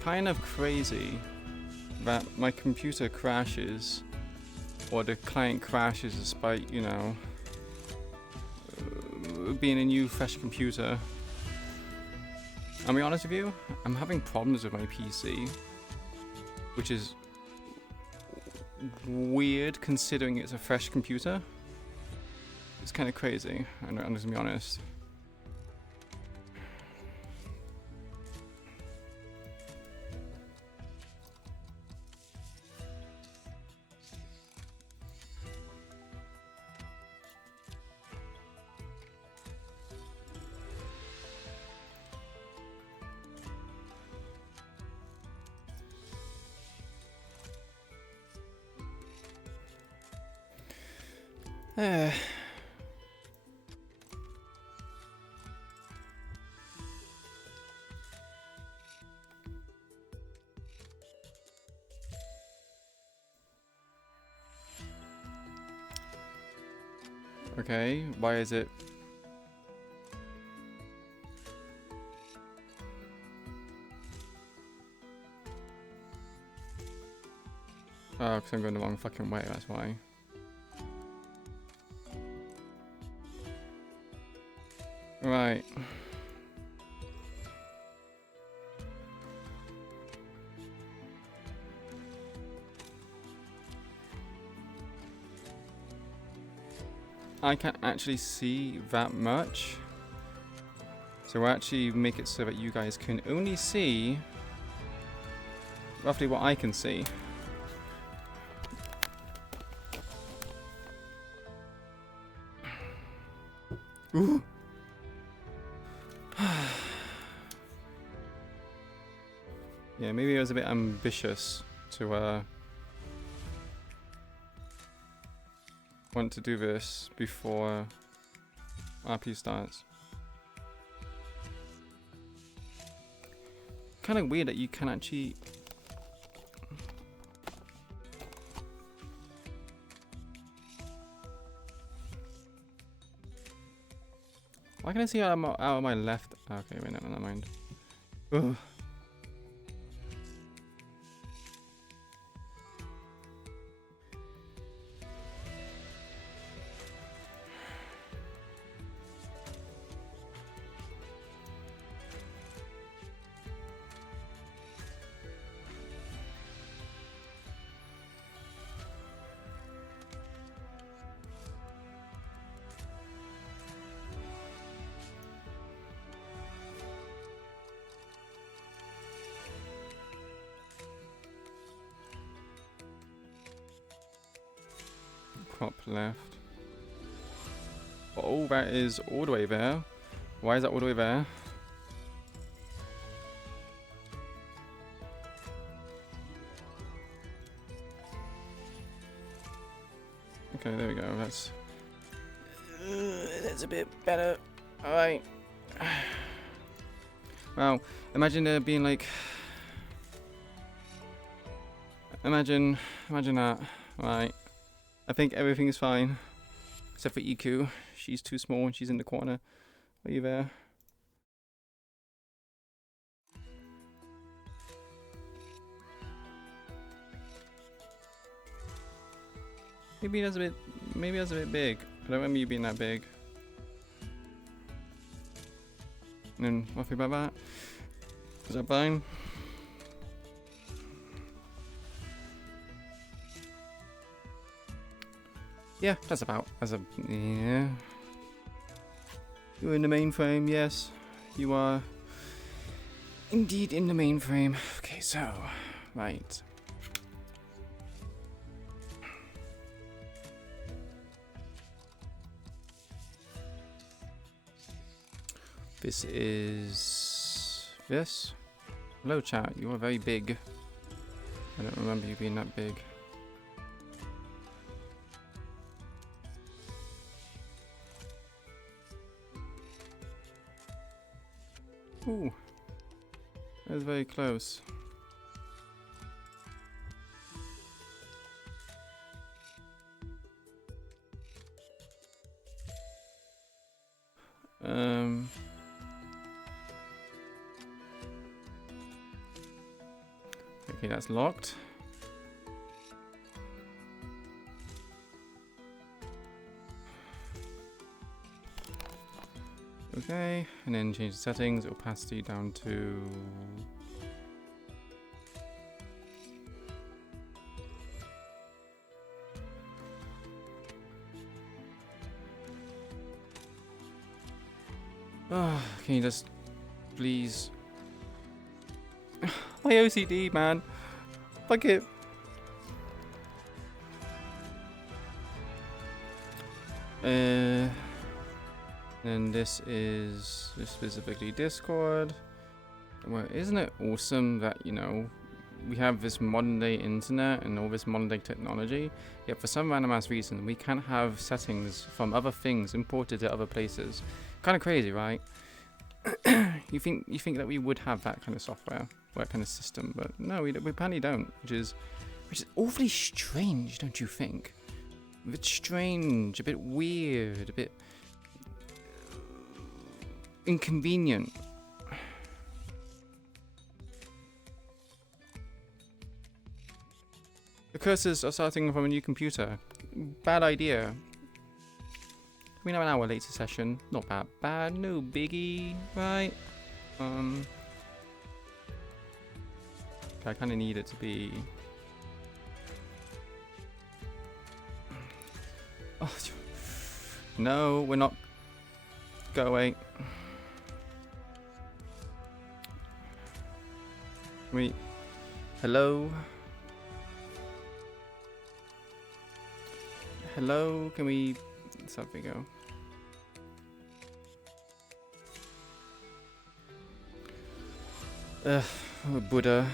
kind of crazy that my computer crashes, or the client crashes despite, you know, being a new fresh computer. I'll be honest with you, I'm having problems with my PC, which is weird considering it's a fresh computer. It's kind of crazy, I'm just gonna be honest. Okay, why is it? Oh, because I'm going the wrong fucking way, that's why. Right. I can't actually see that much. So we'll actually make it so that you guys can only see roughly what I can see. Ooh. Yeah, maybe I was a bit ambitious to want to do this before RP starts. Kind of weird that you can actually. Why can I see out of my left? Okay, wait, never mind. Ugh. Crop left. Oh, that is all the way there. Why is that all the way there? Okay, there we go. That's a bit better. All right. Wow. Imagine there being like. Imagine that. Right. I think everything is fine, except for Iku. She's too small and she's in the corner. Are you there? Maybe that's a bit. Maybe that's a bit big. I don't remember you being that big. And then roughly about that. Is that fine? Yeah, that's about as a yeah. You're in the mainframe, yes. You are indeed in the mainframe. Okay, so right. This is this. Hello chat, you are very big. I don't remember you being that big. Ooh, that was very close. Okay, that's locked. Okay, and then change the settings, opacity down to... Oh, can you just please... My OCD, man. Fuck it. And this is specifically Discord. Well, isn't it awesome that, you know, we have this modern day internet and all this modern day technology, yet for some random ass reason we can't have settings from other things imported to other places. Kind of crazy, right? you think that we would have that kind of software, or that kind of system, but no, we apparently don't, which is awfully strange, don't you think? A bit strange, a bit weird, a bit inconvenient. The cursors are starting from a new computer. Bad idea. We know an hour later session. Not that bad. No biggie, right? Okay, I kind of need it to be. Oh, no, we're not. Go away. Wait. Hello? Hello? Can we... Let's have we go. Oh, Buddha.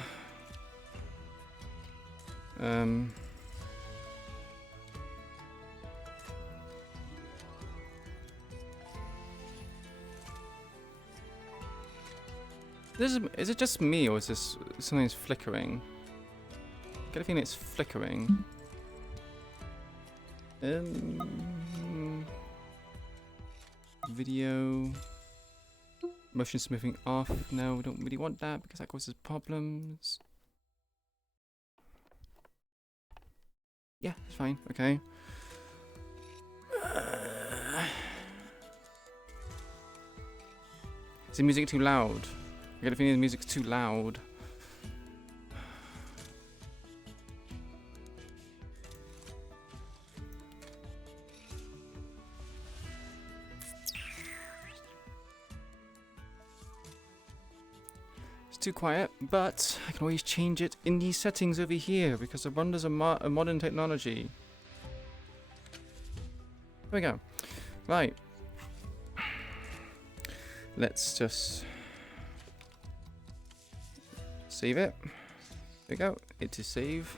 Is it just me, or is this something that's flickering? I get a feeling it's flickering. Video. Motion smoothing off. No, we don't really want that because that causes problems. Yeah, it's fine. Okay. Is the music too loud? I get a feeling the music's too loud. It's too quiet, but I can always change it in these settings over here because it wonders a modern technology. There we go. Right. Let's just save it. There we go. It is save.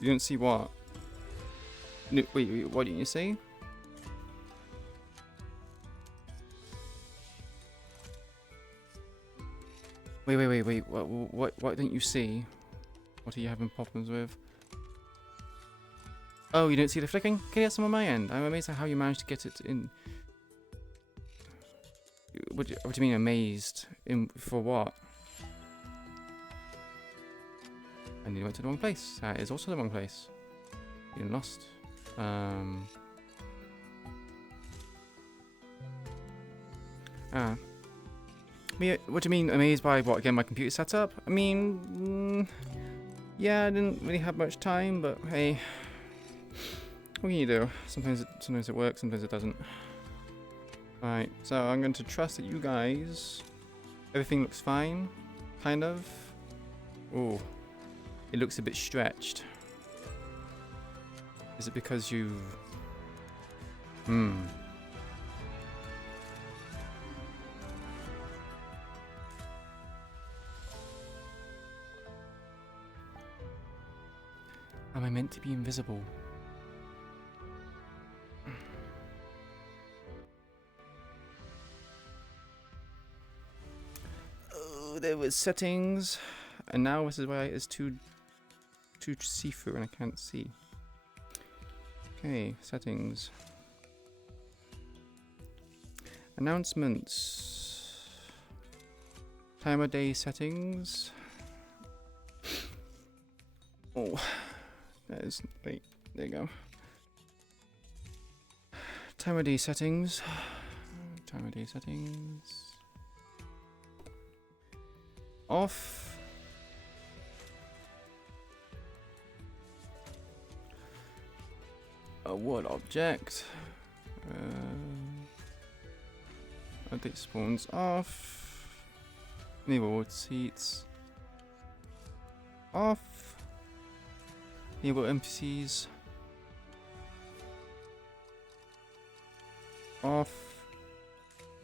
You didn't see what? No, wait, what didn't you see? Wait. What didn't you see? What are you having problems with? Oh, you don't see the flicking? Okay, that's on my end. I'm amazed at how you managed to get it in. What do you mean amazed? For what? And you went to the wrong place. That is also the wrong place. You're lost. What do you mean amazed by what? Again, my computer setup? I mean, yeah, I didn't really have much time, but hey, what can you do? Sometimes it works, sometimes it doesn't. Alright, so I'm going to trust that you guys, everything looks fine, kind of. Oh, it looks a bit stretched. Is it because you... Am I meant to be invisible? Oh, there was settings, and now this is why it's too see-through and I can't see. Okay, settings. Announcements. Time of day settings. Oh, that is, wait, there you go. Time of day settings. Time of day settings. Off. A wood object. Update spawns off. Enable wood seats. Off. Enable NPCs. Off.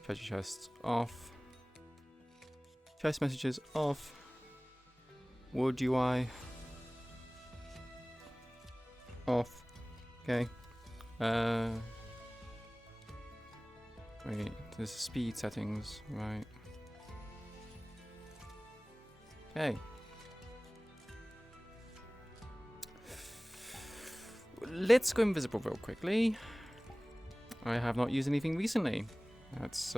Treasure chests off. Chest messages off. Wood UI off. Okay. Wait, there's speed settings, right? Okay. Let's go invisible real quickly. I have not used anything recently. That's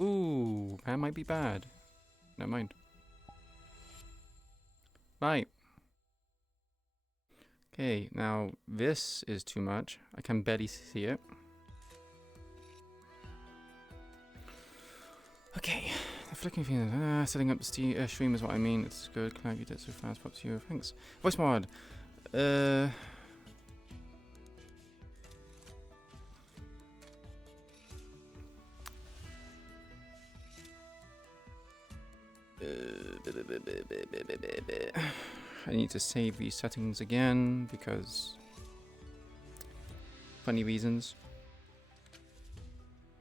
ooh, that might be bad. Never mind. Right. Okay, now this is too much. I can barely see it. Okay, the flicking thing. Setting up the stream is what I mean. It's good. Can I get it so fast? Pops you. Thanks. Voice mod. I need to save these settings again because funny reasons.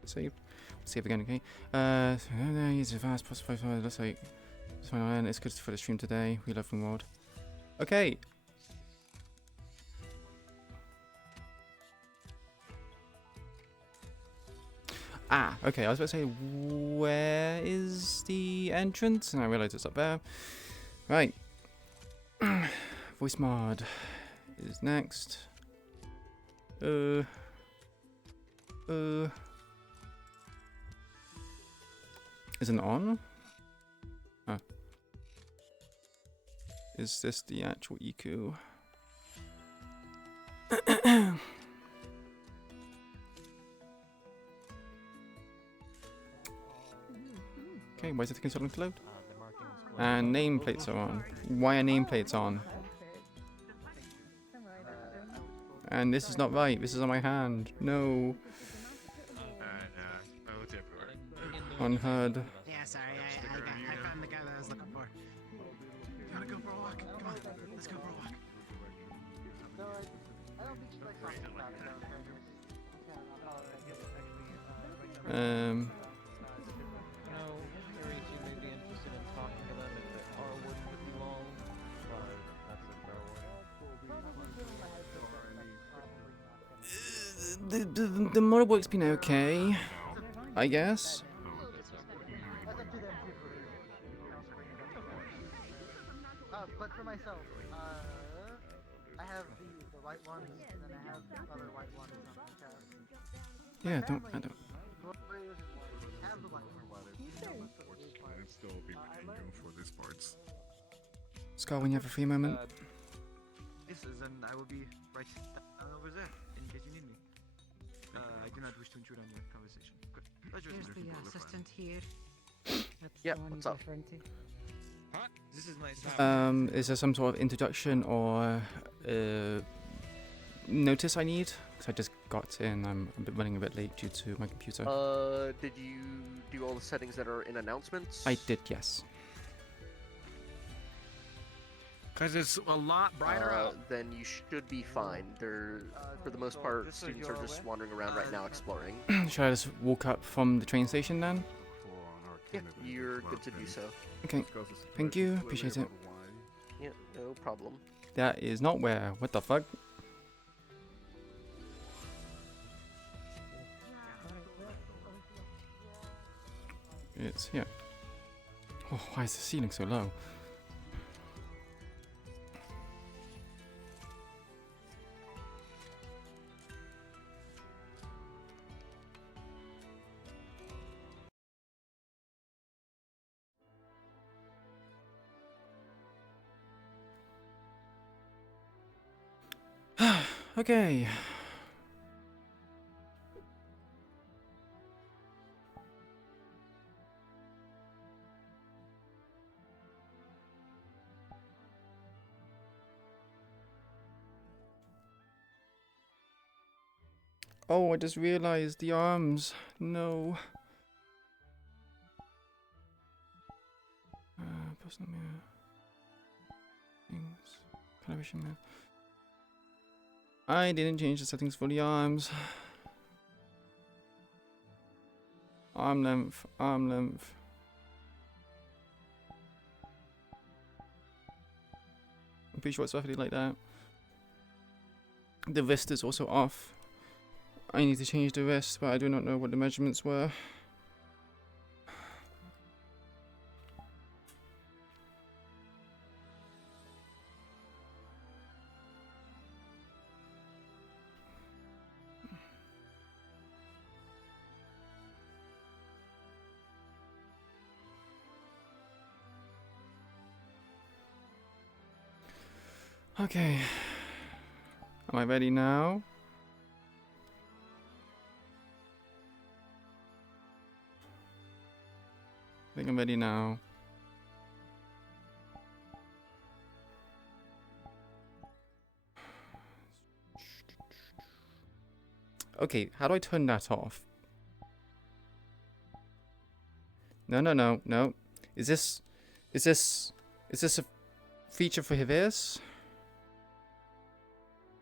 Save again, okay. Use the fast possible. Looks like it's good for the stream today. We love Runewald. Okay. Ah, okay. I was about to say, where is the entrance? And I realized it's up there. Right. Voice mod is next. Isn't it on? Oh. Is this the actual Iku? Okay, why is it taking so long to load? And nameplates are on. Why are nameplates on? And this is not right. This is on my hand. No. Unheard. Yeah, sorry, I found the guy that I was looking for. You wanna go for a walk? Come on, let's go for a walk. The model work's been okay, I guess. But for myself, I have the white ones, and then I have the other white ones on my chest. Yeah, I don't. Have the white one. I'd still be paying for these parts. Scar, when you have a free moment. This is, and I will be right down over there in case you need me. I do not wish to intrude on your conversation. Good. Pleasure. There's the assistant here. Yeah, what's up? Huh? This is my Is there some sort of introduction or notice I need? Because I just got in. I'm running a bit late due to my computer. Did you do all the settings that are in announcements? I did, yes. Because it's a lot brighter out. Then you should be fine. They're, for the most part, students are just wandering around right now exploring. Should I just walk up from the train station then? Yeah, you're good to do so. Okay. Thank you. Appreciate it. Yeah, no problem. That is not where. What the fuck? It's here. Oh, why is the ceiling so low? Okay. Oh, I just realized the arms. No. Personal mirror. Things. Calibration mirror. I didn't change the settings for the arms. Arm length, arm length. I'm pretty sure it's roughly like that. The wrist is also off. I need to change the wrist, but I do not know what the measurements were. Okay. Am I ready now? I think I'm ready now. Okay, how do I turn that off? No, no, no, no. Is this a feature for this?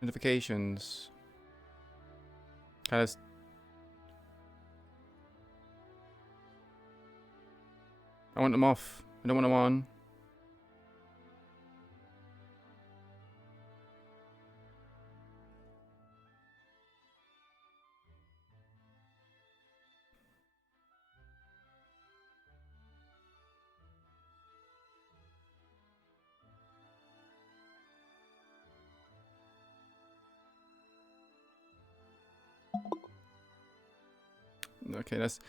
Notifications. Kind of. I want them off. I don't want them on. Okay, that's...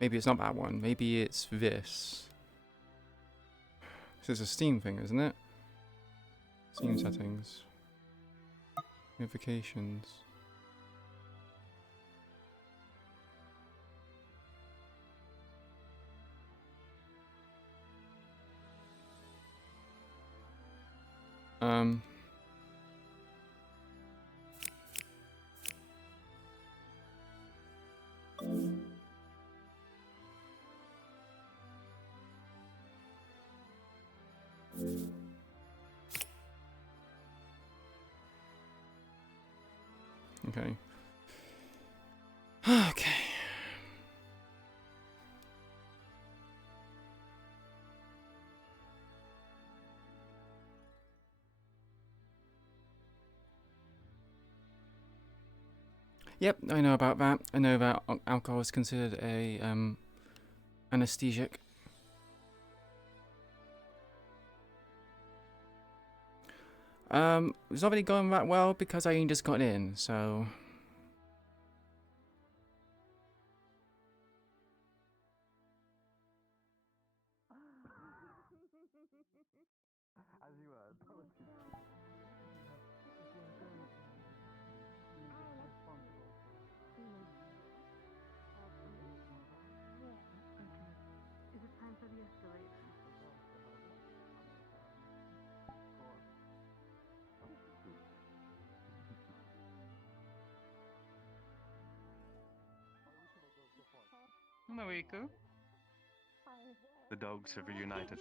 Maybe it's not that one. Maybe it's this. This is a Steam thing, isn't it? Steam settings. Notifications. Okay. Okay. Yep, I know about that. I know that alcohol is considered a anesthetic. It's not really going that well because I only just got in, so... Hello, Iku. The dogs have reunited.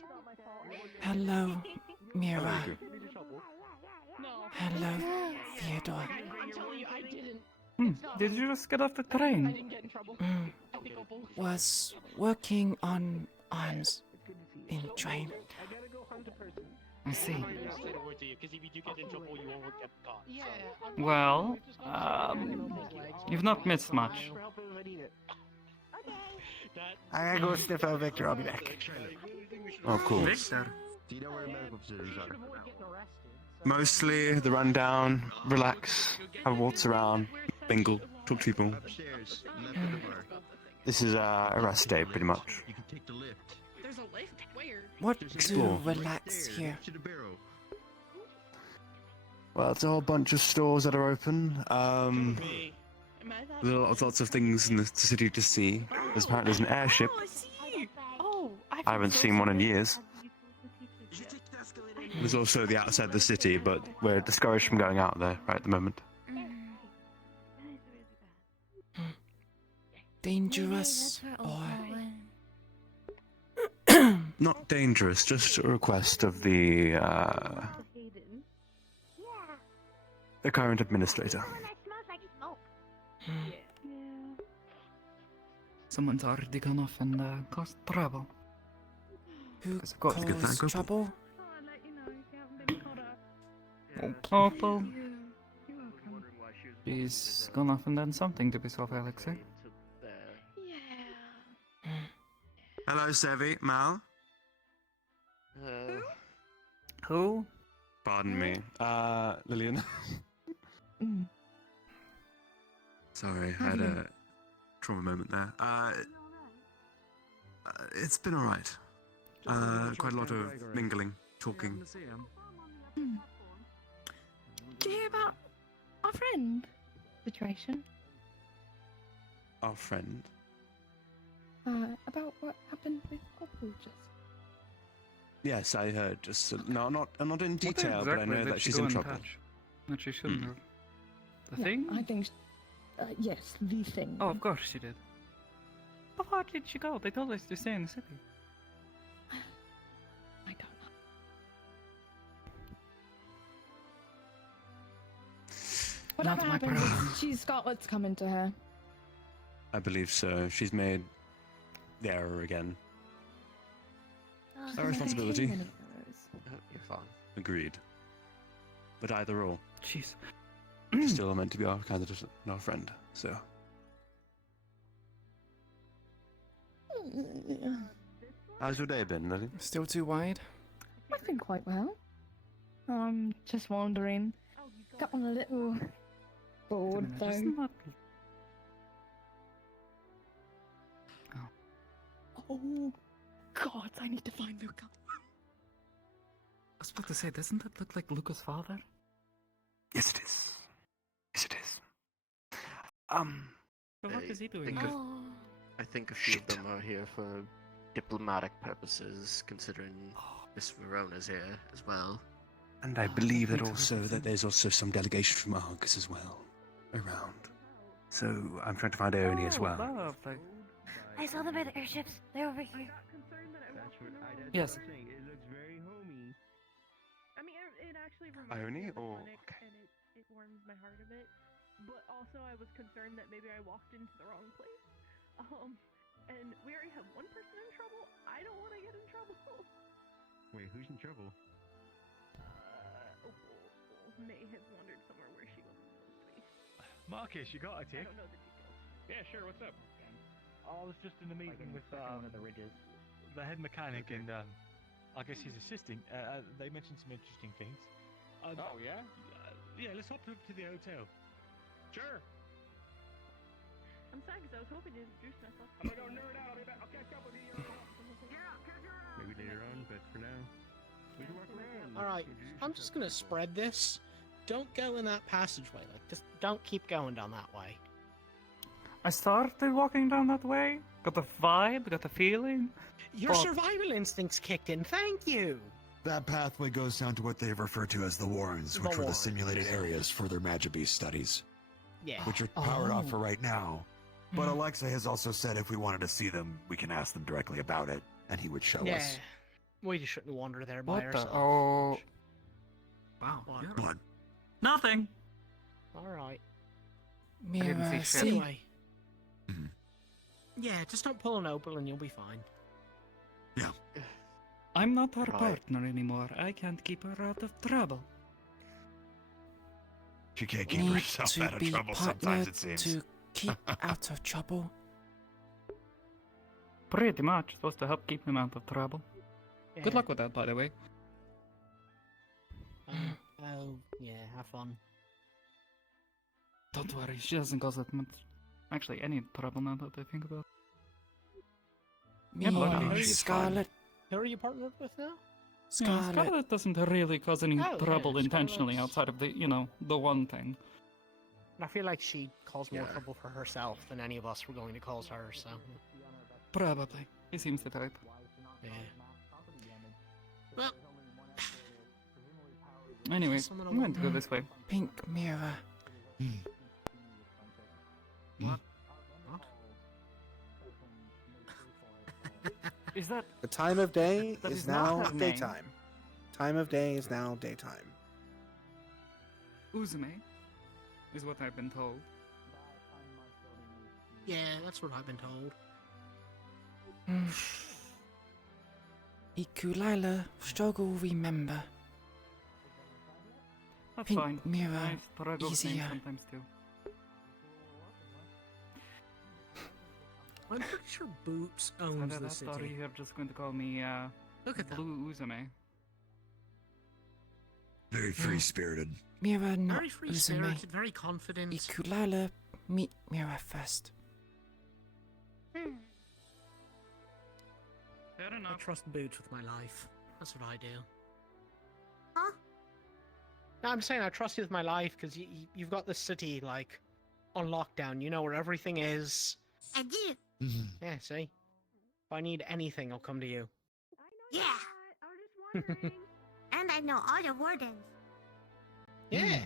Hello, Mira. Hello, Theodore. I'm telling you, I didn't. Did you just get off the I train? didn't get in trouble. I think I'll both. Was working on arms in train. I see. Yeah. Well, you've not missed much. I gotta go sniff out Victor. I'll be back. Of course. Victor. Do you know where medical facilities are? Mostly the rundown, relax, have a waltz around, bingle, talk to people. Upstairs, left of the bar. This is a rest day, pretty much. You can take the lift. There's a lift? Where? What Explore. to relax here? To the barrel. Well, it's a whole bunch of stores that are open. Lots of things in the city to see. There's apparently an airship. Oh, I see. Oh, I haven't seen one in years. There's also the outside of the city, but we're discouraged from going out there right at the moment. Dangerous or Not dangerous, just a request of the current administrator. Someone's already gone off and caused trouble. who It's got to get that caused couple. trouble? Opal. She's gone off and done something to piss off Alexei. To there. Hello, Sevi. Mal? Who? Pardon me. Lillian. Sorry, I had a trauma moment there. It's been alright. Quite a lot of mingling, talking. Did you hear about our friend situation? Our friend. About what happened with Opal just. Yes, I heard. Just no, not in detail, What but I exactly know did that she she's go in and trouble. touch? That she shouldn't Hmm. have. The thing? I think. Yes, the thing. Oh, of course she did. But why did she go? They told us to stay in the city. I don't know. Whatever Not my happens, problem. she's got what's coming to her. I believe so. She's made the error again. She's Our made responsibility. too many errors. You're fine. Agreed. But either or, Jeez. she's still meant to be our candidate and our friend. So how's your day been, Lily? Still too wide? I've been quite well. Just wandering. Got on a little bored though. Isn't that... Oh God, I need to find Luca. I was about to say, doesn't that look like Luca's father? Yes, it is. Yes, it is. So what is he doing? think here? I think a few of them are here for diplomatic purposes, considering Miss Verona's here as well. And I believe that there's also some delegation from Argus as well around. So I'm trying to find Ione as well. Lovely. I saw them by the airships. They're over here. Yes. It looks very homey. I mean, it actually reminds Ione me of the or- clinic, okay. and it warms my heart a bit. But also, I was concerned that maybe I walked into the wrong place. And we already have one person in trouble. I don't want to get in trouble. Wait, who's in trouble? Opal may have wandered somewhere where she wasn't supposed to be. Marcus, you got a I tick? don't know the details. Yeah, sure. What's up? I was just in a meeting with the head mechanic and I guess his assistant. They mentioned some interesting things. Oh yeah? Yeah. Let's hop over to the hotel. Sure. I'm sad because I was hoping to introduce myself. I'm gonna go nerd out. I'll catch up with you. Maybe later on, but for now, we can walk around. Alright, I'm just gonna spread this. Don't go in that passageway. Like, just don't keep going down that way. I started walking down that way. Got the vibe, got the feeling. Your Well- survival instincts kicked in. Thank you. That pathway goes down to what they refer to as the Warrens, The which are the Warrens. simulated areas for their Magibeast studies, Yeah. which are powered off Oh. for right now. But Alexa has also said if we wanted to see them, we can ask them directly about it, and he would show Yeah. us. We just shouldn't wander there by What the? ourselves. Oh. Wow. What? you're- What? Nothing. Alright. didn't see shit. Anyway. Mhm. Yeah, just don't pull an opal and you'll be fine. I'm not her Right. partner anymore. I can't keep her out of trouble. She can't keep Need herself to out of be trouble sometimes, partnered it seems. to keep out of trouble. Pretty much. Supposed to help keep him out of trouble. Good Yeah. luck with that, by the way. Oh, yeah, have fun. Don't worry, she doesn't cause that much. Actually, any trouble now that I think about it. Me Yeah, but and it's Scarlet. Who are you partnered with now? Scarlet. doesn't really cause any Oh, yeah, trouble intentionally Scarlet's- outside of the, the one thing. I feel like she caused more Yeah. trouble for herself than any of us were going to cause her, so. Probably. He seems the type. Yeah. Well, Anyway, Someone I'm going to go will- this way. Pink mirror. what? Is that... The time of day That is is not now her name. daytime. Time of day is now daytime. Uzume? Is what I've been told. Yeah, that's what I've been told. Iku'lylah, struggle remember. That's Pink fine. mirror, I struggle with names easier. sometimes too. I'm pretty sure Boots owns Either the that or city. you're just going to call me, Look at that. Blue Uzume. Very free spirited. Mirror not Very free Uzume. spirited, very confident. Iku'lylah, meet mirror first. Fair I enough. trust Boots with my life. That's what I do. Huh? No, I'm saying I trust you with my life because you've got this city, like, on lockdown. You know where everything is. I do. Yeah, see? If I need anything, I'll come to you. Yeah. I was just wondering. And I know all the wardens. Yeah.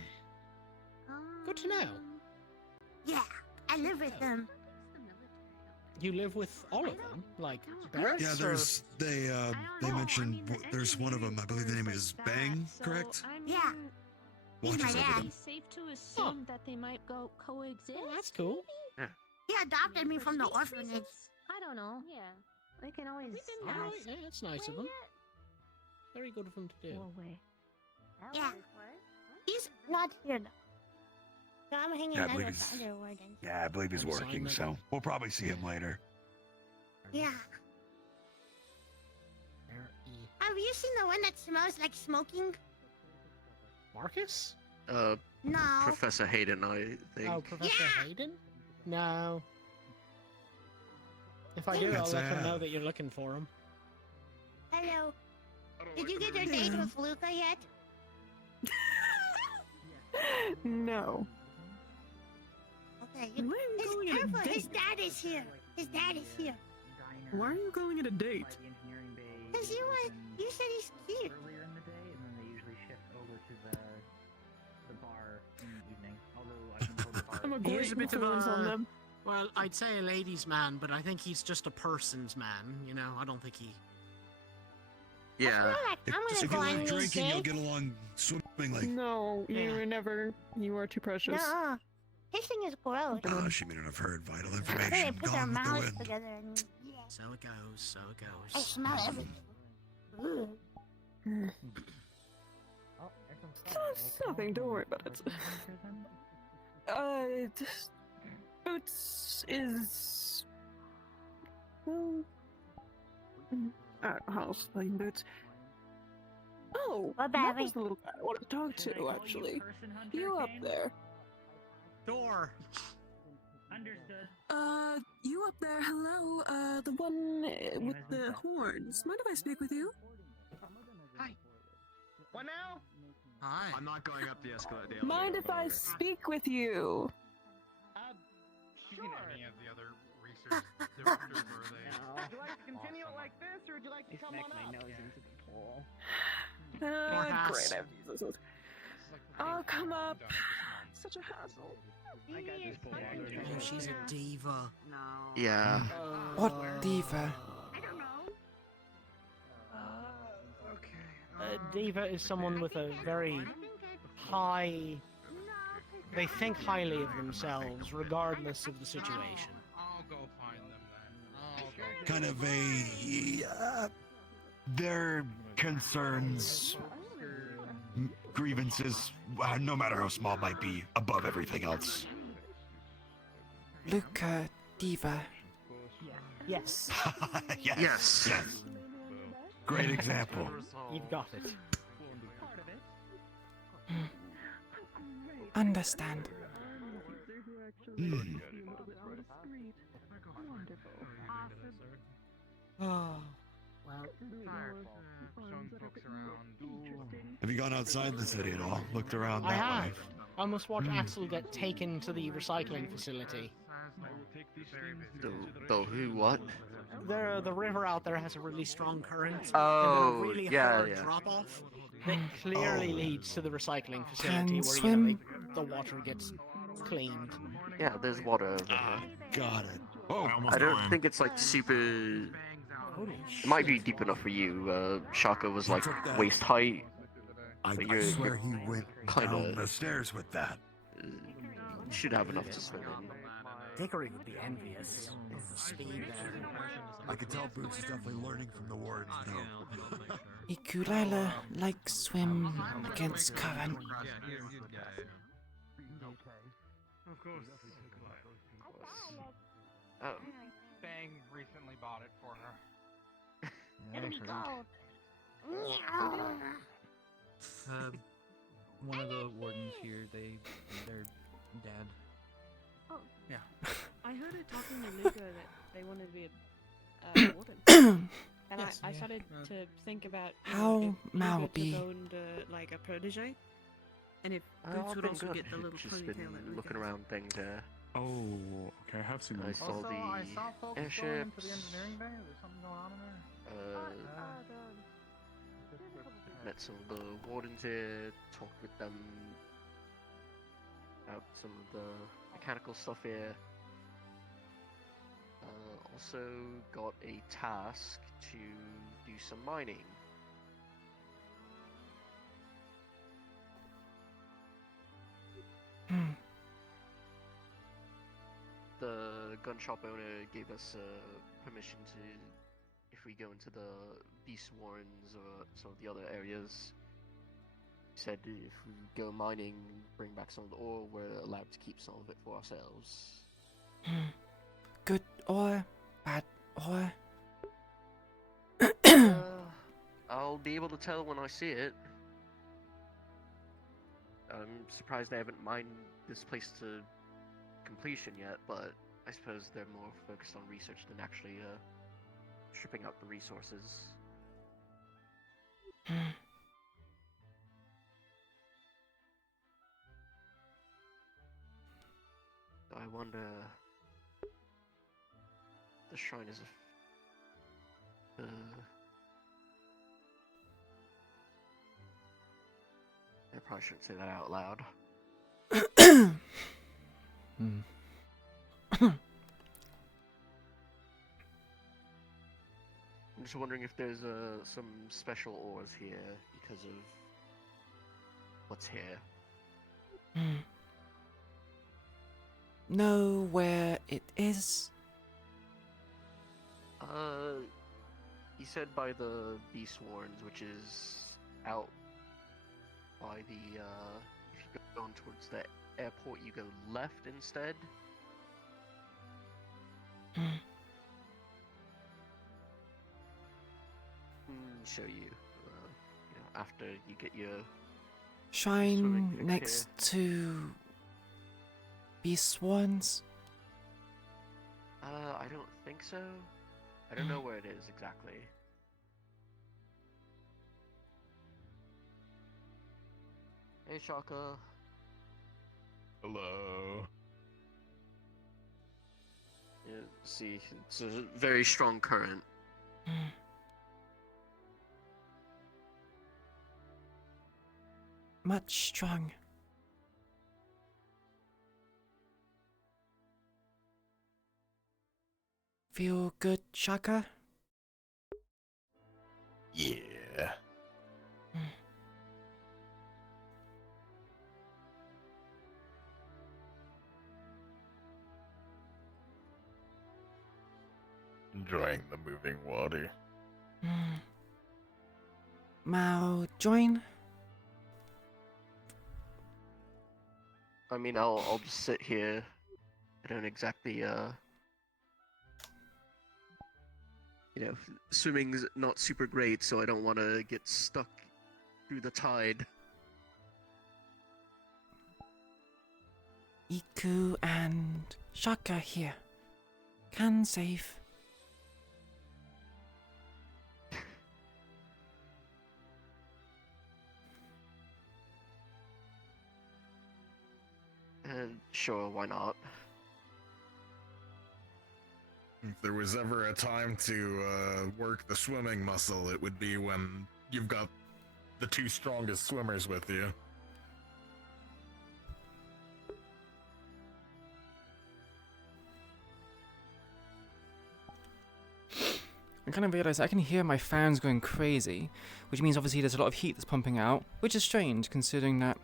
Good to know. Yeah, I live with them. You live with all of them? Like, Barris? Yeah, there's they mentioned there's one of them. I believe the name is Bang, correct? Yeah. He's Watches my over dad. them. It's safe to assume that they might go coexist. Oh, that's cool. He adopted me from the orphanage. I don't know. Yeah. We can always Alright, yeah, that's nice of them. Very good of them to do. Yeah. He's not here though. So I'm hanging Yeah, I out believe with he's- the other wardens. Yeah, I believe he's I'm working, signing so we'll probably see him later. Yeah. Have you seen the one that smells like smoking? Marcus? No. Professor Hayden, I think. Oh, Professor Hayden? No. If I do, I'll That's let him know Ab. that you're looking for him. Hello. Did you get your date with Luca yet? No. Okay. Where are you going on a Careful, his date? dad is here. His dad is here. Why are you going on a date? Cause you said he's cute. Earlier in the day, and then they usually shift over to the bar in the evening. Although I can hold the bar. I'm a He great is a bit of influence on a... them. Well, I'd say a ladies' man, but I think he's just a person's man, you know? I don't think he... Yeah. I'm gonna If you go on like his drinking, you'll date. get along swimming like. No, you were never. You are too precious. No. His thing is gross. She may not have heard vital They information. put their Gone with the mouths wind. together and yeah. So it goes, so it goes. I smell everything. Ugh. It's nothing. Don't worry about it. Just Boots is. Well, I don't know how to explain Boots. Oh, What, that baby? was the little guy I wanted to talk to. Actually, you up there? Door. Understood. You up there? Hello. The one with the horns. Mind if I speak with you? Hi. What now? Hi. I'm not going up the escalator. Mind if I speak with you? She can any of the other research directors were they? Would you like to continue it like this, or would you like to come on up? into the pool. Perhaps. Great, I've used this. I'll come up. Such a hassle. Oh, she's a diva. Yeah. What diva? A diva is someone with a very high... They think highly of themselves, regardless of the situation. I'll go find them then. I'll go. Kind of a. Their concerns, grievances, no matter how small, might be above everything else. Luca diva. Yes. Yes. Yes. Great example. You've got it. Understand. Oh, well. items that are a bit more interesting. Have you gone outside the city at all? Looked around I that have. way? I almost watched Axel get taken to the recycling facility. The who what? The river out there has a really strong current and Oh, then a really yeah, hard yeah. drop off that clearly leads to the recycling facility Can where swim. the water gets cleaned. Yeah, there's water over here. Got it. Oh, I don't think it's like super. It might be deep enough for you. Shaka was like waist height. I swear he went down the stairs with that. You should have enough to swim in. Dickory would be envious of the speed there. I can tell Boots is definitely learning from the wardens, though. Iku'lylah likes swim against current. Of course. Oh. Bang recently bought it for her. It'll be gold. One of the wardens here, they're dead. Oh. Yeah. I heard it talking to Luca that they wanted to be a warden. And Yes, I yeah. started to think about How if Mal Luca be? took on like a protege, and if I've Boots would been also good. get the little Just ponytail been that Luca looking has. around things here. Oh, okay, I have seen I them. saw Also, I the saw folks going into airships. the engineering bay. Is there something going on in there? Met some of the wardens here, talked with them about some of the mechanical stuff here. Also got a task to do some mining. The gun shop owner gave us permission to, if we go into the Beast Warrens or some of the other areas, said if we go mining, bring back some of the ore, we're allowed to keep some of it for ourselves. Good ore, bad ore. I'll be able to tell when I see it. I'm surprised they haven't mined this place to completion yet, but I suppose they're more focused on research than actually stripping out the resources. I wonder. The shrine is I probably shouldn't say that out loud. I'm just wondering if there's some special ores here because of what's here. Know where it is? He said by the Beast Warrens, which is out by the, if you go on towards the airport, you go left instead. Show you, after you get your Shrine next to Beast Wands? I don't think so. I don't know where it is exactly. Hey, Shaka. Hello. Yeah, see, it's a very strong current. Much strong. Feel good, Shaka? Yeah. Enjoying the moving water. Mao join? I mean, I'll just sit here. I don't exactly, swimming's not super great, so I don't want to get stuck through the tide. Iku and Shaka here. Can save. Sure, why not? If there was ever a time to work the swimming muscle, it would be when you've got the two strongest swimmers with you. I kind of realised I can hear my fans going crazy, which means obviously there's a lot of heat that's pumping out, which is strange considering that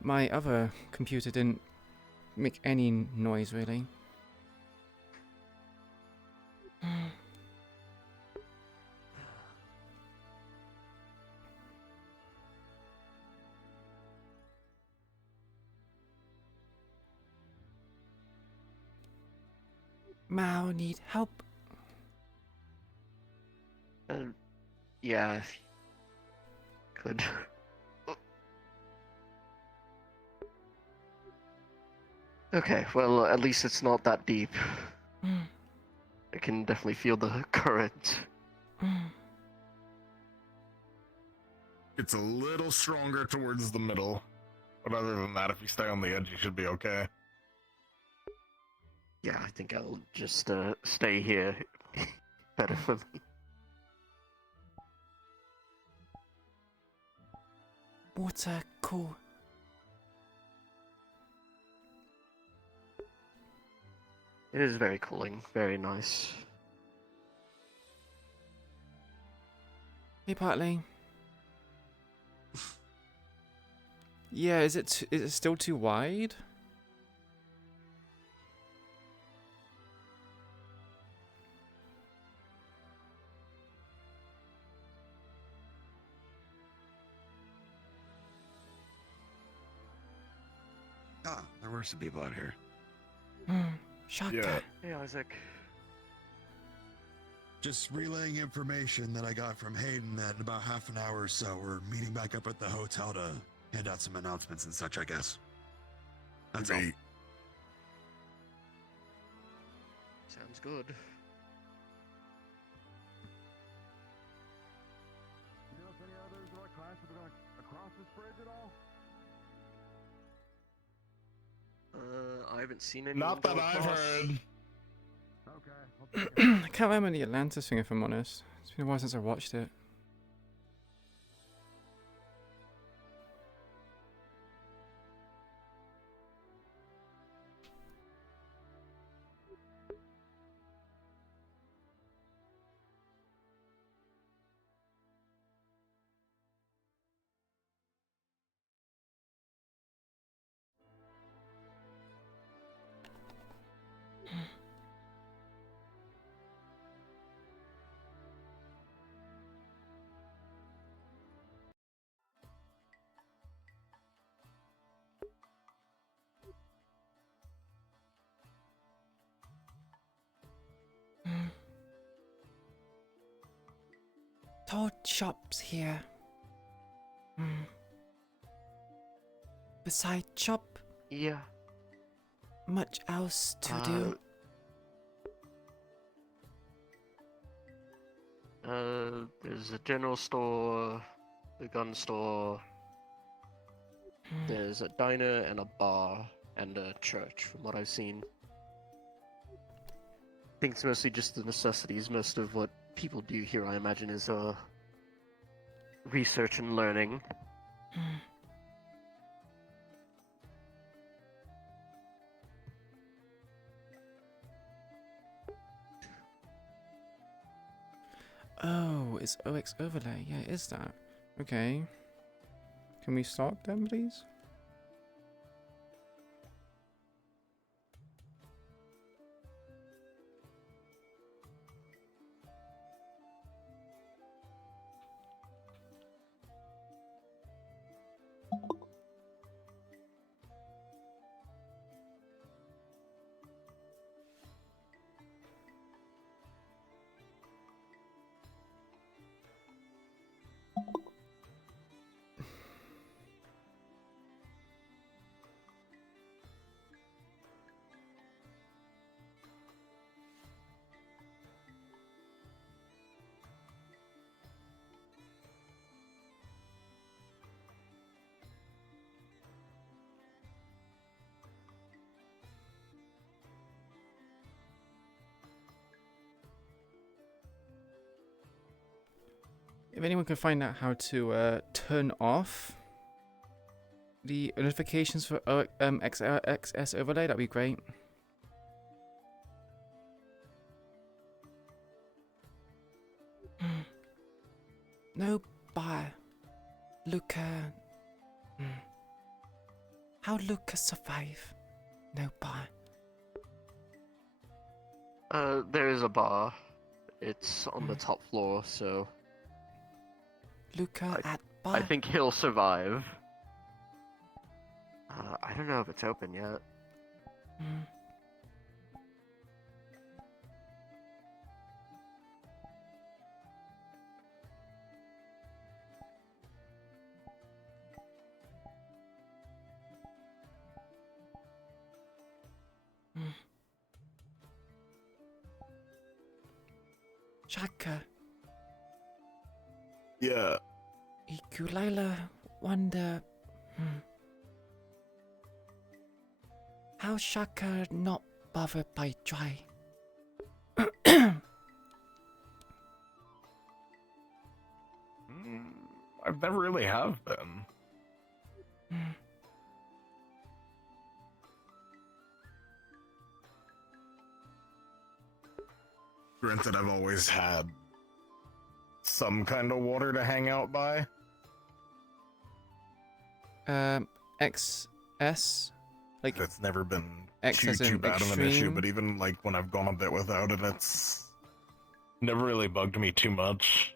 my other computer didn't make any noise really. Mao need help. Yeah, if you could. Okay, well, at least it's not that deep. I can definitely feel the current. It's a little stronger towards the middle, but other than that, if you stay on the edge, you should be okay. Yeah, I think I'll just stay here. Better for me. Water, cool. It is very cooling, very nice. Hey, Partly. Yeah, is it still too wide? Ah, there were some people out here. Shut Yeah. Hey, Isaac. Just relaying information that I got from Hayden that in about half an hour or so, we're meeting back up at the hotel to hand out some announcements and such, I guess. That's all. Sounds good. You know if any others of our class have gone across this bridge at all? I haven't seen any. Not that I've heard. Okay. I can't remember the Atlantis thing if I'm honest. It's been a while since I watched it. Toad shops here. Beside shop, Yeah. much else to do. There's a general store, the gun store. There's a diner and a bar and a church, from what I've seen. I think it's mostly just the necessities. Most of what people do here, I imagine, is research and learning. Oh, it's OX overlay. Yeah, it is that. Okay. Can we start them, please? if anyone can find out how to turn off the notifications for XS overlay, that'd be great. No, bye. Luca. How Luca survive? No, bye. There is a bar. It's on the top floor, so Luca at bar. I think he'll survive. I don't know if it's open yet. Shaka. Yeah. Iku'lylah wonder. How Shaka not bothered by dry? I've never really have been. Granted, I've always had some kind of water to hang out by. XS, like it's never been X as too in bad of an issue, extreme? but even like when I've gone a bit without it, it's never really bugged me too much.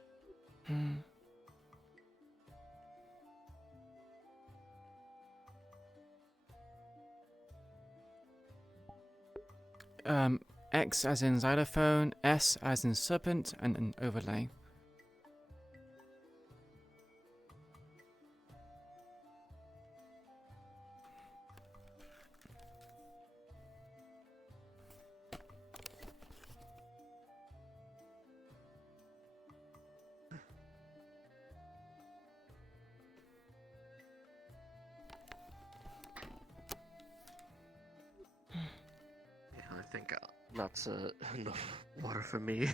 X as in xylophone, S as in serpent, and an overlay. I think that's enough water for me.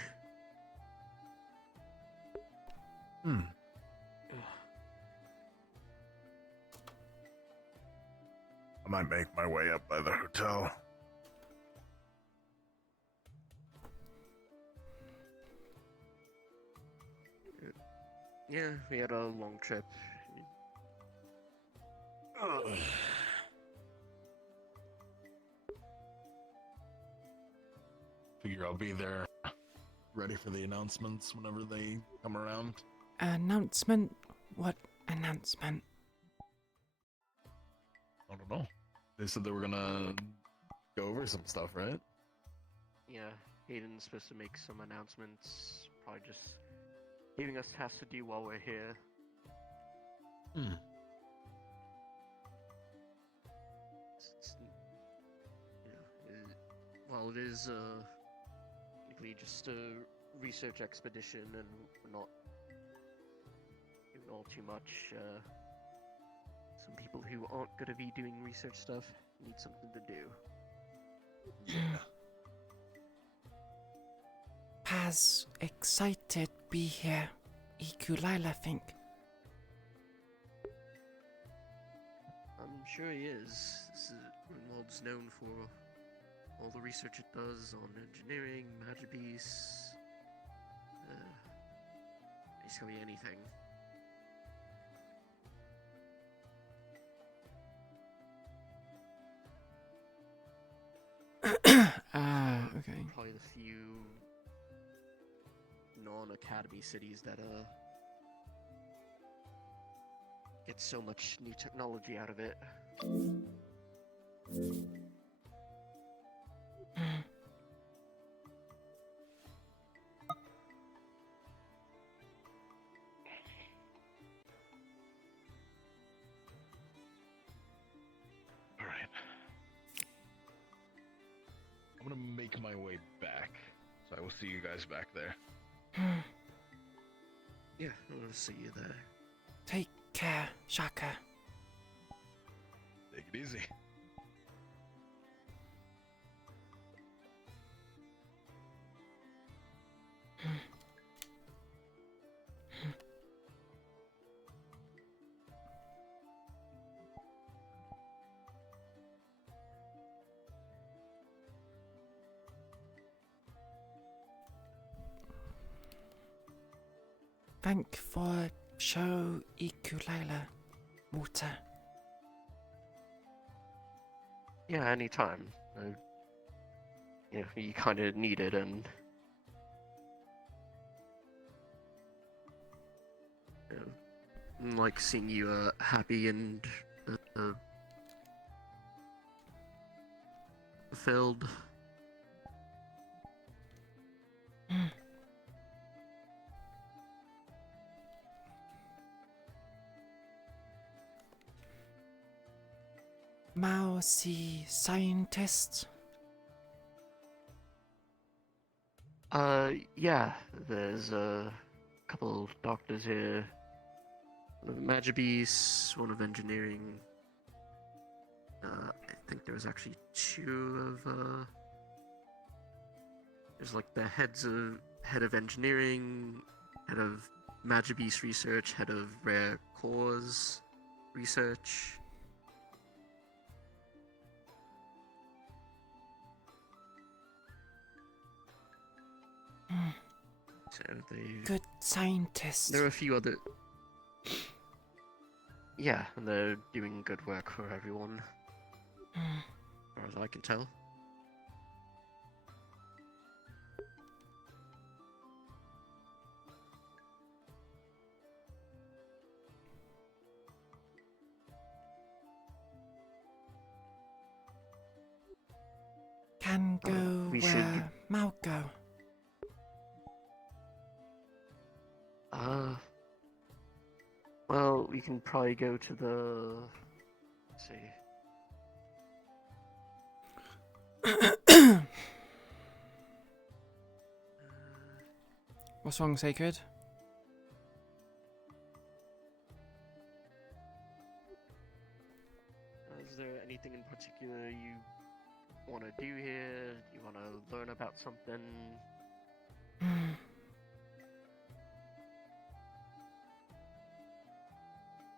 I might make my way up by the hotel. Yeah, we had a long trip. Figure I'll be there, ready for the announcements whenever they come around. Announcement? What announcement? I don't know. They said they were gonna go over some stuff, right? Yeah, Hayden's supposed to make some announcements. Probably just giving us tasks to do while we're here. While it is technically just a research expedition and we're not doing all too much, some people who aren't going to be doing research stuff need something to do. Yeah. Paz excited be here. Iku'lylah think. I'm sure he is. Runewald's known for all the research it does on engineering, Magibeast, basically anything. Okay. Probably the few non-academy cities that get so much new technology out of it. Alright. I'm gonna make my way back, so I will see you guys back there. Yeah, I'll see you there. Take care, Shaka. Take it easy. Thank for show Iku'lylah, water. Yeah, anytime. You kind of need it, and like seeing you happy and fulfilled. Mousy scientist. Yeah, there's a couple doctors here. One of Magibis, one of engineering. I think there was actually two of, there's like the head of engineering, head of Magibis research, head of rare cores research. So Good scientists. There are a few other. Yeah, and they're doing good work for everyone, as far as I can tell. Can go we where should- Mal go. Well, we can probably go to the. Let's see. What's wrong, Sacred? Is there anything in particular you want to do here? You want to learn about something?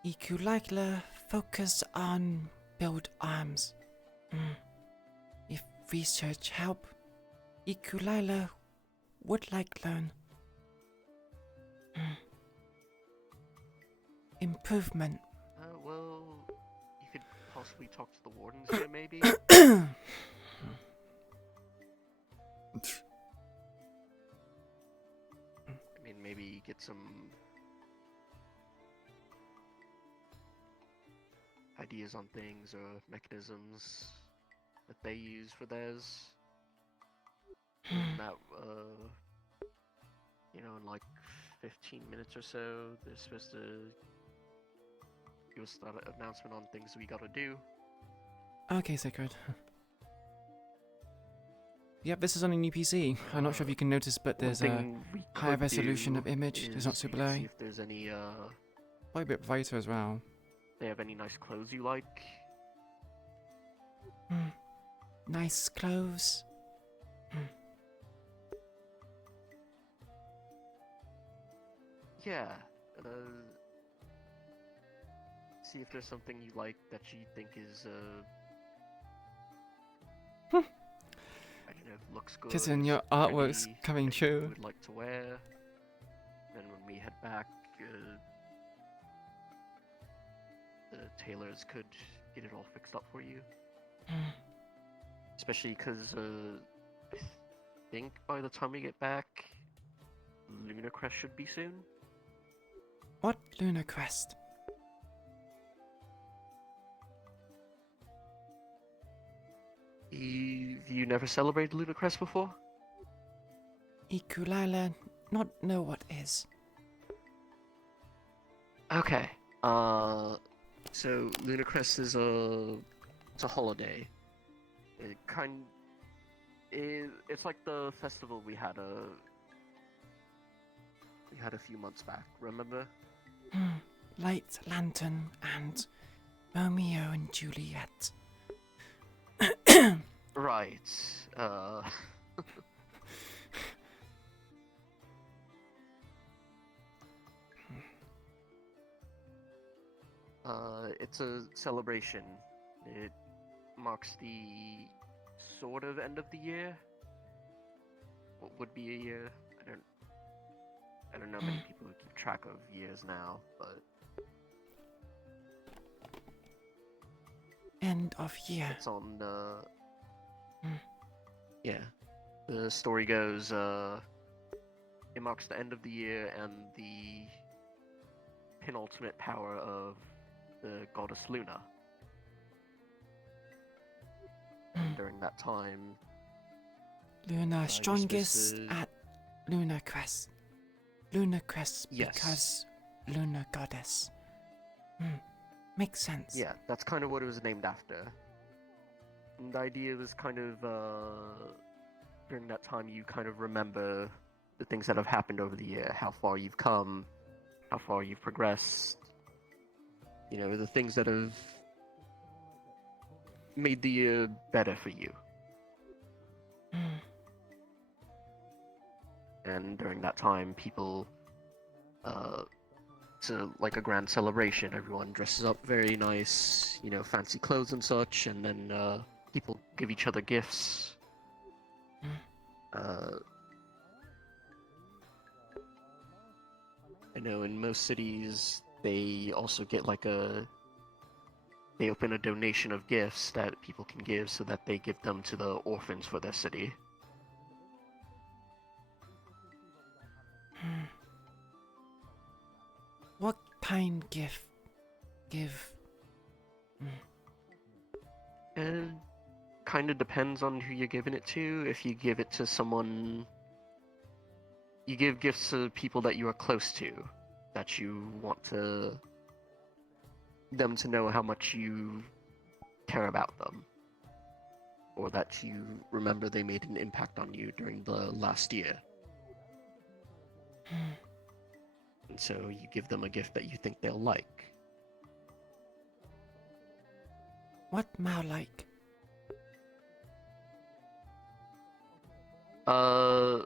Iku'lylah focus on build arms. If research help, Iku'lylah would like learn. Improvement. Well, you could possibly talk to the wardens here, maybe? I mean, maybe get some ideas on things or mechanisms that they use for theirs. And that, in like 15 minutes or so, they're supposed to give us that announcement on things we gotta do. Okay, Sacred. Yep, this is on a new PC. I'm not sure if you can notice, but there's a higher resolution of image. It's not super See blurry. if there's any, Quite a bit brighter as well. they have any nice clothes you like. Nice clothes. Yeah. See if there's something you like that you think is, I don't know, looks good. Kitten, your artwork's trendy, coming that you true. would like to wear. Then when we head back, the tailors could get it all fixed up for you. Especially because, I think by the time we get back, Lunar Crest should be soon. What Lunar Crest? You never celebrated Lunar Crest before? Iku'lylah not know what is. Okay. So Lunar Crest is it's a holiday. It's like the festival we had a few months back. Remember? Light Lantern and Romeo and Juliet. Right. It's a celebration. It marks the sort of end of the year. What would be a year? I don't. I don't know many people who keep track of years now, but End of year. it's on yeah. The story goes, it marks the end of the year and the penultimate power of the goddess Luna. During that time, Luna you're strongest supposed to- at Luna Crest. Luna Crest Yes. because Luna Goddess. Makes sense. Yeah, that's kind of what it was named after. And the idea was kind of, during that time you kind of remember the things that have happened over the year, how far you've come, how far you've progressed, you know, the things that have made the year better for you. And during that time, people, to like a grand celebration, everyone dresses up very nice, you know, fancy clothes and such, and then people give each other gifts. I know in most cities they also get like they open a donation of gifts that people can give so that they give them to the orphans for their city. What kind gift? Give. It kind of depends on who you're giving it to. If you give it to someone, you give gifts to people that you are close to, that you want them to know how much you care about them, or that you remember they made an impact on you during the last year. And so you give them a gift that you think they'll like. What Mao like? I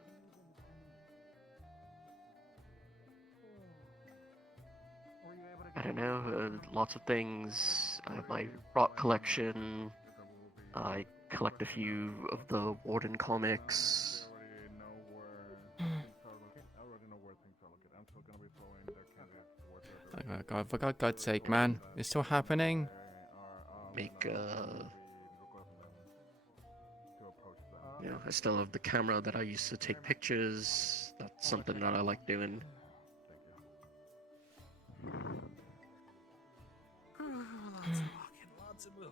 don't know, lots of things. I have my rock collection. I collect a few of the Warden comics. Oh God, for God's sake, man. It's still happening? Make, you know, I still have the camera that I used to take pictures. That's something that I like doing. Lots of moving.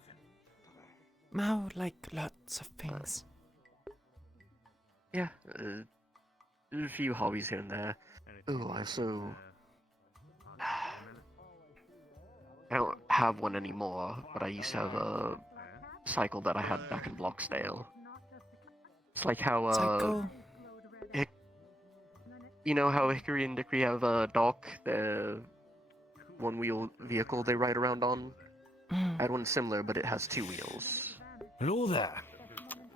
Mao like lots of things. Yeah, there's a few hobbies here and there. Oh, I also... I don't have one anymore, but I used to have a cycle that I had back in Bloxdale. It's like how, Cycle? you know how Hickory and Dickory have a dock, the one-wheel vehicle they ride around on? I had one similar, but it has two wheels. Hello there.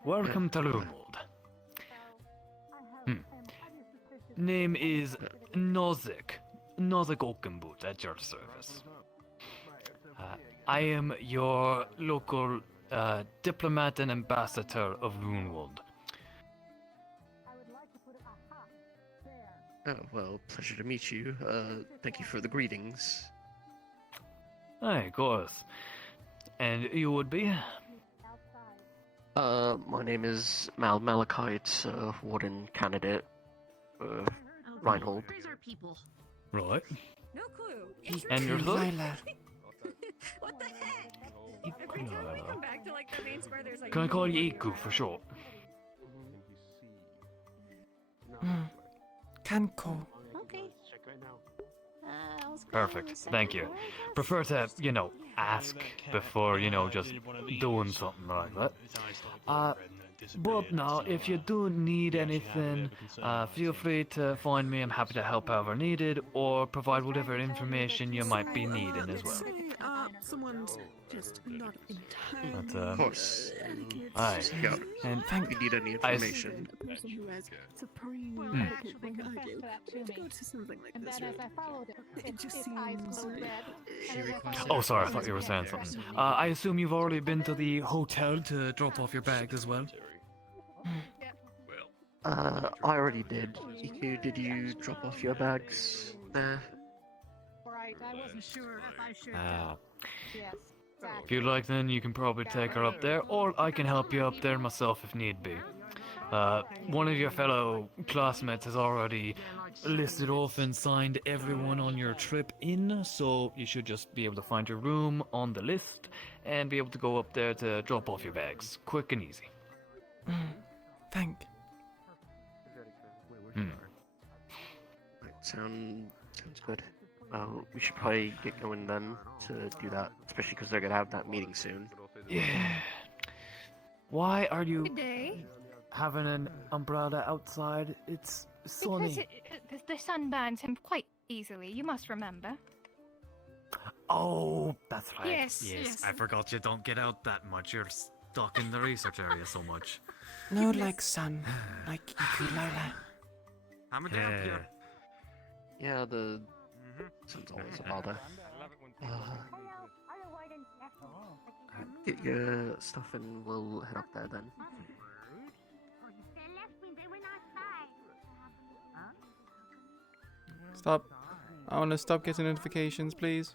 Welcome to Runewald. Name is Nozick. Nozick Oakenboot at your service. I am your local diplomat and ambassador of Runewald. Oh, well, pleasure to meet you. Thank you for the greetings. Aye, of course. And you would be? My name is Mal Malachite, warden candidate for Runewald. These are people. Right. No clue. And yourself? Iku'lylah. What the heck? Every time we come back to like the main square, there's like. Can I call you Iku for short? Kanko. Okay. Perfect. Thank you. Prefer to, you know, ask before, you know, just doing something like that. But now, if you do need anything, feel free to find me. I'm happy to help however needed, or provide whatever information you might be needing as well. Someone's just not entirely. But, Of course. aye. Yeah. And If you need any information. A person who has supreme Hmm. etiquette like I do to go to something like this. It just seems like... Oh, sorry, I thought you were saying something. I assume you've already been to the hotel to drop off your bags as well? I already did. Iku, did you drop off your bags there? Right, I wasn't sure if I should. Yes, If you'd like, then you can probably take her up there, or I can help you up there myself if need be. One of your fellow classmates has already listed off and signed everyone on your trip in, so you should just be able to find your room on the list and be able to go up there to drop off your bags. Quick and easy. Thank. Sounds good. Well, we should probably get going then to do that, especially because they're gonna have that meeting soon. Yeah. Why are you Good day. having an umbrella outside? It's sunny. Because the sun burns him quite easily, you must remember. Oh, that's right. Yes. I forgot you don't get out that much. You're stuck in the research area so much. No, like sun, like Iku'lylah. I'm a damn here. Yeah, the sun's always a bother. Get your stuff and we'll head up there then. Stop. I want to stop getting notifications, please.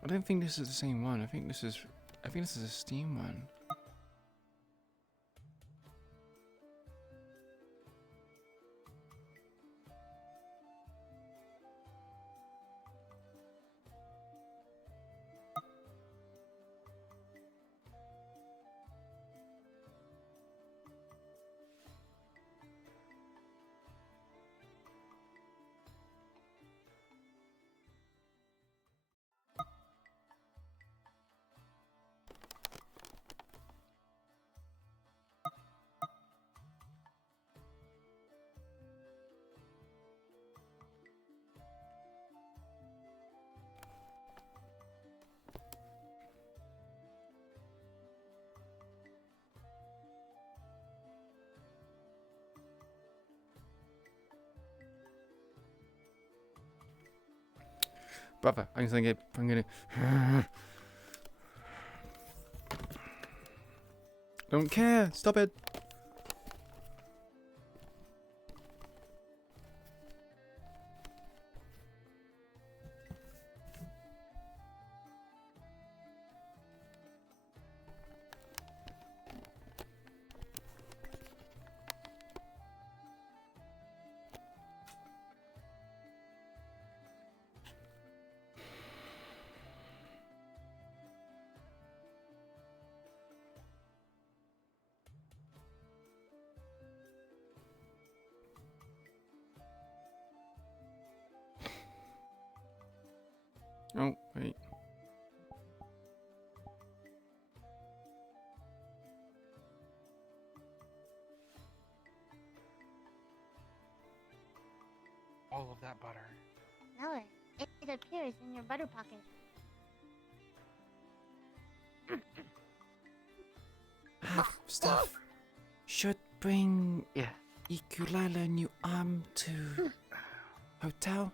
I don't think this is the same one. I think this is a Steam one. Brother, I'm gonna don't care, stop it. Oh, wait. All of that butter. No, it appears in your butter pocket. Stuff. Should bring Yeah. Iku'lylah new arm to hotel.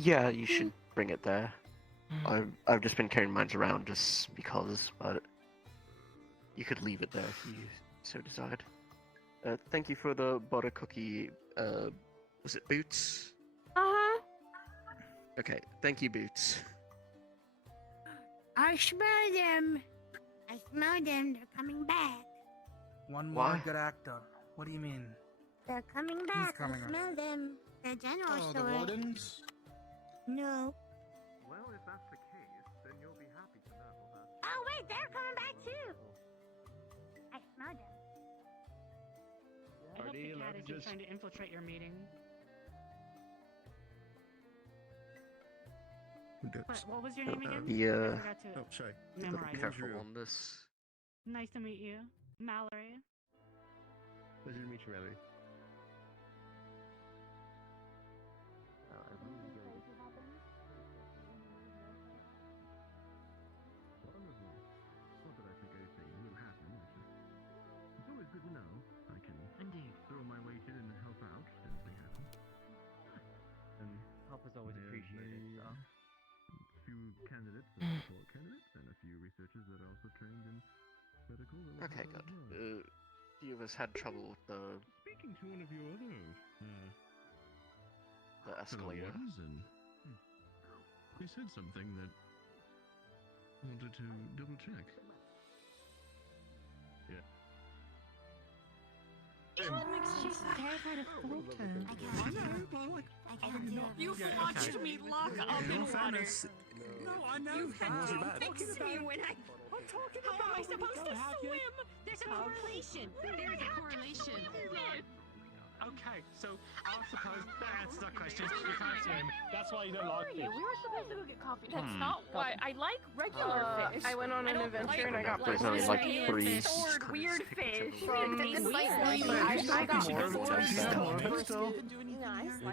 Yeah, you should bring it there. I've just been carrying mine around just because, but you could leave it there if you so desired. Thank you for the butter cookie. Was it boots? Okay, thank you, Boots. I smell them. I smell them. They're coming back. One more Why? good actor. What do you mean? They're coming back. coming I up? smell them. The general Oh, the store. rodents? No. Well, if that's the case, then you'll be happy to know that. Oh wait, they're coming back too. I smell them. I hope the cat isn't trying to infiltrate your meeting. What was your name again? Yeah. I forgot to memorize Be it. careful on this. Nice to meet you, Mallory. Pleasure to meet you, Mallory. Wonderful. Not that I think anything will happen, it's always good to know. I can throw my weight in and help out if anything happens. And help is always appreciated. So. A few candidates that are support candidates, and a few researchers that are also trained in medical. Okay, good. Few of us had trouble with the Speaking to one of your other escalator. and he said something that I wanted to double check. Yeah. She's terrified of Fulton. You've watched me lock up in water. No, I know. You've had Wasn't to bad. fix me when I... How am I supposed to swim? There's a correlation. There's a correlation. Okay, so I suppose that answers that question. You can't swim. That's why you don't like fish. We were supposed to go get coffee. That's not why I like regular fish. I went on an adventure and I got There's only like three. Weird fish from I got You're four. You're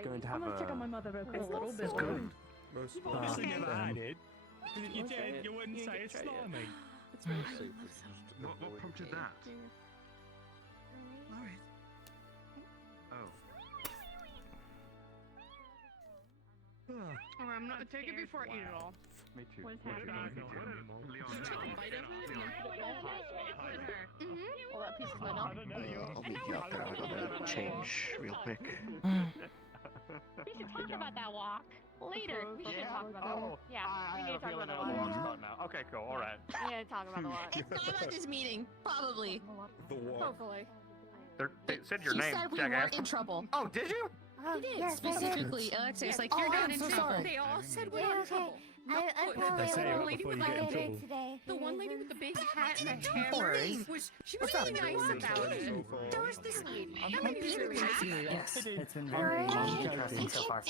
going to I'm have gonna check on my a... mother real quick. A little bit. Good. You've obviously never had it. Because if you did, you wouldn't say it's slimy. What prompted that? Oh. Or I'm not. Take it before I eat it all. Me too. What's happening? Well, that piece is mine up. I'll meet you out there. I gotta change real quick. We should talk about that walk later. We should talk about that walk. Yeah, we need to talk about that the walk's walk. gone now. Okay, cool. All right. We need to talk about the walk. It's not about this meeting. Probably. The walk. Hopefully. They said your She name, said we jackass. weren't in trouble. Oh, did you? He did specifically. Alexei was like, "You're not in trouble." They all said we're in trouble. I probably the one one lady with the later today. The one lady with the big hat and the hammer she was really nice about it. There was this really Yes, it's been very interesting so far.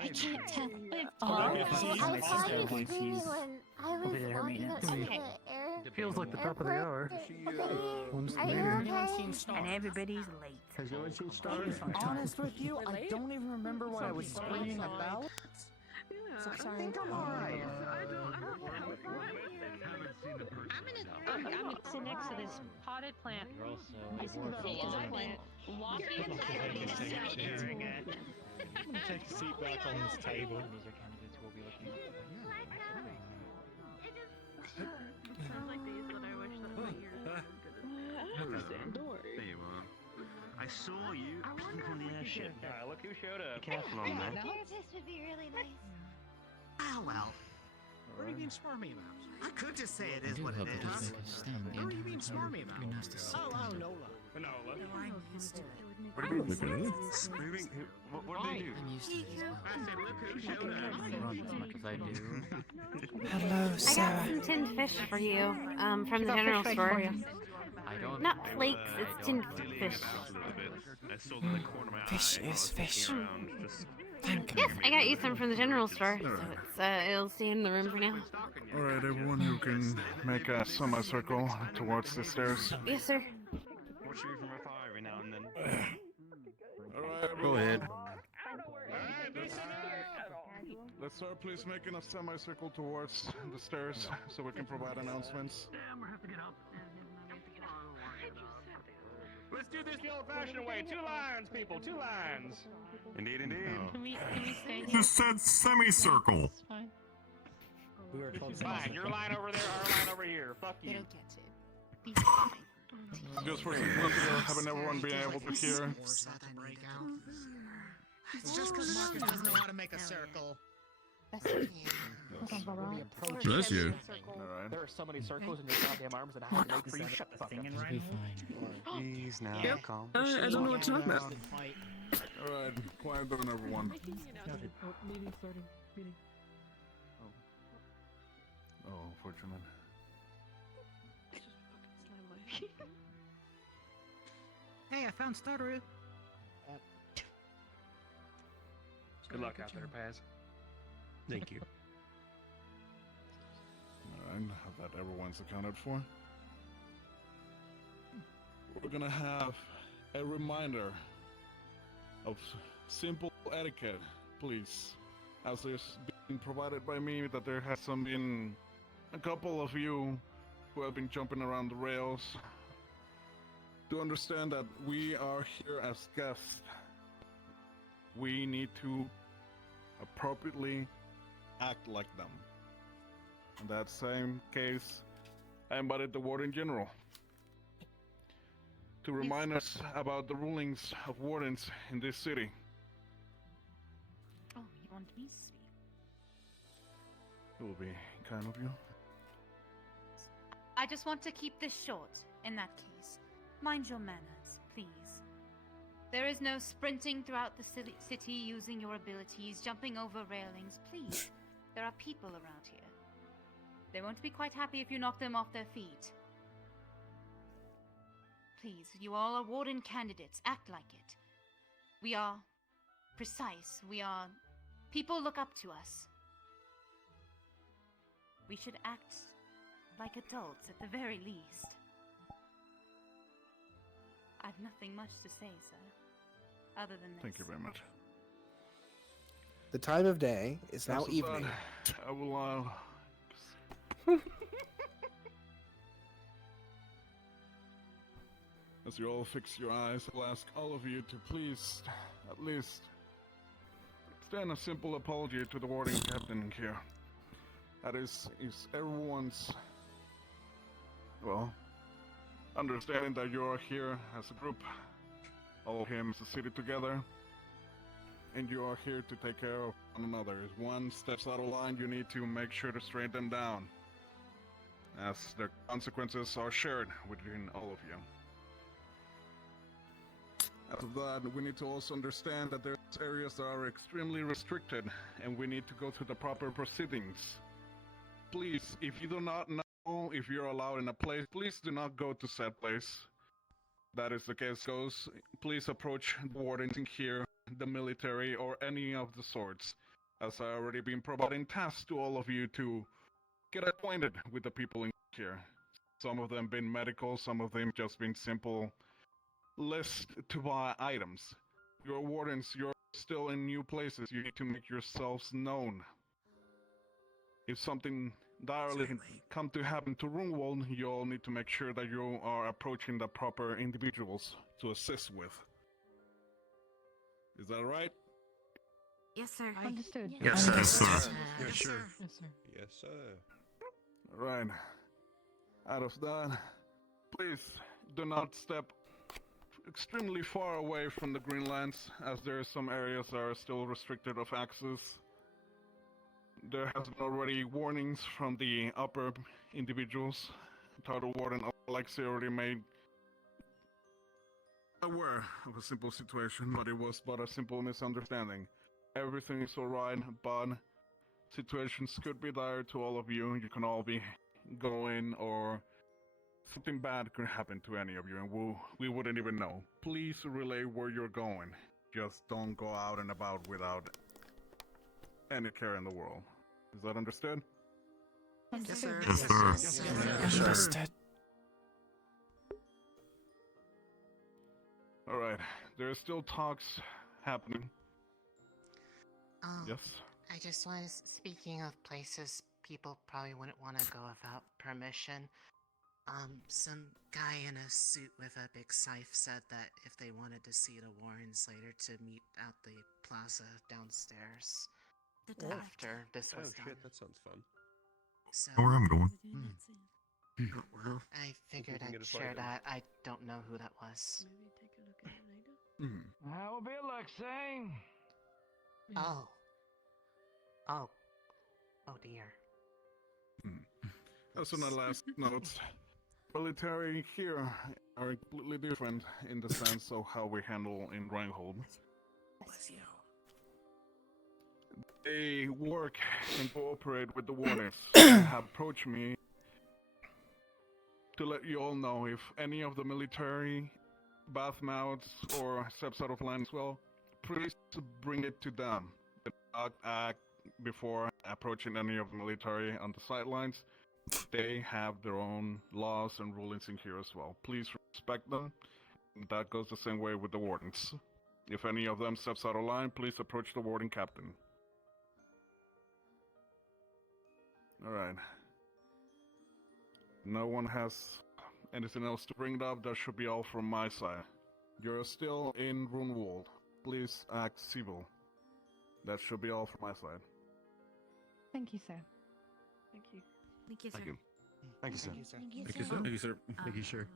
I can't tell if I saw you screaming when I was walking up to the air. It feels like the top of the hour. Are you okay? And everybody's late. Has no one seen stars? Honest with you, I don't even remember what I was screaming about. So I think I'm alright. I'm gonna sit next to this potted plant. Walking I'm gonna take a seat back on this table. These are candidates we'll be looking at. Sounds like days that I wish that my ears were good. There you are. I saw you peeking from the airship. Alright, look who showed up. Be careful on that. This would be really nice. Ah, well. What are you being smarmy about? I could just say it is what it is. What are you being smarmy about? Oh, Nola. Nola. What are you doing? Moving? What do they do? I said, look who showed up. Hello, I Sarah. got some tinned fish for you, from the general store. Not flakes, it's tinned fish. I saw the corner of my eye. Fish is fish. Thank Yes, I got you some from the general store, so it's, it'll stay in the room for now. Alright, everyone who can make a semicircle towards the stairs. Yes, sir. Watch you from afar every now and then. Alright, Go ahead. Let's start please making a semicircle towards the stairs so we can provide announcements. Damn, we have to get up. Let's do this the old-fashioned way. 2 lines, people. 2 lines. Indeed, indeed. Can we stay here? Just said semicircle. Fine. We were told Fine, your line over there, our line over here. Fuck you. Just for simplicity, having everyone be able to hear. It's just because Marcus doesn't know how to make a circle. Best of you. Bless you. Alright. There are so many circles in your goddamn arms that I have to make for you. Shut the fuck up. It'll be fine. Please now, Yep. calm. I don't know what you're talking about. Alright, quiet down, everyone. Meeting starting. Meeting. Oh, unfortunate. Hey, I found Starter. Good luck out there, Paz. Thank you. Alright, have that everyone's accounted for. We're gonna have a reminder of simple etiquette, please. As it's been provided by me that there has been a couple of you who have been jumping around the rails. To understand that we are here as guests, we need to appropriately act like them. In that same case, I invited the Warden General to remind us about the rulings of wardens in this city. Oh, you want me to speak? It will be kind of you. I just want to keep this short, in that case. Mind your manners, please. There is no sprinting throughout the city using your abilities, jumping over railings, please. There are people around here. They won't be quite happy if you knock them off their feet. Please, you all are warden candidates. Act like it. We are precise. People look up to us. We should act like adults at the very least. I've nothing much to say, sir. Other than this. Thank you very much. The time of day is now As of evening. that, I will as you all fix your eyes, I'll ask all of you to please, at least, extend a simple apology to the warding captain here. That is everyone's, well, understanding that you are here as a group, all of him as a city together, and you are here to take care of one another. If one steps out of line, you need to make sure to straighten them down, as the consequences are shared between all of you. After that, we need to also understand that there's areas that are extremely restricted, and we need to go through the proper proceedings. Please, if you do not know if you're allowed in a place, please do not go to said place. That is the case goes, please approach the wardens in here, the military, or any of the sorts, as I already been providing tasks to all of you to get acquainted with the people in here. Some of them been medical, some of them just been simple list to buy items. You're wardens, you're still in new places, you need to make yourselves known. If something direly come to happen to Runewald, you all need to make sure that you are approaching the proper individuals to assist with. Is that right? Yes, sir. Understood. Yes, sir. Yes, sir. Yeah, sure. Yes, sir. Yes, sir. Alright. Out of that, please do not step extremely far away from the Greenlands, as there are some areas that are still restricted of access. There has been already warnings from the upper individuals. Title Warden Alexei already made aware of a simple situation, but it was but a simple misunderstanding. Everything is alright, but situations could be dire to all of you. You can all be going, or something bad could happen to any of you, and we wouldn't even know. Please relay where you're going. Just don't go out and about without any care in the world. Is that understood? Yes, sir. Yes, sir. Yes, sir. Understood. Alright, there are still talks happening. Yes? I just was speaking of places people probably wouldn't want to go without permission. Some guy in a suit with a big scythe said that if they wanted to see the Warrens later, to meet out the plaza downstairs after this was done. Shit, that sounds fun. So, Know where I'm going. well, I figured can get I'd us share later. that. I don't know who that was. Maybe take a look at it later. How be Alexei? Oh. Oh, Oh dear. Also, my last notes. Military here are completely different in the sense of how we handle in Runewald. Bless you. They work and cooperate with the wardens and have approached me to let you all know if any of the military bath mouths or steps out of line as well, please bring it to them. Do not act before approaching any of the military on the sidelines. They have their own laws and rulings in here as well. Please respect them. That goes the same way with the wardens. If any of them steps out of line, please approach the warden captain. Alright. No one has anything else to bring up. That should be all from my side. You're still in Runewald. Please act civil. That should be all from my side. Thank you, sir. Thank you. Thank you, sir. Thank you. Thank you, sir. Thank you, sir. Thank you, sir. Thank you, sir.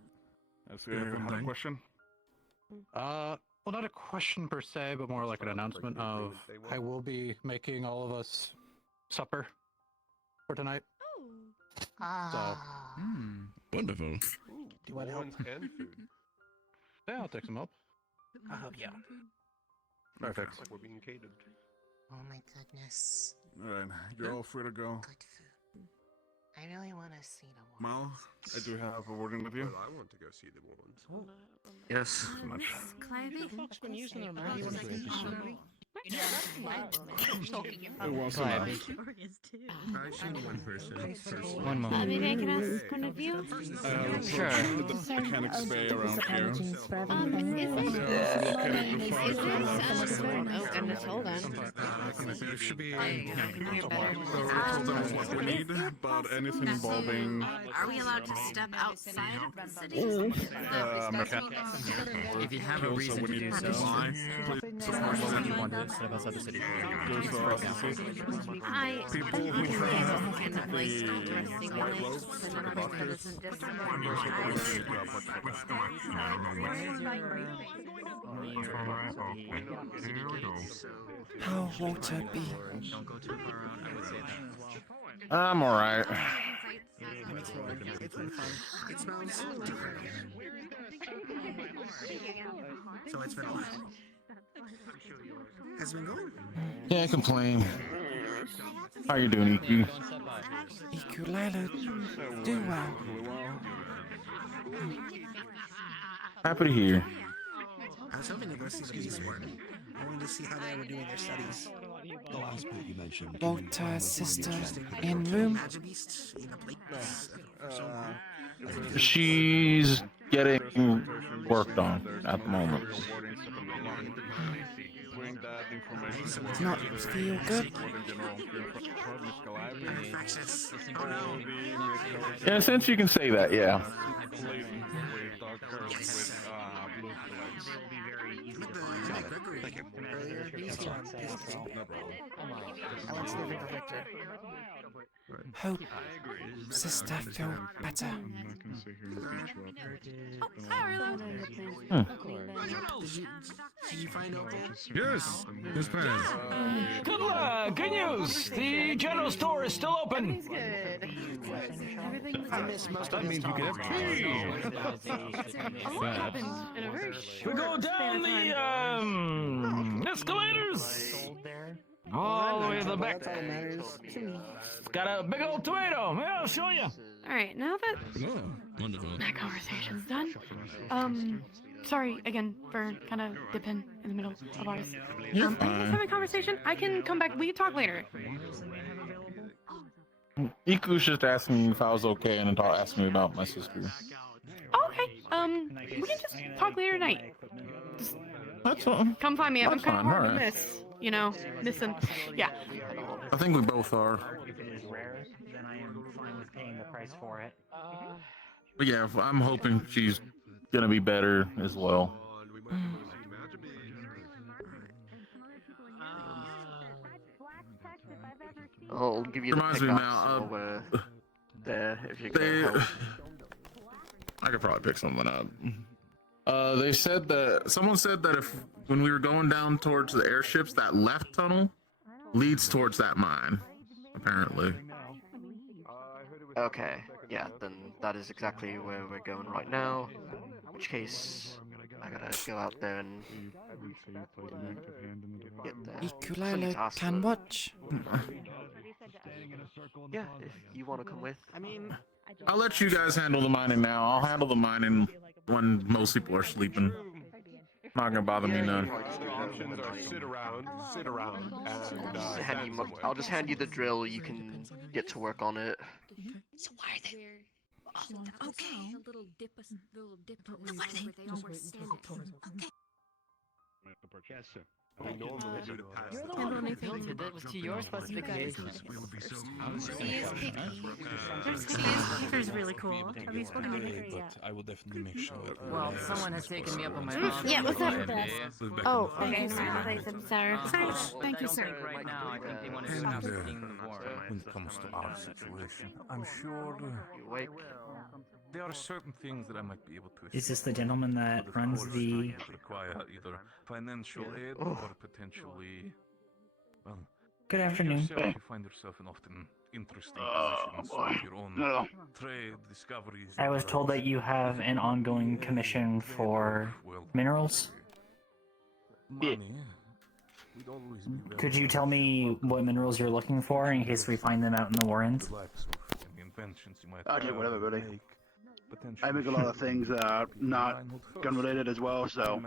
Is there another question? Well, not a question per se, but more like an announcement of I will be making all of us supper for tonight. Wonderful. Do you want help? And food. Yeah, I'll take some help. Yeah. Perfect. Like we're being catered. Oh my goodness. Alright, you're all free to go. Good food. I really want to see the wall. Mal, I do have a wording with you. Well, I want to go see the ones. Yes. So much. Climbing? Fuck's been using them, man. You want to see It was Hi, enough. I see one person. One moment. Maybe I can ask one of you? Sure. The mechanics bay around here. Is it? Oh goodness, hold on. There should be I can hear better. What we need, but anything involving Are we allowed to step outside of the city? If you have a reason to do so, if you want to step outside the city, I people who think have it's kind of like interesting when I how water be? I'm alright. It's been fun. It smells different. So it's been a while. Has it been going? Can't complain. How you doing, Iku? Iku'lylah, do well. Happy to hear. I was hoping to go see the Beast Warden. I wanted to see how they were doing their studies. The last bit you mentioned. Walter's sister in room. She's getting worked on at the moment. Does not feel good. In a sense, you can say that, yeah. Hope sister feel better. Did you find Opal? Yes. Yes, please. Good news! The general store is still open. Good. Everything's I missed most That of means this we can talk. have tea. a lot happened in a very We short go down span of time. the escalators. Oh, the way to the back. That's all that matters. It's got a big old tomato. Yeah, I'll show you. All right, now that Oh, wonderful. that conversation's done, sorry again for kind of dipping in the middle of ours. You're I guess have fine. a conversation. I can come back. We can talk later. Iku's just asking me if I was okay and asking me about my sister. Oh, okay. We can just talk later tonight. Just That's fine. come find me. I'm That's kind of fine, hard to alright. miss. You know, missing. Yeah. I think we both are. If it is rare, then I am fine with paying the price for it. But yeah, I'm hoping she's gonna be better as well. I'll give you the Reminds me pickups now, while we're there if you They, can help. I could probably pick someone up. They said that someone said that if when we were going down towards the airships, that left tunnel leads towards that mine. apparently. Okay, yeah, then that is exactly where we're going right now. In which case, I gotta go out there and get there. Iku'lylah can watch. Yeah, if you want to come with. I mean, I'll let you guys handle the mining now. I'll handle the mining when most people are sleeping. Not gonna bother me none. Other options are sit around, and I'll just hand you the drill. You can get to work on it. So why are they? Oh, okay. A little dip, why are they all were standing? Okay. Yes, sir. Handle anything that was to your specifications. He is picky. Peter's really cool. Have you spoken to him yet? I will definitely make sure. Well, someone has taken me up on my offer. Yeah, what's up? Oh, okay. I'm sorry. Thank you, sir. Right now, I think they want to do something more. When it comes to our situation, I'm sure there are certain things that I might be able to. Is this the gentleman that runs the? Require either financial aid or potentially. Well, Good afternoon. You find yourself in often interesting positions with your own trade discoveries. I was told that you have an ongoing commission for minerals. Money. Could you tell me what minerals you're looking for in case we find them out in the Warrens? I do whatever, really. I make a lot of things that are not gun-related as well, so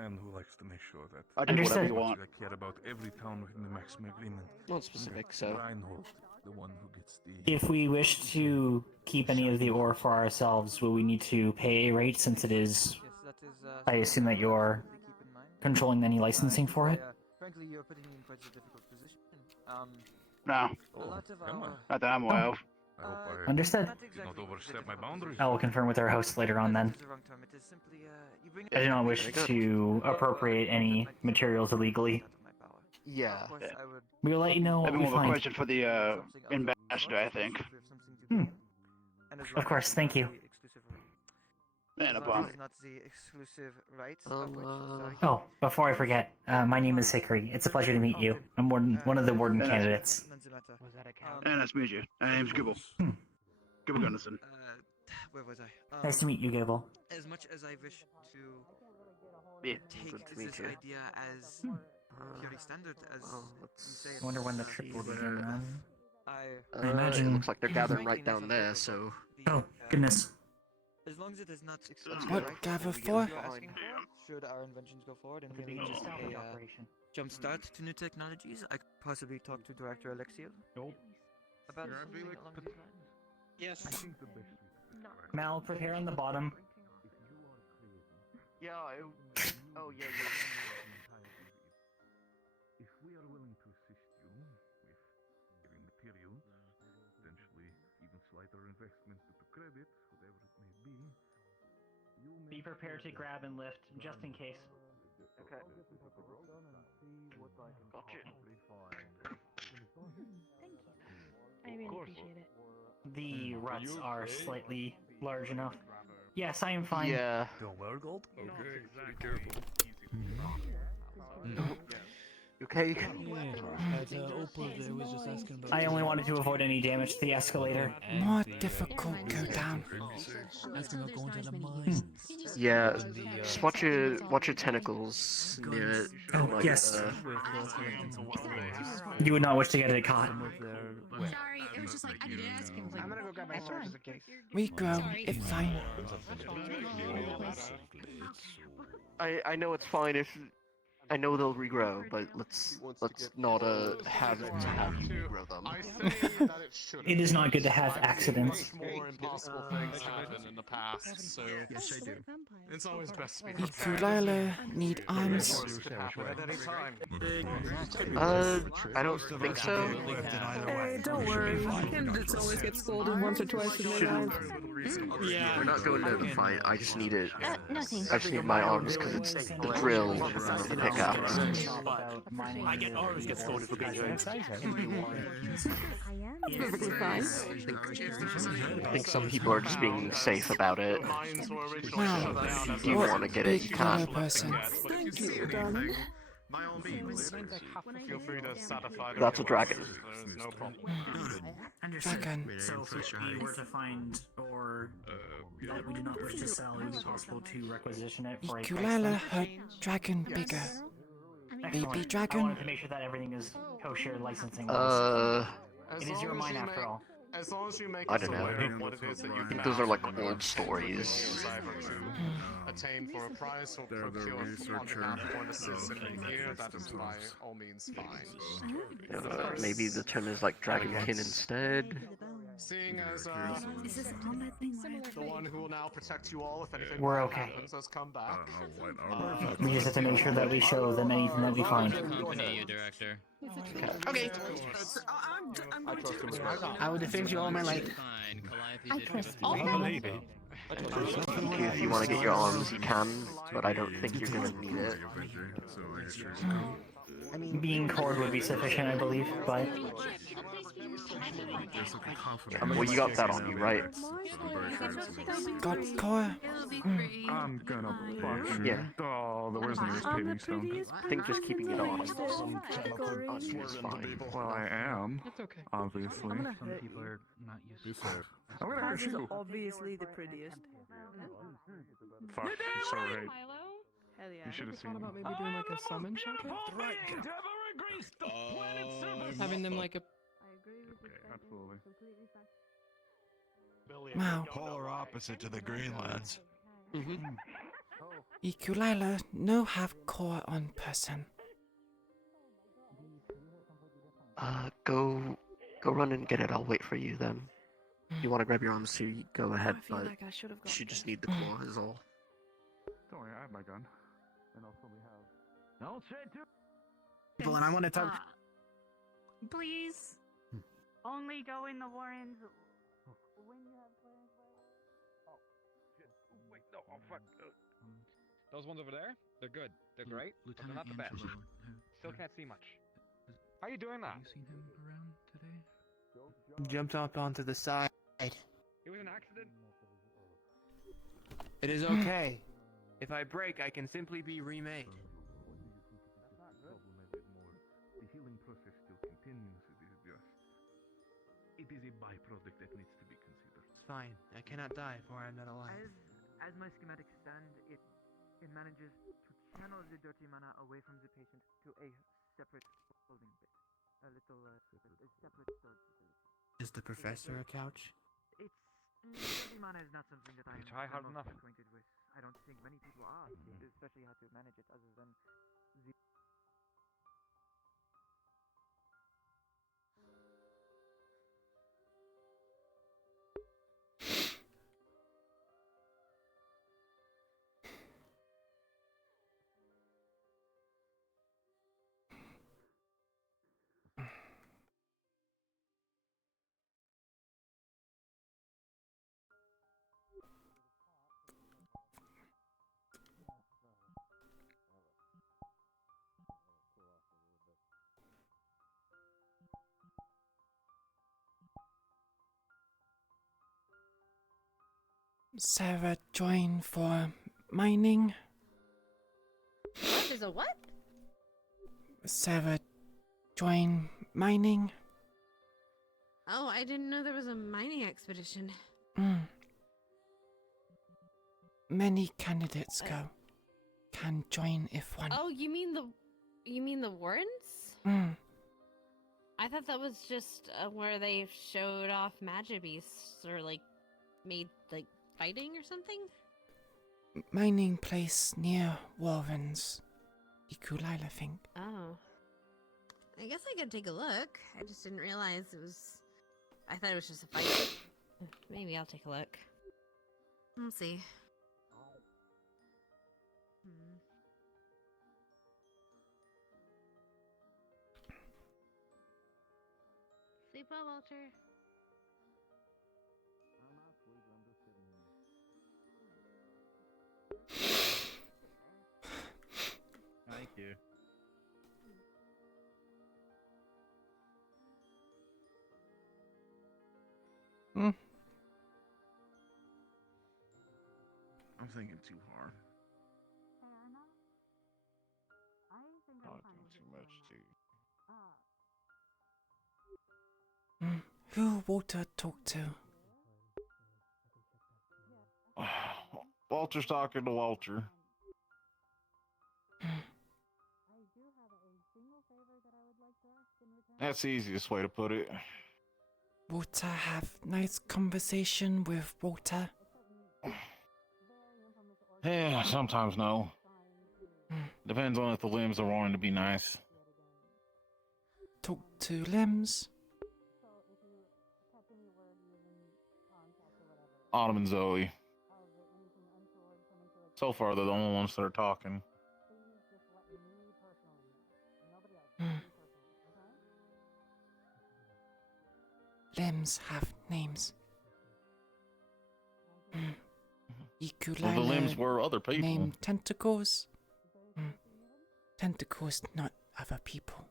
I do whatever you want. I care about every town within the maximum agreement. Not specific, so. Reinhold, the one who gets the. If we wish to keep any of the ore for ourselves, will we need to pay a rate since it is? I assume that you're controlling any licensing for it. Frankly, you're putting me in quite a difficult position. No, not that I'm aware of. Understood. Not overstep my boundaries. I will confirm with our host later on then. I do not wish to appropriate any materials illegally. Yeah. We will let you know I what have we more of a find. question for the ambassador, I think. Of course, thank you. Yeah, no problem. Oh, before I forget, my name is Hickory. It's a pleasure to meet you. I'm one of the warden candidates. Yeah, nice to meet you. My name's Gibble. Gibble Gunnison. Where was I? Nice to meet you, Gable. As much as I wish to take this idea as purely standard, as you say. I wonder when the trip will begin. I imagine. It looks like they're gathering right down there, so. Oh, goodness. As long as it is not What gather for? Should our inventions go forward and really just a jump start to new technologies, I could possibly talk to Director Alexio. About something along these lines. Yes. Mal, prepare on the bottom. Yeah, oh yeah. If we are willing to assist you with giving materials, potentially even slighter investments to credit, whatever it may be, you may Be prepared to grab and lift, just in case. Okay. Gotcha. I really appreciate it. The ruts are slightly large enough. Yes, I am fine. Yeah. Don't wear gold? Okay, be careful. Okay. I only wanted to avoid any damage to the escalator. More difficult go down. Yeah, just watch your tentacles near it. Oh, like, yes. You would not wish to get it caught. Sorry, it was just like I didn't ask him. I'm gonna go grab my sword just in case. We grow, it's fine. I know it's fine if I know they'll regrow, but let's not have it to have you regrow them. It is not good to have accidents. More impossible things happen in the past, so yes, I do. It's always best to be Iku'lylah need arms. I don't think so. Hey, don't worry. Candidates always get scolded once or twice in their lives. Yeah. We're not going to the fight. I just need it. Nothing. I just need my arms because it's the drill and the pickaxe. I get always get scolded for being inside. Perfectly fine. I think some people are just being safe about it. Wow, If you want to get it, you can. Person. Thank you, darling. By all means. Feel free to satisfy That's a dragon. There's no problem. Understood. Dragon. So if we were to find ore that we do not wish to sell, it would be possible to requisition it for a price Iku'lylah, then? her dragon bigger. Excellent. Baby I dragon. wanted to make sure that everything is kosher licensing wise. It is your mine after all. As long as you make I us don't know. aware of what it is that you I think found, those are like whether old it's stories. attain for a price or They're the procure on researcher behalf of one of specific year, that is by themselves. all means fine. Maybe the term is like dragonkin instead. Seeing as Is this on that thing? the one who will now protect you all if anything We're bad okay. happens has come back. We just have to make sure that we show them anything that we find. Accompany you, Director. Okay. I will defend you all my life. I trust if you want to get your arms, you can, but I don't think you're gonna need it. Being cord would be sufficient, I believe, but... Well, you got that on you, right? Got core. I'm gonna fucking. Yeah. Oh, there wasn't even paving stone. I think just keeping it on is fine. Well, I am. Obviously. Some people are not used to it. I'm gonna hurt you. Obviously the prettiest. Fuck, you're so right. Hell yeah. You should have seen about maybe doing like a summon check? Having them like a. Absolutely. Wow. Polar opposite to the Greenlands. Iku'lylah no have core on person. Go run and get it. I'll wait for you then. You want to grab your arms, so you go ahead, feel but like I should have you should just need the claw is all. Don't worry, I have my gun. And also we have. Don't say too. People, and I want to talk. Please. Only go in the Warrens when you have plans. Wait, no, oh fuck. Those ones over there, they're good. They're great, but they're not the best. Still can't see much. How you doing that? Have you seen him around today? Jumped up onto the side. It was an accident. It is okay. If I break, I can simply be remade. The healing process still continues. It is a byproduct that needs to be considered. It's fine. I cannot die, for I am not alive. As my schematics stand, it manages to channel the dirty mana away from the patient to a separate holding bit. A separate storage facility. Is the professor a couch? It's dirty mana is not something that I'm try hard most enough. acquainted with. I don't think many people are, especially how to manage it other than the Sarah join for mining. What? There's a what? Sarah join mining. Oh, I didn't know there was a mining expedition. Many candidates go. Can join if one. Oh, you mean the Warrens? I thought that was just where they showed off magic beasts or like made like fighting or something. Mining place near Warrens. Iku'lylah think. Oh. I guess I could take a look. I just didn't realize it was. I thought it was just a fight. Maybe I'll take a look. We'll see. Sleep well, Walter. Thank you. I'm thinking too hard. I think Talking too much too. Who Walter talked to? Walter's talking to Walter. That's the easiest way to put it. Walter have nice conversation with Walter. Yeah, sometimes no. Depends on if the limbs are wanting to be nice. Talk to Limbs. Autumn and Zoe. So far, they're the only ones that are talking. Limbs have names. Iku'lylah. Well, the limbs were other people. Name Tentacles. Tentacles, not other people.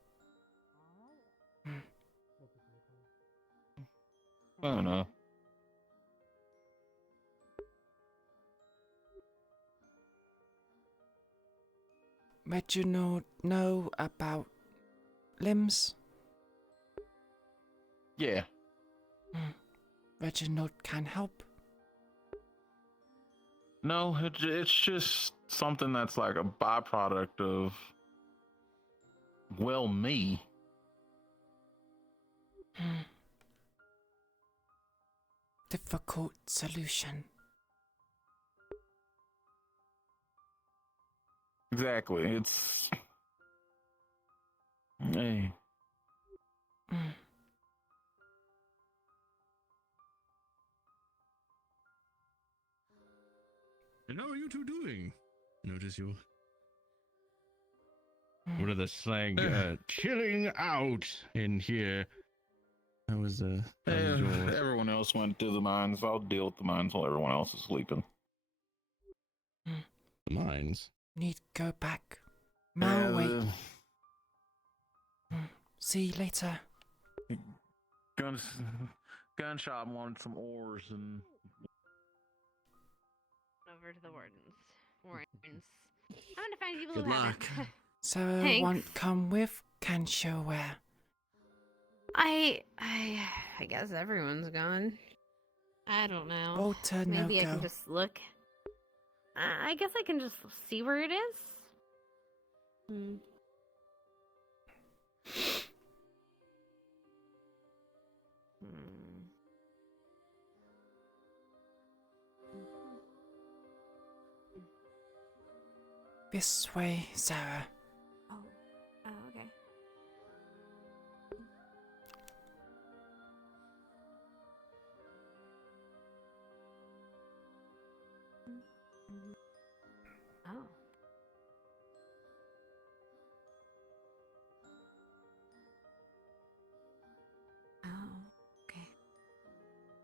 I don't know. Reginald know about Limbs? Yeah. Reginald can help. No, it's just something that's like a byproduct of, well, me. Difficult solution. Exactly. It's... Hey. And how are you two doing? Notice you. What are the slang? Chilling out in here. How was Everyone else went to the mines. I'll deal with the mines while everyone else is sleeping. The mines? Need to go back. Mal, wait. See you later. Gun shop wanted some ores and... Over to the wardens. I'm gonna find people Good who luck. haven't. So, Thanks. want come with? Can show where? I guess everyone's gone. I don't know. Walter, no Maybe I go. can just look. I guess I can just see where it is. This way, Sarah. Oh, okay. Oh. Oh, okay.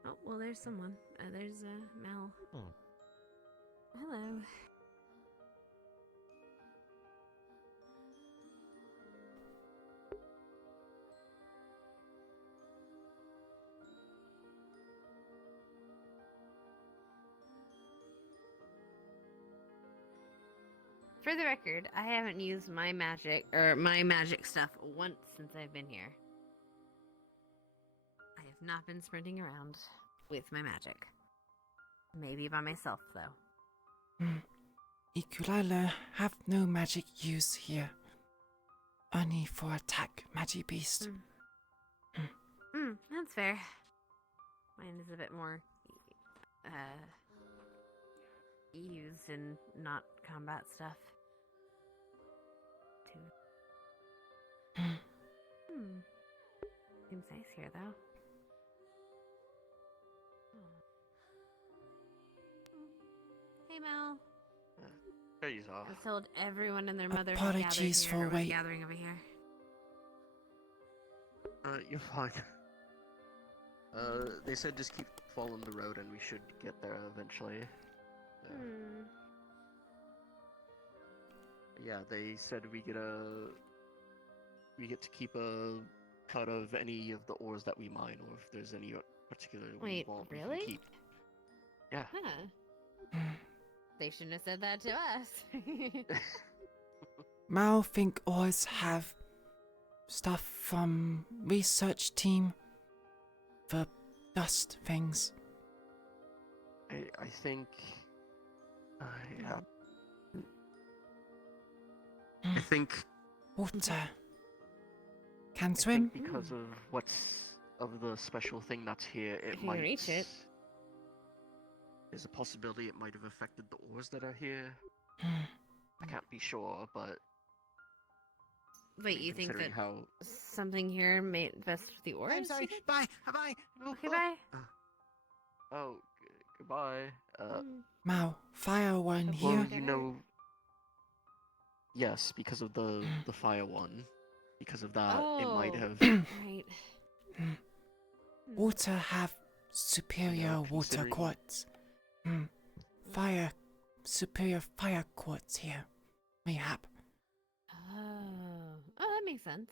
Oh, well, there's someone. There's Mel. Hello. For the record, I haven't used my magic stuff once since I've been here. I have not been sprinting around with my magic. Maybe by myself, though. Iku'lylah have no magic use here. Only for attack magic beast. That's fair. Mine is a bit more used in not combat stuff. Seems nice here, though. Hey, Mel. There you are. I told everyone and their mother Apologies for wait. gathering over here. You're fine. They said just keep following the road and we should get there eventually. Yeah, they said we get to keep a cut of any of the ores that we mine, or if there's any particular we Wait, want, we really? can keep. Yeah. Huh. They shouldn't have said that to us. Mao think ores have stuff from research team for dust things. I think. Yeah. I think. Water. Can I swim? think because of of the special thing that's here, it If you might can reach it. There's a possibility it might have affected the ores that are here. Hmm. I can't be sure, but. Wait, you think that considering how. something here may invest with the ores? I'm sorry. Bye. Bye. Okay, bye. Oh, goodbye. Mao, fire one Well, here. you know. Yes, because of the fire one. Because of that, it might have. Right. Water have superior water considering- quartz. Fire, superior fire quartz here. Mayhap. Oh, that makes sense.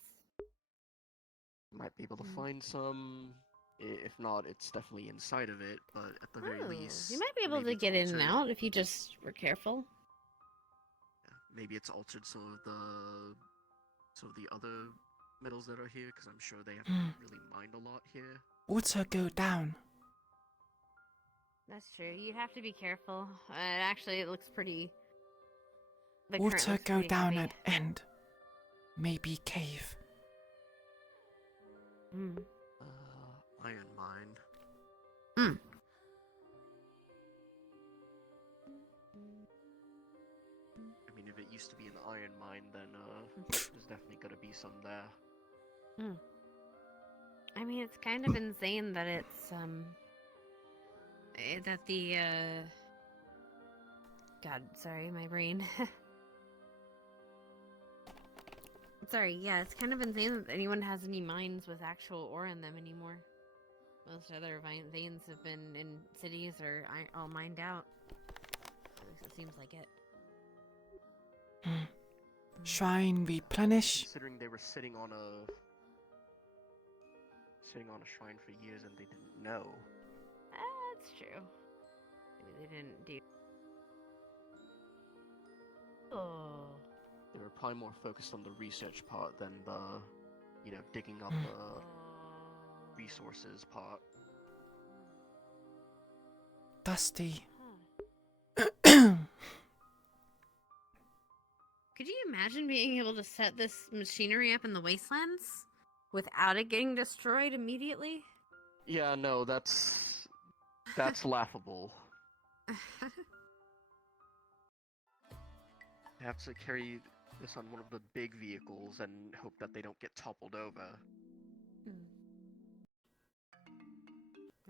Might be able to find some. If not, it's definitely inside of it. But at the very least, You might be able maybe to it's get in and altered- out if you just were careful. Maybe it's altered some of the other metals that are here, because I'm sure they haven't really mined a lot here. Water go down. That's true. You'd have to be careful. Actually, it looks pretty. The current Water looks go pretty down heavy. at end. Maybe cave. Iron mine. I mean, if it used to be an iron mine, then there's definitely gotta be some there. I mean, it's kind of insane that it's that the God, sorry, my brain. Sorry, yeah, it's kind of insane that anyone has any mines with actual ore in them anymore. Most other veins have been in cities or all mined out. At least it seems like it. Shrine replenish. Considering they were sitting on a shrine for years and they didn't know. That's true. Maybe they didn't do. Oh. They were probably more focused on the research part than the, digging up the resources part. Dusty. Could you imagine being able to set this machinery up in the wastelands without it getting destroyed immediately? Yeah, no, that's laughable. They have to carry this on one of the big vehicles and hope that they don't get toppled over.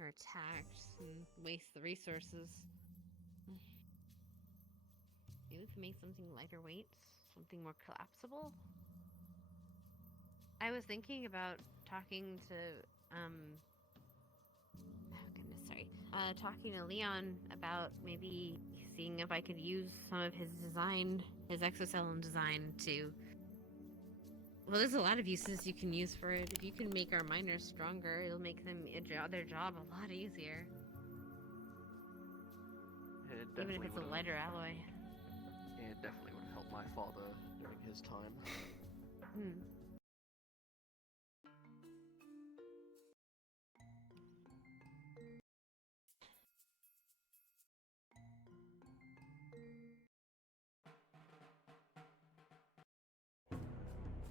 Or attacked and waste the resources. Maybe we can make something lighter weight, something more collapsible. I was thinking about talking to talking to Leon about maybe seeing if I could use some of his design, his exoskeleton design to. Well, there's a lot of uses you can use for it. If you can make our miners stronger, it'll make them their job a lot easier. Even if it's a lighter alloy. It definitely would have helped my father during his time.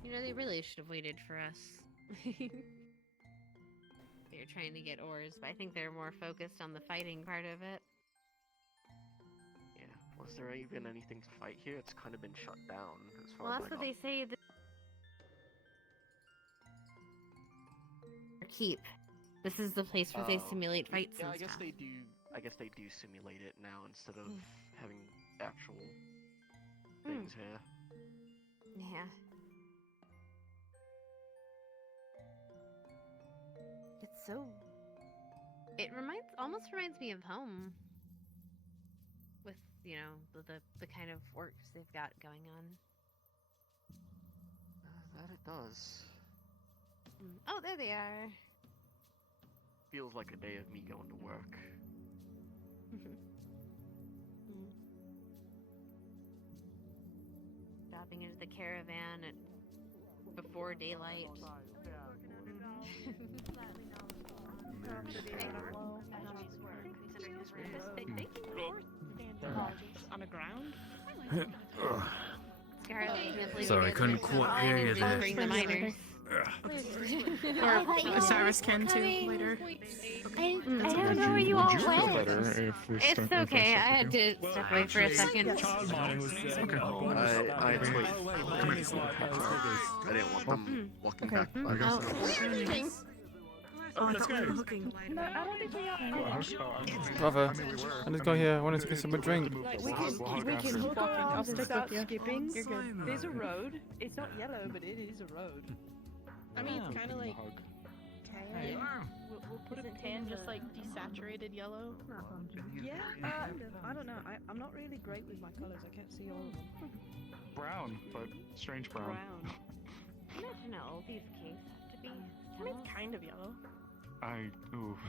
You know, they really should have waited for us. They're trying to get ores, but I think they're more focused on the fighting part of it. Yeah, was there even anything to fight here? It's kind of been shut down as far Well, as that's I what know. they say. Keep. This is the place where they simulate fights Yeah, and I guess stuff. they do. I guess they do simulate it now instead of having actual things here. Yeah. It's so. It almost reminds me of home. With the kind of works they've got going on. That it does. Oh, there they are. Feels like a day of me going to work. hopping into the caravan before daylight. On the ground? Sorry, couldn't quite hear you there. Bring the miners. Or Cyrus can too later. I don't know where you all went. It's okay, I had to step away for a second. I didn't want them walking back. Oh, let's go. No, I don't think we are. Brother, I just got here. I wanted to get some drink. Like, we can hook around and start skipping. There's a road. It's not yellow, but it is a road. I mean, it's kind of like. Yeah. We'll put a tan just like desaturated yellow. Yeah, I don't know. I'm not really great with my colors. I can't see all of them. Brown, but strange brown. Imagine how old these caves have to be. I mean, it's kind of yellow. Oof.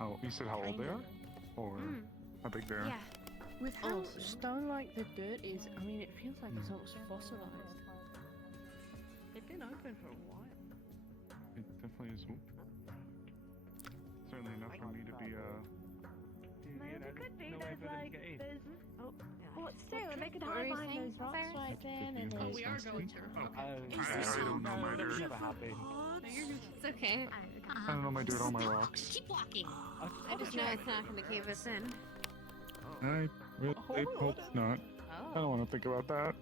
Oh, you said how old they are? Or how big they are? Yeah. With how stone like the dirt is, I mean, it feels like it's almost fossilized. They've been open for a while. It definitely is. Certainly enough for me to be It could be there's like there's Well, still, they could hide behind those rocks right then. And oh, we are going to. I don't know my dirt. It's okay. I don't know my dirt on my rocks. Keep walking. I just know it's not going to cave us in. I really hope not. I don't want to think about that.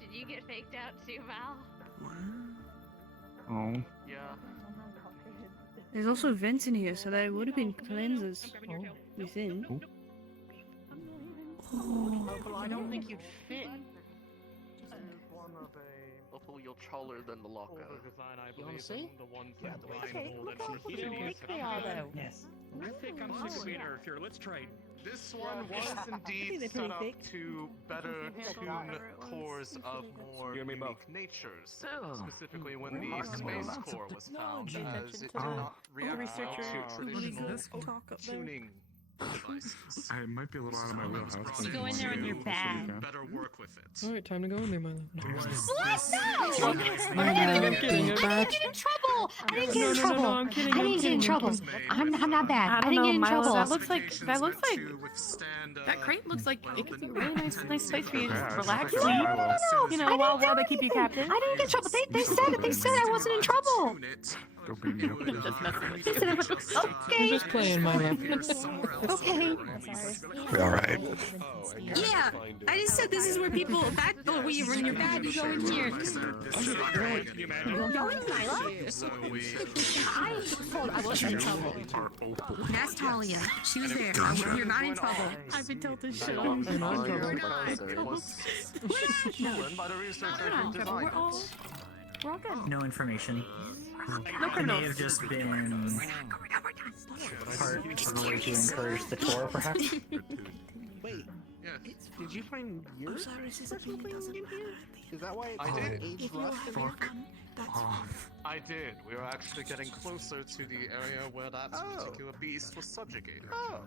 Did you get faked out too, Val? Oh. Yeah. There's also vents in here, so there would have been cleansers within. Well, I don't think you'd fit. You're taller than the locker. You want to see? Yes. I think I'm 6 feet Earth here. Let's trade. This one was indeed set up to better tune cores of more unique natures. Specifically when the space core was found, as it did not react to traditional tuning devices. I might be a little out of my wheelhouse. You go in there in your bag. Better work with it. Alright, time to go in there, my love. What? No! I didn't get in trouble! I didn't get in trouble! I didn't get in trouble! I'm not bad. I didn't get in trouble. That looks like that crate looks like it could be a really nice place for you to just relax, sleep. You know, while they keep you captive. I didn't get in trouble. They said I wasn't in trouble. Don't beat me up. Just messing with you. Okay. I'm just playing, my love. Okay. Alright. Yeah, I just said this is where people back when you bring your bag, you go in here. Go in, Nyla. I told I wasn't in trouble. That's Talia. She was there. You're not in trouble. I've been told to shut up. We're not. We're all good. No information. No It criminals. may have just been part of a way to encourage the tour, perhaps? Wait. Yes. Did you find yours? Is that why I did. I did. We were actually getting closer to the area where that particular beast was subjugated. Oh,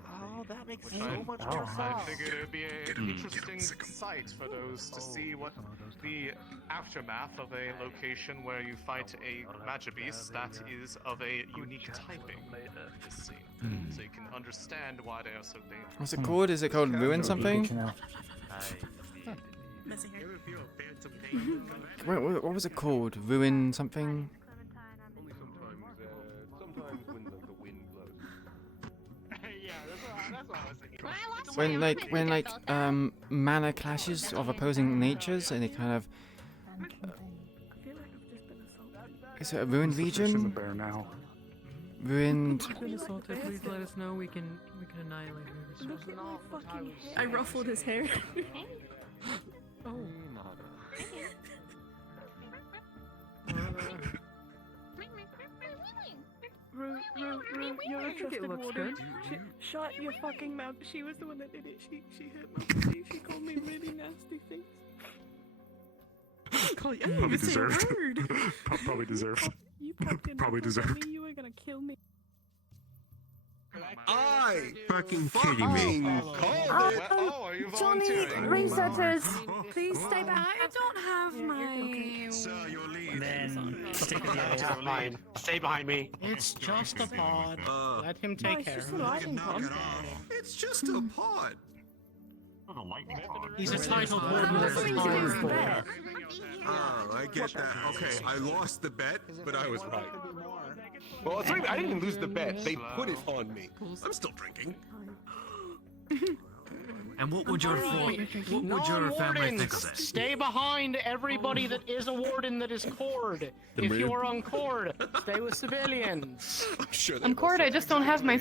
that makes Which so much more I sense. figured it would be an interesting sight for those to see what the aftermath of a location where you fight a magic beast that is of a unique typing is seen. So you can understand why they are so dangerous. What's it called? Is it called Ruin something? Wait, what was it called? Ruin something? Sometimes when the wind blows. Yeah, that's what I was thinking. When mana clashes of opposing natures and it kind of is it a ruined region? Ruined. Please let us know. We can annihilate her. I ruffled his hair. Oh. Rue, you're a trusted warden. Shut your fucking mouth. She was the one that did it. She hurt my body. She called me really nasty things. I didn't Probably even say a deserved. word. Probably deserved. You popped in Probably and told deserved. me you were gonna kill me. Fucking kidding me. Oh, are you volunteering? Researchers. please stay back. I don't have my. Sir, your lead. Then stick with the other behind. Stay behind me. It's just a pod. Let him No, take it's care just of a it. riding pod. It's just a pod. He's a title holder. Oh, I get that. Okay, I lost the bet, but I was right. Well, it's not even, I didn't lose the bet. They put it on me. I'm still drinking. And what would your family think of this? Stay behind everybody that is a warden that is cord. If you are on cord, stay with civilians. I'm cord. I just don't have my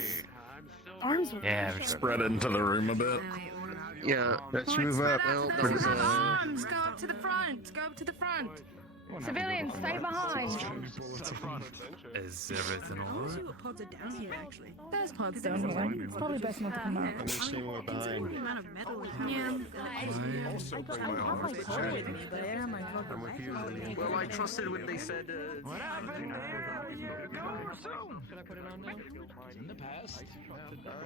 arms. Yeah, spread into the room a bit. Yeah, let's move up. Arms. Go up to the front. Go up to the front. Civilians, stay behind. Is everything alright? See what pods are down here, actually. There's pods down here. It's probably best not to come out. Well, I trusted when they said. What happened? Should I put it on now? In the past.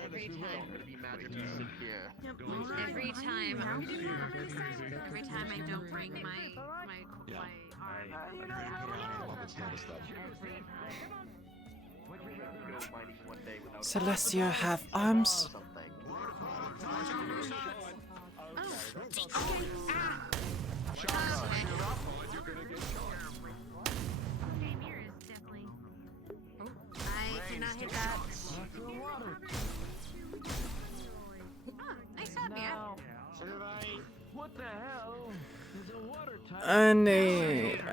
Every time. Yeah. Every time I don't bring my arm. Celestia have arms? I cannot hit that. Nice job, man. What the hell? There's a water type.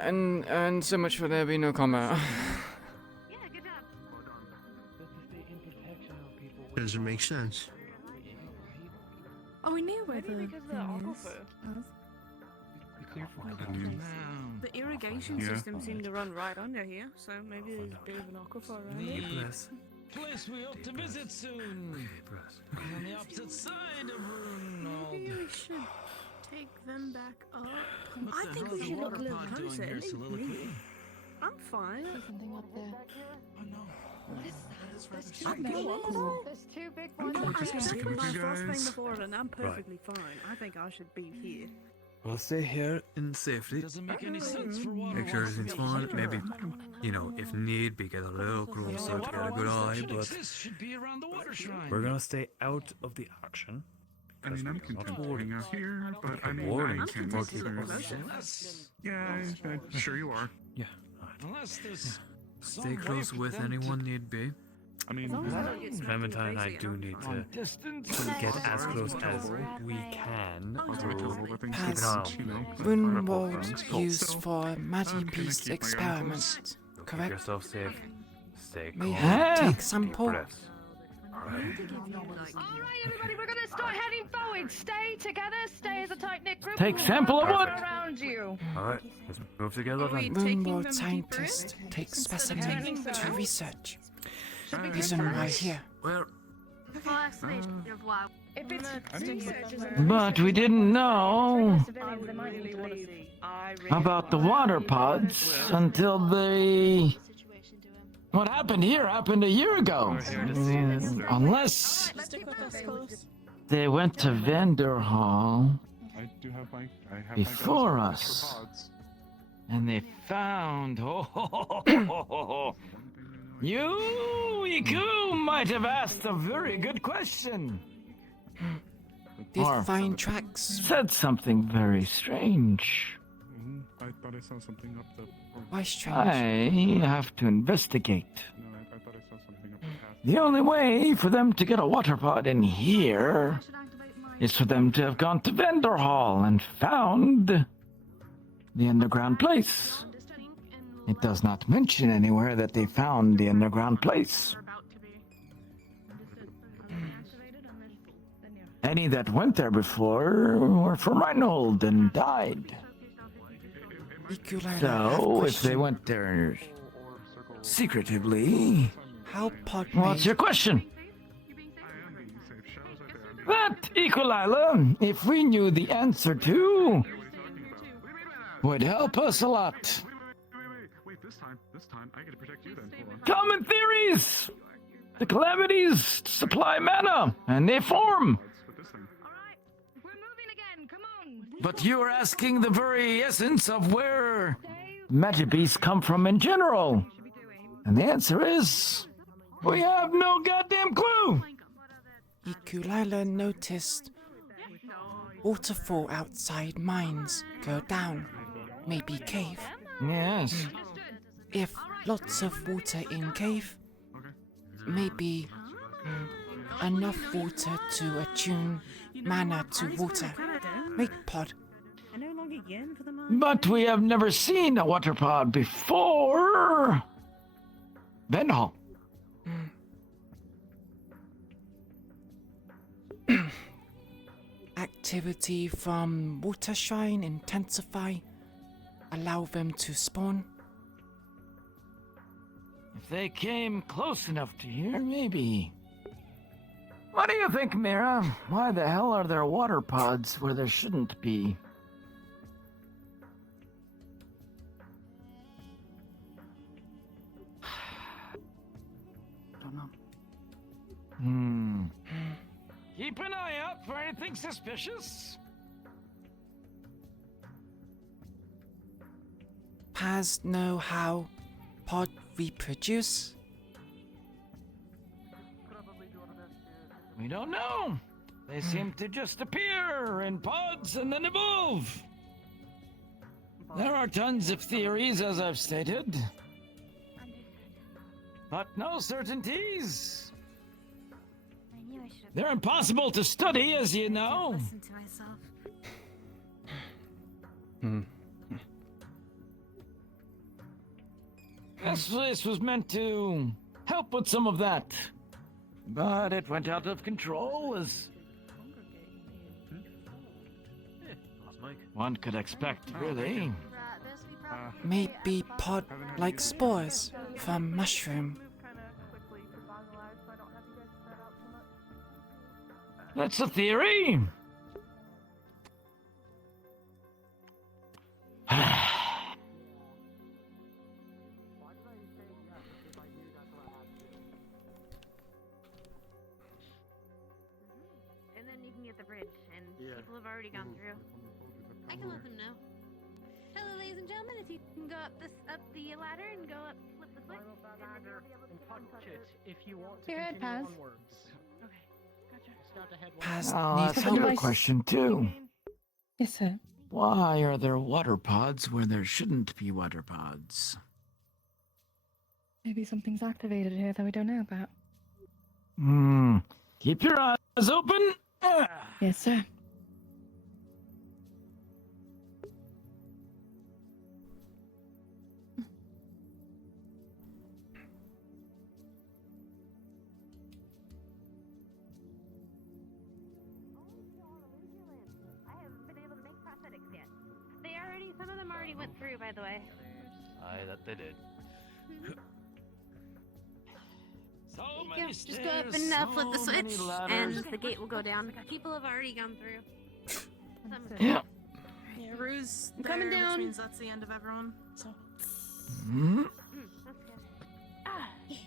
And so much for there being no combat. Yeah, good job. Doesn't make sense. Oh, we knew where the Maybe because the aquifer. The irrigation system seemed to run right under here, so maybe there's a bit of an aquifer around here. Place we ought to visit soon. On the opposite side of Runewald. Maybe we should take them back up. What I the think hell we is should a look a water little pod doing closer. here, At least soliloquy? me. I'm fine. something up there. Oh no. There's I feel cool. There's two big You ones. know, I Just said with my you first thing guys. before, and I'm perfectly fine. I think I should be here. We'll stay here in safety. Doesn't make any sense for water. Make sure everything's fine. Maybe, if need be, get a little closer to get a good eye, but Should be around the water shrine. we're gonna stay out of the action. I mean, I'm content hanging out here, but I mean, Warning. I can't Yeah, I'm sure you are. Yeah. Unless there's Stay close with anyone need be. I mean, Clementine and I do need to get as close as we can to keep an eye Has on. Runewald used for Maddie Beast experiments, Keep correct? yourself safe. Stay May calm. I take Deep sample? breaths. Alright. Alright, everybody, we're gonna start heading forward. Stay together, stay as a tight-knit group. Take We'll sample work of what? around you. Alright, let's move together Are we then. taking Runewald them scientist deeper in? takes Instead of specimen taking them to out? research. Should we Reason take why them? here. Well, Full explanation of why. If it's but we didn't know civilians, they might need to leave. about the water pods until they... What happened here happened a year ago. Unless they went to Vendor Hall I do have my. I have before my us. pods. and they found... You, Iku, might have asked a very good question. Did Or find tracks. said something very strange. I thought I saw something up the. Why strange? I have to investigate. No, I thought I saw something up the path. The only way for them to get a water pod in here is for them to have gone to Vendor Hall and found the underground place. It does not mention anywhere that they found the underground place. Any that went there before were from Runewald and died. Iku'lylah have So, if they question. went there secretively, How pod what's your question? That, Iku'lylah, if we knew the answer to, would help us a lot. Wait, this time, I get to protect you then. Hold on. Common theories! The calamities supply mana, and they form. We're moving again. Come on. But you're asking the very essence of where magic beasts come from in general. And the answer is, we have no goddamn clue. Iku'lylah noticed waterfall outside mines go down. Maybe cave. Yes. If lots of water in cave, maybe enough water to attune mana to water. Make pod. But we have never seen a water pod before. Venhall. Activity from water shrine intensify. Allow them to spawn. If they came close enough to here, maybe. What do you think, Mira? Why the hell are there water pods where there shouldn't be? Don't know. Keep an eye out for anything suspicious. Paz know how pod reproduce? We don't know. They seem to just appear in pods and then evolve. There are tons of theories, as I've stated. But no certainties. They're impossible to study, as you know. Listen to myself. This was meant to help with some of that. But it went out of control, as one could expect, really. Maybe pod like spores from mushroom. That's a theory. And then you can get the bridge, and people have already gone through. I can let them know. Hello, ladies and gentlemen. If you can go up the ladder and go up, flip the switch, and then you'll be able to Punch it if you want to Here, continue Paz. onwards. Okay, gotcha. Start ahead. Paz That's needs a help. good question, too. Yes, sir. Why are there water pods where there shouldn't be water pods? Maybe something's activated here that we don't know about. Keep your eyes open. Yes, sir. I haven't been able to make prosthetics yet. Some of them already went through, by the way. Aye, that they did. So Yeah, just go up and flip the switch, and the gate will go down. People have already gone through. Yeah. Yeah, Rue's I'm there, coming down. which means that's the end of everyone. So. That's good.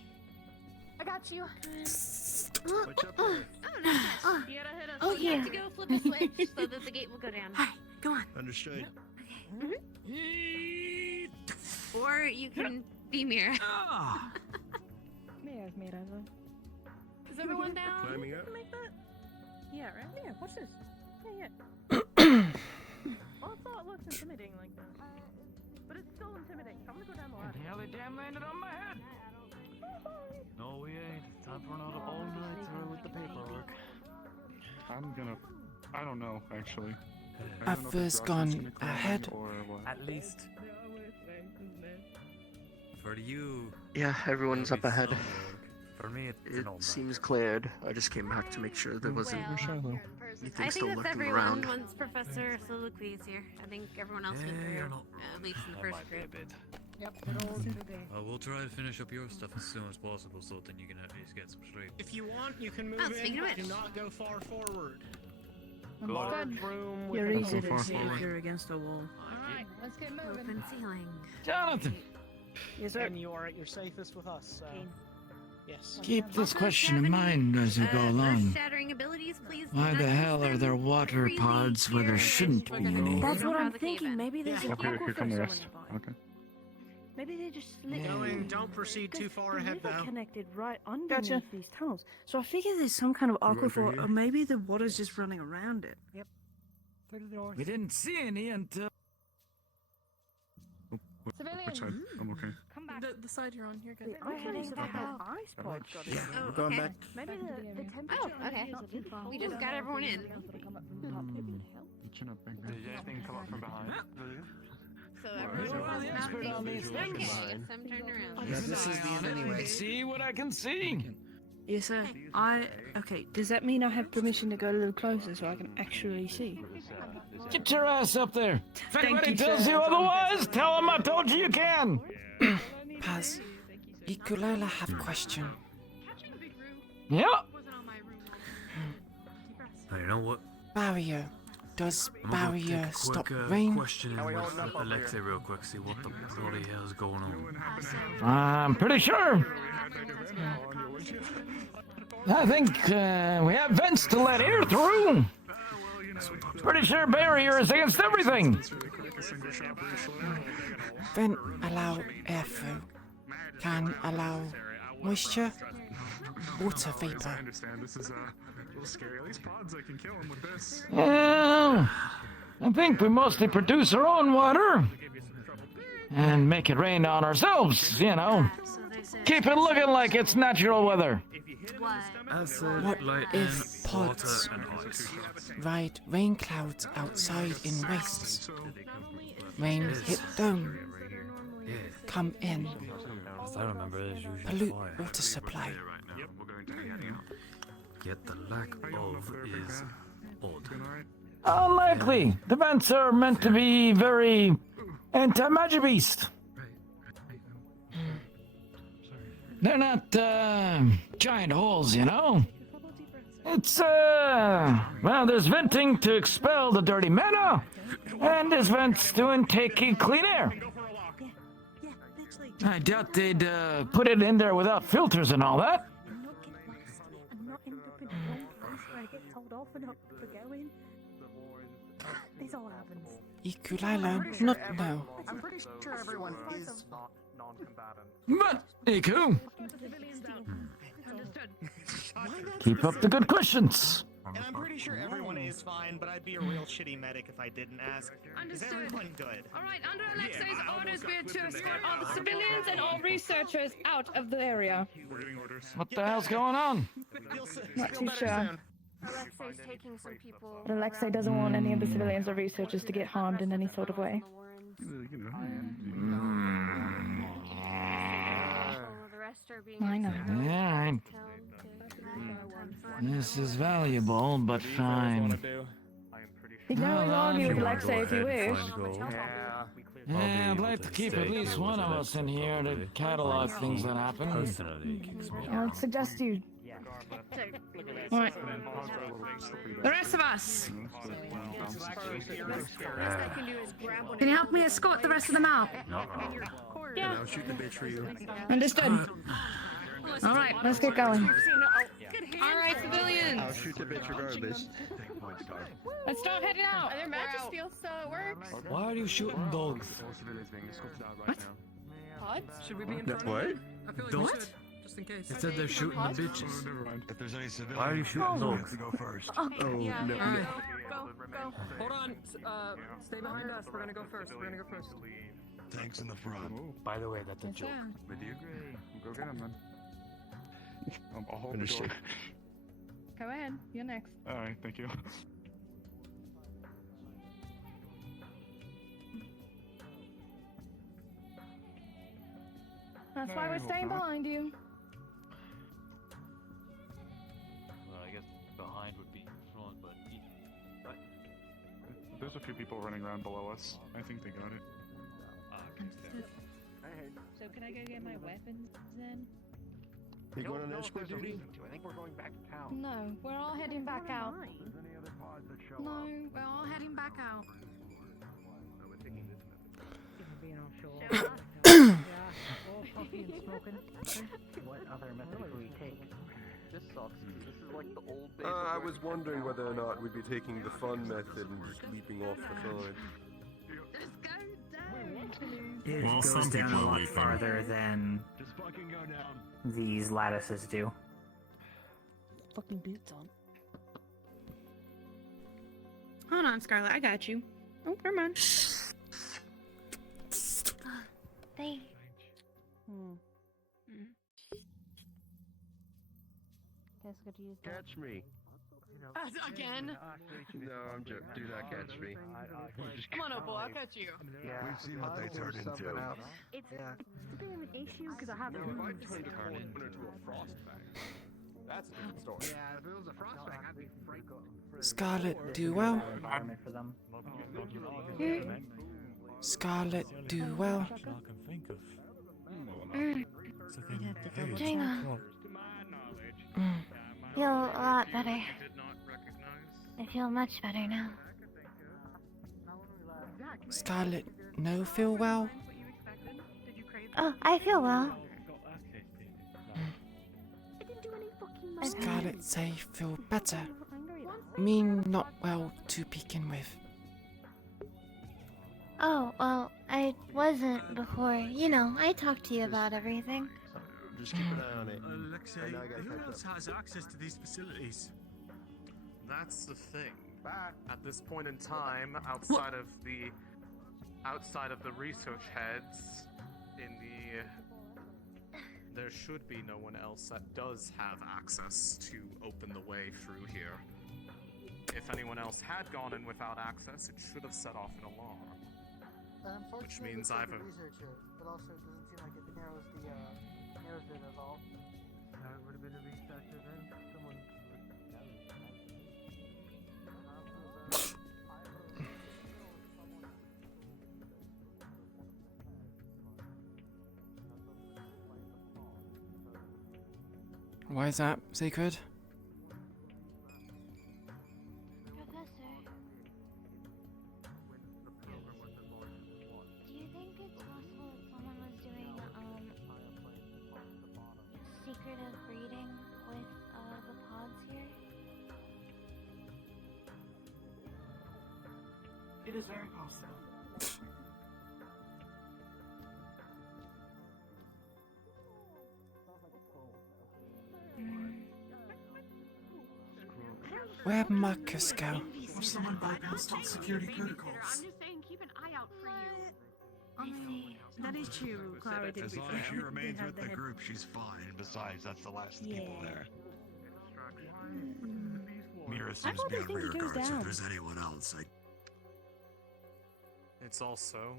I got you. Oh, you have to go flip the switch so that the gate will go down. Go on. Understood. Or you can be Mira. Mira's Mira, though. Is everyone down? Climbing up? To make that? Yeah, right? Yeah, watch this. Yeah. Well, I thought it looked intimidating like that. But it's still intimidating. I'm gonna go down the ladder. Nearly damn landed on my head. No, we ain't. Time for another all-nighter with the paperwork. I don't know, actually. Others gone ahead. At least. For you. Yeah, everyone's up ahead. For me, it's It seems cleared. I just came back to make sure there wasn't I anything think still that's lurking everyone around. once Professor Soliloquy is here. I think everyone else went through, at least in the first group. Yep, it all through there. We'll try to finish up your stuff as soon as possible so then you can at least get some sleep. If you want, you can move speaking in, of but do which. not go far forward. Good. Room with You're a easy to far see forward. if You're against a wall. Alright, let's get moving. Open ceiling. Jonathan. Yes, sir. And you are at your safest with us, so. Yes. Keep this question in mind as you go along. Shattering abilities, please. Why the hell are there water pods where there shouldn't be any? That's what I'm thinking. Maybe there's an Okay, here aquifer come the somewhere rest. nearby. Okay. Maybe they just slid. Don't proceed too far The ahead, river though. connected right underneath these tunnels, so I figure there's some kind of aquifer, or maybe the water's just running around it. Yep. We didn't see any until. Which side? I'm okay. Come back. The side you're on, you're good. I'm heading back out. Ice pods. Yeah, we're going back. Maybe the temperature. Oh, okay. We just got everyone in. Did anything come up from behind? So everyone's not facing. Okay, I guess I'm turned around. Yeah, this is the end anyway. See what I can see. Yes, sir. Okay, does that mean I have permission to go a little closer so I can actually see? Get your ass up there. If Thank anybody you, tells sir. you otherwise, tell them I told you you can. Paz, Iku'lylah have question. Yeah. You know what? Barrier. Does I'm gonna go barrier take a stop quick, rain? question in with Alexei real quick, see what the bloody hell's going on. I'm pretty sure. I think we have vents to let air through. Pretty sure barrier is against everything. Vent allow airflow. Can allow moisture. Water vapor. I understand this is a little scary. At least pods, I can kill him with this. Yeah, I think we mostly produce our own water and make it rain on ourselves, you know. Keep it looking like it's natural weather. Acid, What light, if pods water, and ice. ride rain clouds outside in wastes? Rain hit dome. Come in. I remember it as usual. Pollute water supply. Yet the lack of is odd. Unlikely. The vents are meant to be very anti-magic beast. They're not giant holes, you know. It's well, there's venting to expel the dirty mana, and there's vents to intake clean air. I doubt they'd put it in there without filters and all that. And not end up in one place where I get told off and up for going. This all happens. Iku'lylah, not now. I'm pretty sure everyone is not non-combatant. But, Iku, Understood. keep up the good questions. And I'm pretty sure everyone is fine, but I'd be a real shitty medic if I didn't ask. Is everyone good? All right, under Alexei's orders, we are to escort all the civilians and all researchers out of the area. We're getting orders. What the hell's going on? Not too sure. Alexei's taking some people. But Alexei doesn't want any of the civilians or researchers to get harmed in any sort of way. I know. Yeah, this is valuable, but fine. You can always argue with Alexei if you wish. Yeah, I'd like to keep at least one of us in here to catalog things that happen. I'll suggest you. Alright. The rest of us. Can you help me escort the rest of them out? Yeah. I'll shoot the bitch for you. Understood. Alright, Let's get going. Alright, civilians. I'll shoot the bitch regardless. Let's start heading out. Are there matches still so it works? Why are you shooting dogs? What? Pods? Should we be in What? I feel like we should, just in case. It said they're shooting the bitches. If there's any civilians, Why are you shooting dogs? go first. Oh, yeah. no. Alright. Go. Hold on. Stay behind us. We're gonna go first. Tanks in the front. By the way, that's a joke. But do you agree? Go get him then. I'll hold the door. Go ahead. You're next. Alright, thank you. That's why we're staying behind you. Well, I guess behind would be front, but There's a few people running around below us. I think they got it. So can I go get my weapons then? You going on escort duty? I think we're going back to town. No, we're all heading back out. No, we're all heading back out. smoking. What other method could we take? This sucks. This is like the old days. I was wondering whether or not we'd be taking the fun method and just leaping off the side. It Well, goes some down people a are lot leaping. farther than Just fucking go down. these lattices do. Fucking boots on. Hold on, Scarlet. I got you. Oh, never mind. They. Guess we could use Catch me. Again? No, I'm joking. Do not catch me. Come on, Opal. I'll catch you. Yeah, we've seen what they turn into. It's a bit of an issue because I have. If I turned a corn into a frostbang, that's a different story. Yeah, if it was a frostbang, I'd be frightened. Scarlet, do well. Environment for them. Scarlet, do well. Jaina. Feel a lot better. I feel much better now. Scarlet, no feel well. Oh, I feel well. Scarlet say feel better. Mean not well to begin with. Oh, well, I wasn't before. You know, I talked to you about everything. Just keep an eye on it. Alexei, And I gotta who catch else up. has access to these facilities? That's the thing. At this point in time, outside of the research heads, there should be no one else that does have access to open the way through here. If anyone else had gone in without access, it should have set off an alarm. Which means either. Researcher, but also it doesn't seem like it narrows it at all. That would have been a researcher then. Someone. Why is that, Sacred? Professor, do you think it's possible that someone was doing secretive breeding with the pods here? It is very possible. Where'd Marcus go? Someone bypassed all security protocols. I'm just saying, keep an eye out for you. I see. That is true. Clara did As long as she remains with the group, she's fine. Besides, that's the last of the people there. Mira I seems to be probably on think rear it goes guard, so down. if there's anyone else, It's also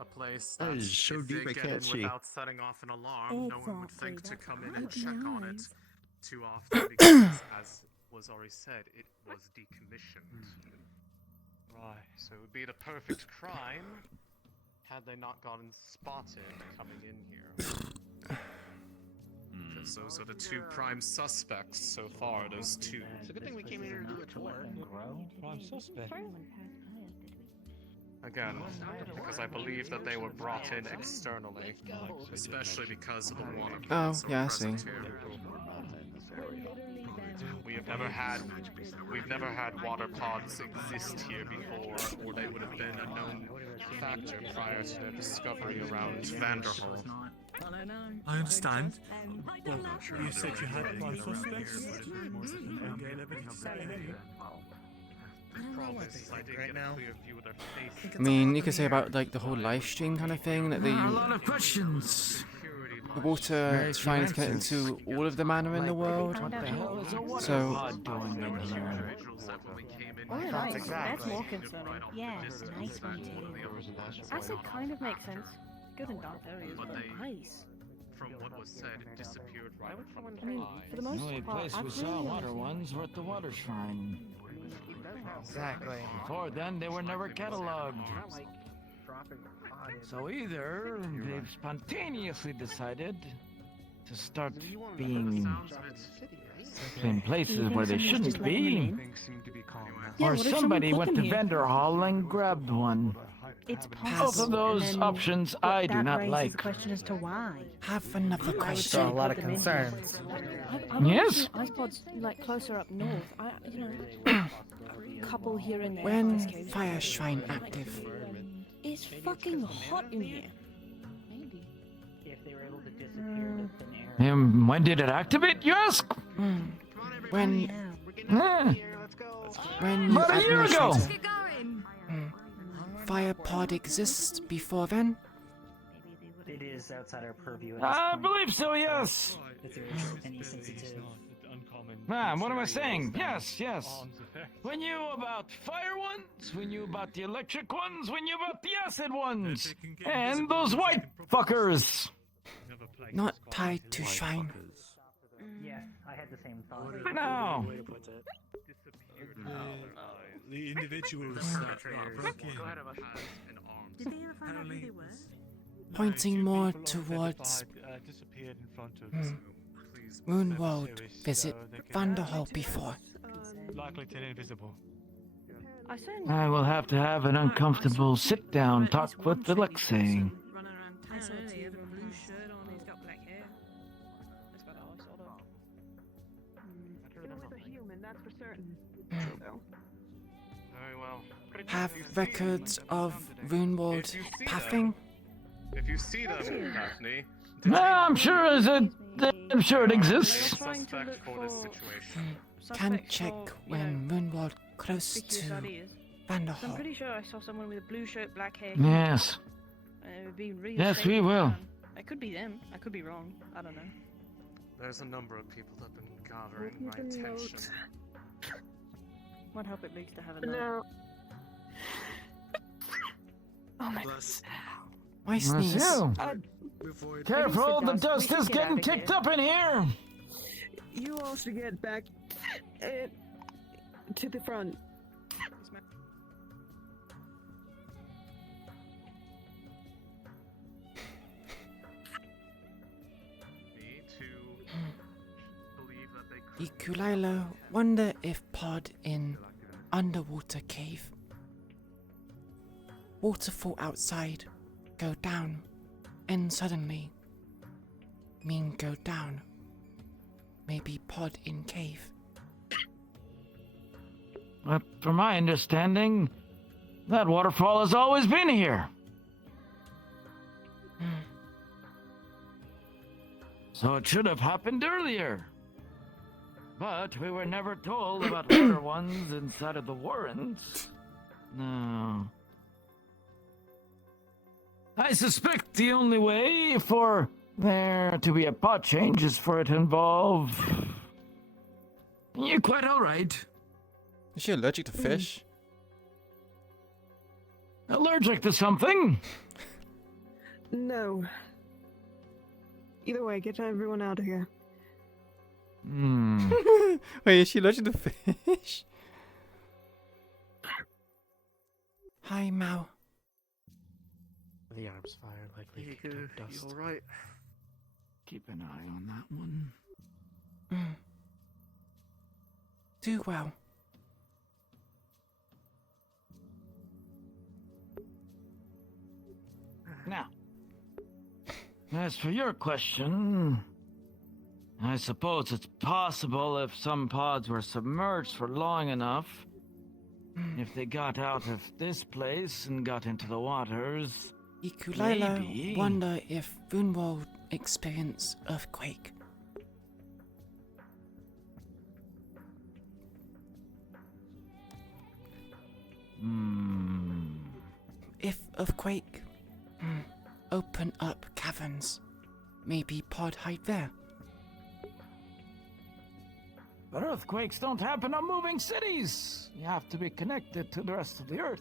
a place That that is so if deep they I get can't in see. without setting off an alarm, no one would think to come in and check on it too often because, as was already said, it was decommissioned. Right. So it would be the perfect crime had they not gotten spotted coming in here. Because those are the two prime suspects so far, those two. It's a good thing we came here to do a tour. Prime suspect. Again, because I believe that they were brought in externally, especially because of the water Oh, pods that yeah, I were see. present here. We've never had water pods exist here before, or they would have been a known factor prior to their discovery around Vanderhall. I understand. Well, you said you had prime suspects. Again, evidence. I don't know what they think right now. I mean, you could say about like the whole live stream kind of thing that A lot of questions. the water is trying to get into all of the mana in the world. What the hell is a water So pod doing in here? Oh, nice. That's Exactly. more concerning. Yeah, nice one too. Acid kind of makes sense. Good in dark areas, But but they- ice. From what was said, it disappeared right in front of I mean, their for the eyes. most The only part, place we I've saw really water only ones were at the water shrine. Exactly. Before then, they were never cataloged. So either they've spontaneously decided to start being in places where they shouldn't be, Things seem to be calm now. Yeah, or what if someone somebody put went them to here? vendor hall and grabbed one. It's Both possible. of those and then- options but I do that not raises like. the question as to why. Have another I would question. say a lot of put them in concerns. here. I've Yes? seen ice pods like closer up north. A couple here and there. When this case. Fire Shrine active? It's fucking hot in here. If they were able to disappear into thin air. When did it activate, you ask? When Eh, when you About a year ago. administrator- Fire pod exists before then? It is outside our purview. I believe so, yes. If there is any sensitive. What am I saying? Yes. We knew about fire ones, we knew about the electric ones, we knew about the acid ones, and those white fuckers. Not tied to shrine. Yeah, I had the same thought. No. The individuals that broke in. Did they ever find out who they were? Pointing more towards Disappeared in front of Runewald. Visit Vanderhall before. likely to invisible. I will have to have an uncomfortable sit-down talk with the Lexi. Running around town early, have a blue shirt on, he's got black hair. It was a human, that's for certain. So. Very well. Have records of Runewald pathing? If you see them, Daphne, I'm sure it exists. suspect for this situation. Can check when Runewald close to I'm Vanderhall. pretty sure I saw someone with a blue shirt, black hair. Yes. It would be really Yes, strange we if they will. found- It could be them. I could be wrong. I don't know. There's a number of people that have been gathering my attention. Might help it leaks to have a No. note. Oh my My sneeze. You. Careful, Careful, the dust is getting kicked up in here. You all should get back to the front. Me to believe that they could. Iku'lylah, wonder if pod in underwater cave. Waterfall outside, go down, and suddenly mean go down. Maybe pod in cave. But from my understanding, that waterfall has always been here. So it should have happened earlier. But we were never told about other ones inside of the Warrens. No. I suspect the only way for there to be a pot change is for it to involve... You're quite alright. Is she allergic to fish? Allergic to something? No. Either way, get everyone out of here. Wait, is she allergic to fish? Hi, Mao. The arms fire likely There you kicked go. up dust. You alright? Keep an eye on that one. Do well. Now, as for your question, I suppose it's possible if some pods were submerged for long enough, if they got out of this place and got into the waters, Iku'lylah, maybe. wonder if Runewald experienced earthquake. If earthquake, open up caverns. Maybe pod hide there. But earthquakes don't happen on moving cities. You have to be connected to the rest of the earth.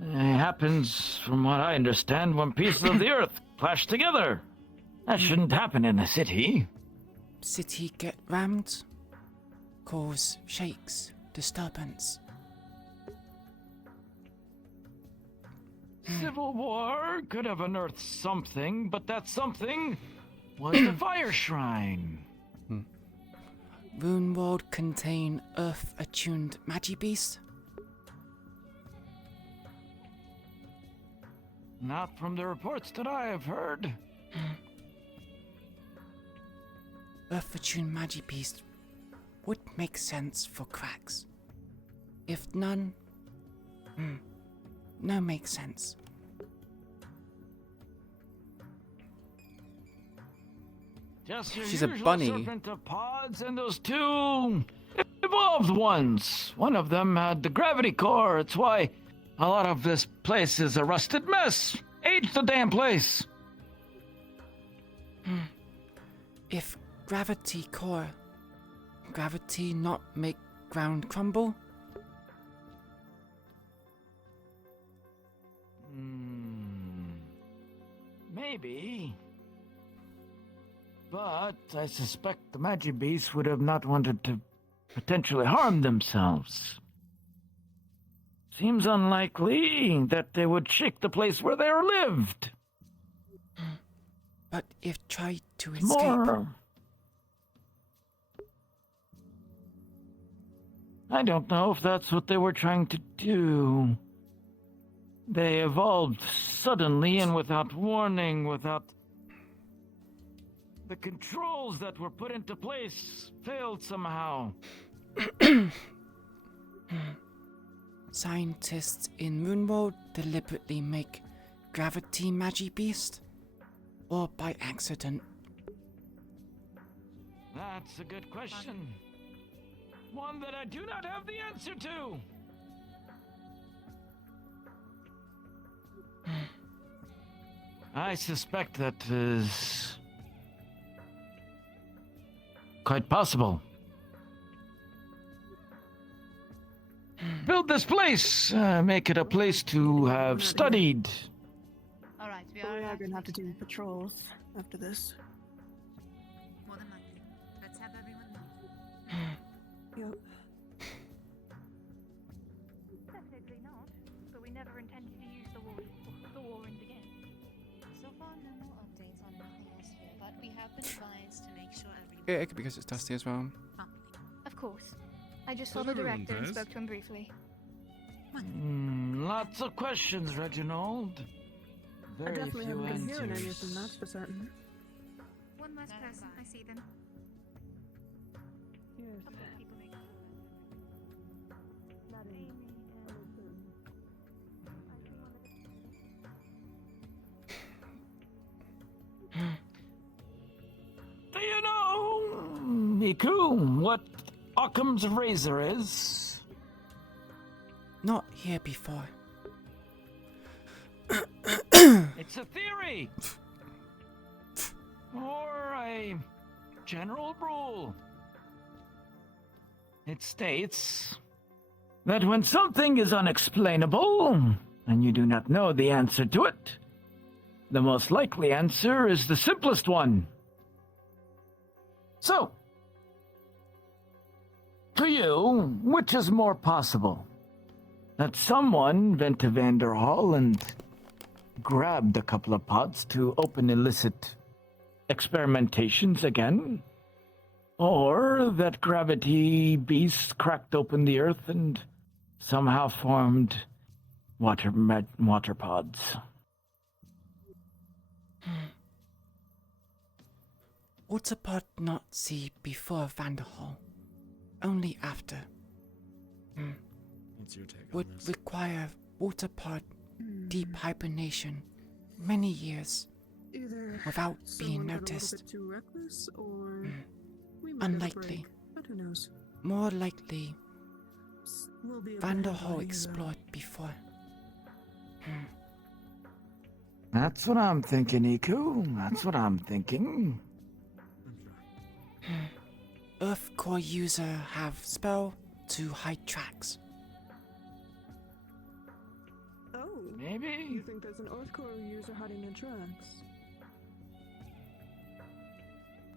It happens, from what I understand, when pieces of the earth clash together. That shouldn't happen in a city. City get rammed, cause shakes, disturbance. Civil War could have unearthed something, but that something was the fire shrine. Runewald contain earth-attuned magi beast? Not from the reports that I have heard. Earth Fortune Magi Beast would make sense for cracks. If none, no makes sense. Just your She's a usual bunny. serpentopods and those two evolved ones. One of them had the gravity core. It's why a lot of this place is a rusted mess. Age the damn place. If gravity core, gravity not make ground crumble? Maybe. But I suspect the Magi Beasts would have not wanted to potentially harm themselves. Seems unlikely that they would shake the place where they are lived. But if tried to escape... More. I don't know if that's what they were trying to do. They evolved suddenly and without warning, without... The controls that were put into place failed somehow. Scientists in Runewald deliberately make gravity Magi Beast? Or by accident? That's a good question. One that I do not have the answer to. I suspect that is quite possible. Build this place, make it a place to have studied. All right, we We are are gonna have to do patrols after this. more than likely. Let's have everyone know. Yep. Definitely not. But we never intended to use the warrant again. So far, no more updates on nothing else here, but we have been advised to make sure everyone. Yeah, it could be because it's dusty as well. Of course. I just saw the director and spoke to him briefly. Lots of questions, Reginald. I Very definitely few haven't been hearing answers. anything, that's for certain. One less person, I see them. Yes. Do you know, Miku, what Occam's razor is? Not here before. It's a theory! Or a general rule. It states that when something is unexplainable, and you do not know the answer to it, the most likely answer is the simplest one. So, to you, which is more possible? That someone went to Vanderhall and grabbed a couple of pods to open illicit experimentations again? Or that gravity beasts cracked open the earth and somehow formed water pods? Waterpod not see before Vanderhall. Only after. What's your take Would on this? require waterpod deep hibernation many years Either without being someone got a noticed. little bit too reckless, or we might have a Unlikely. break, but who knows? More likely, We'll be able to handle Vanderhall it, explored before. That's what I'm thinking, Iku. That's what I'm thinking. Earth core user have spell to hide tracks. Oh, maybe. You think there's an Earth Core user hiding in tracks?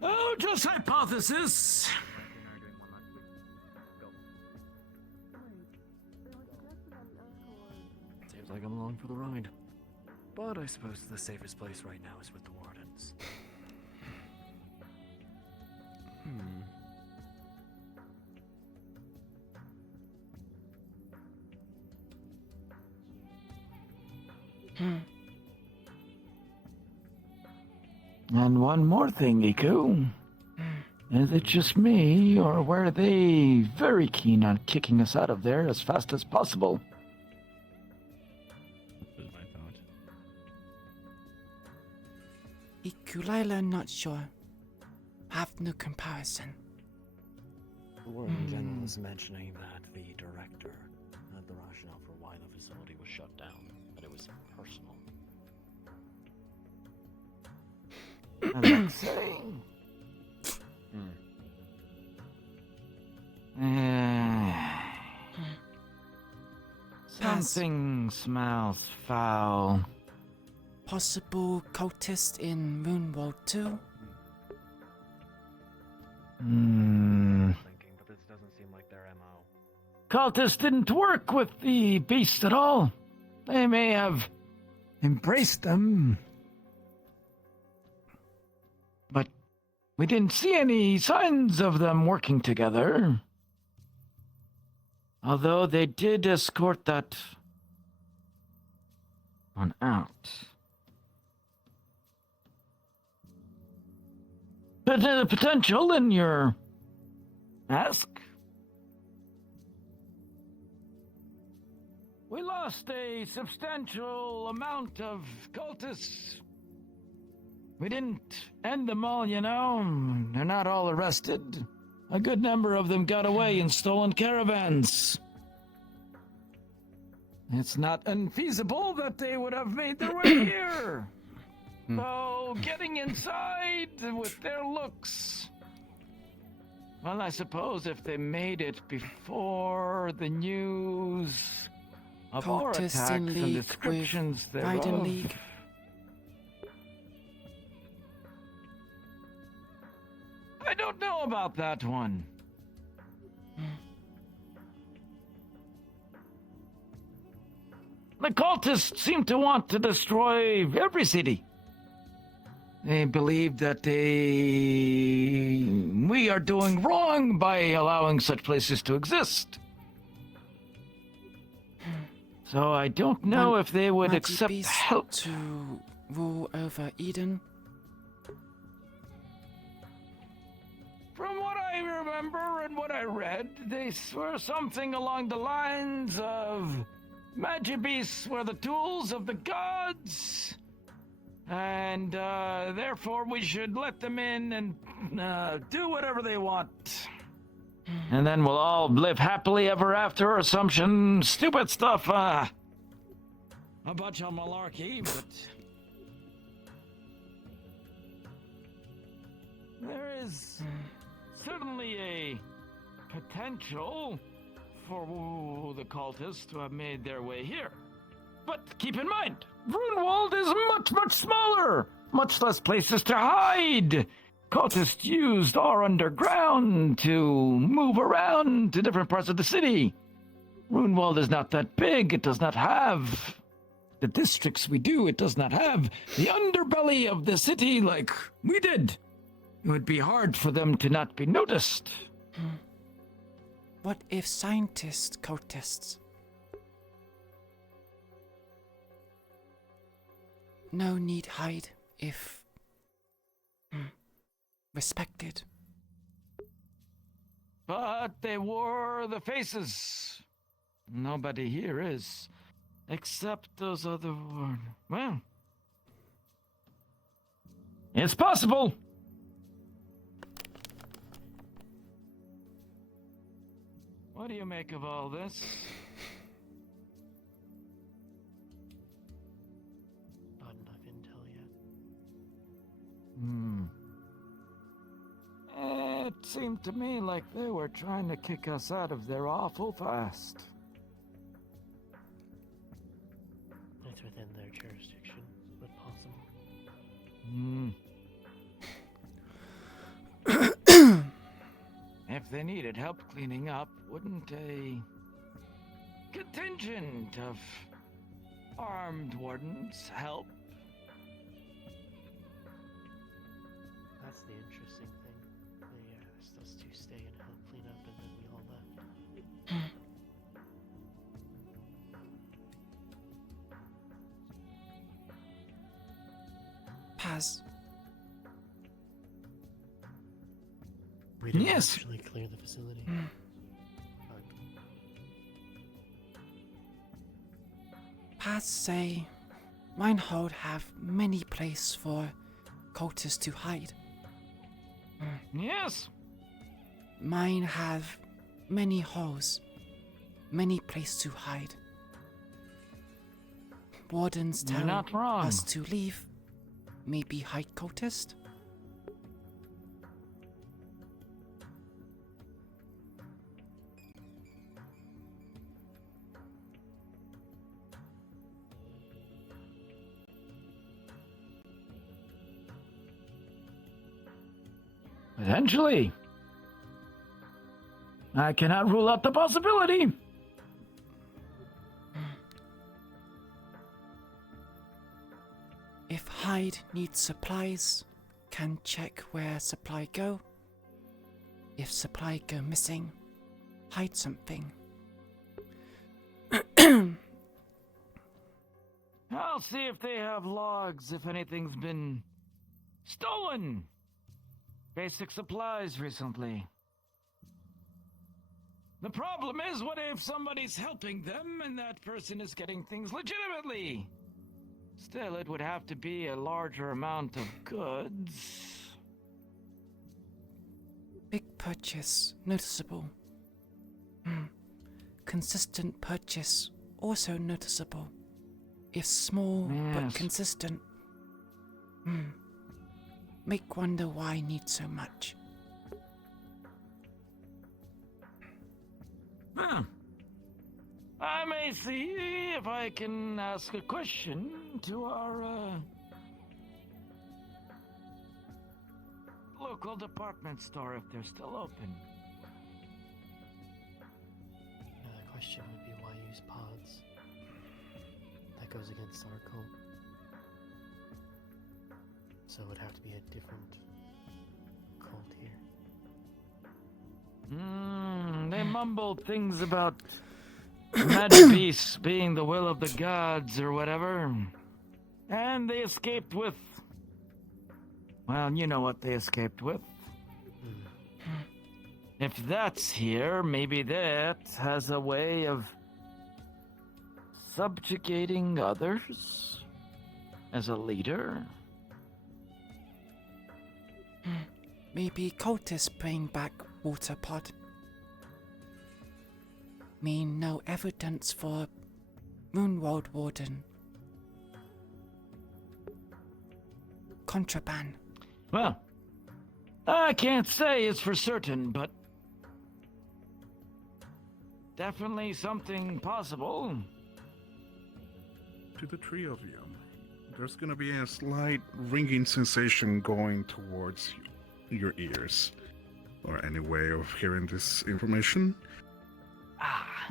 Oh, just hypothesis. Seems like I'm along for the ride. But I suppose the safest place right now is with the wardens. And one more thing, Iku. Is it just me, or were they very keen on kicking us out of there as fast as possible? Was my thought. Iku'lylah, not sure. Have no comparison. The Warden General is mentioning that the director had the rationale for why the facility was shut down, that it was personal. I'm saying. Something smells foul. Possible cultist in Runewald too? Thinking, but this doesn't seem like their MO. Cultists didn't work with the beast at all. They may have embraced them, but we didn't see any signs of them working together. Although they did escort that one out. But the potential in your ask? We lost a substantial amount of cultists. We didn't end them all, you know. They're not all arrested. A good number of them got away in stolen caravans. It's not unfeasible that they would have made their way here. So, getting inside with their looks. Well, I suppose if they made it before the news of our Cultists attacks in and league descriptions with Raiden thereof. League. I don't know about that one. The cultists seem to want to destroy every city. They believe that we are doing wrong by allowing such places to exist. So I don't know if they would Mighty accept beast help. to rule over Eden. From what I remember and what I read, they were something along the lines of Magibeasts were the tools of the gods, and therefore we should let them in and do whatever they want. And then we'll all live happily ever after, or some stupid stuff. A bunch of malarkey, but there is certainly a potential for the cultists to have made their way here. But keep in mind, Runewald is much, much smaller, much less places to hide. Cultists used our underground to move around to different parts of the city. Runewald is not that big. It does not have the districts we do. It does not have the underbelly of the city like we did. It would be hard for them to not be noticed. What if scientists, cultists? No need hide if respected. But they wore the faces. Nobody here is, except those other one. Well, it's possible. What do you make of all this? Not enough intel yet. It seemed to me like they were trying to kick us out of there awful fast. It's within their jurisdiction, but possible. If they needed help cleaning up, wouldn't a contingent of armed wardens help? That's the interesting thing. They asked us to stay and help clean up, and then we all left. Paz, We didn't Yes. actually clear the facility. Paths say Minehold have many places for cultists to hide. Yes. Mine have many holes, many places to hide. Wardens You're tell not wrong. us to leave, maybe hide cultist. Potentially. I cannot rule out the possibility. If Hyde needs supplies, can check where supply go. If supply go missing, hide something. I'll see if they have logs, if anything's been stolen. Basic supplies recently. The problem is, what if somebody's helping them and that person is getting things legitimately? Still, it would have to be a larger amount of goods. Big purchase, noticeable. Consistent purchase, also noticeable. If small but Yes. consistent. Make wonder why need so much. I may see if I can ask a question to our local department store if they're still open. The question would be why use pods? That goes against our code. So it would have to be a different cult here. They mumbled things about magic beasts being the will of the gods or whatever. And they escaped with... Well, you know what they escaped with. If that's here, maybe that has a way of subjugating others as a leader. Maybe cultists bring back water pod. Mean no evidence for Runewald warden. Contraband. Well, I can't say it's for certain, but definitely something possible. To the three of you, there's gonna be a slight ringing sensation going towards your ears, or any way of hearing this information.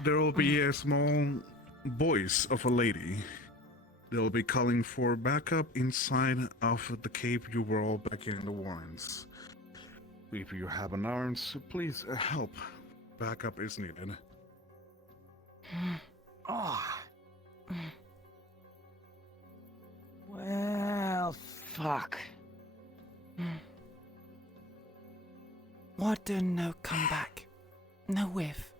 There will be a small voice of a lady. They'll be calling for backup inside of the cave you were all back in the Warrens. If you have an arms, please help. Backup is needed. Well, fuck. Warden no come back. No whiff.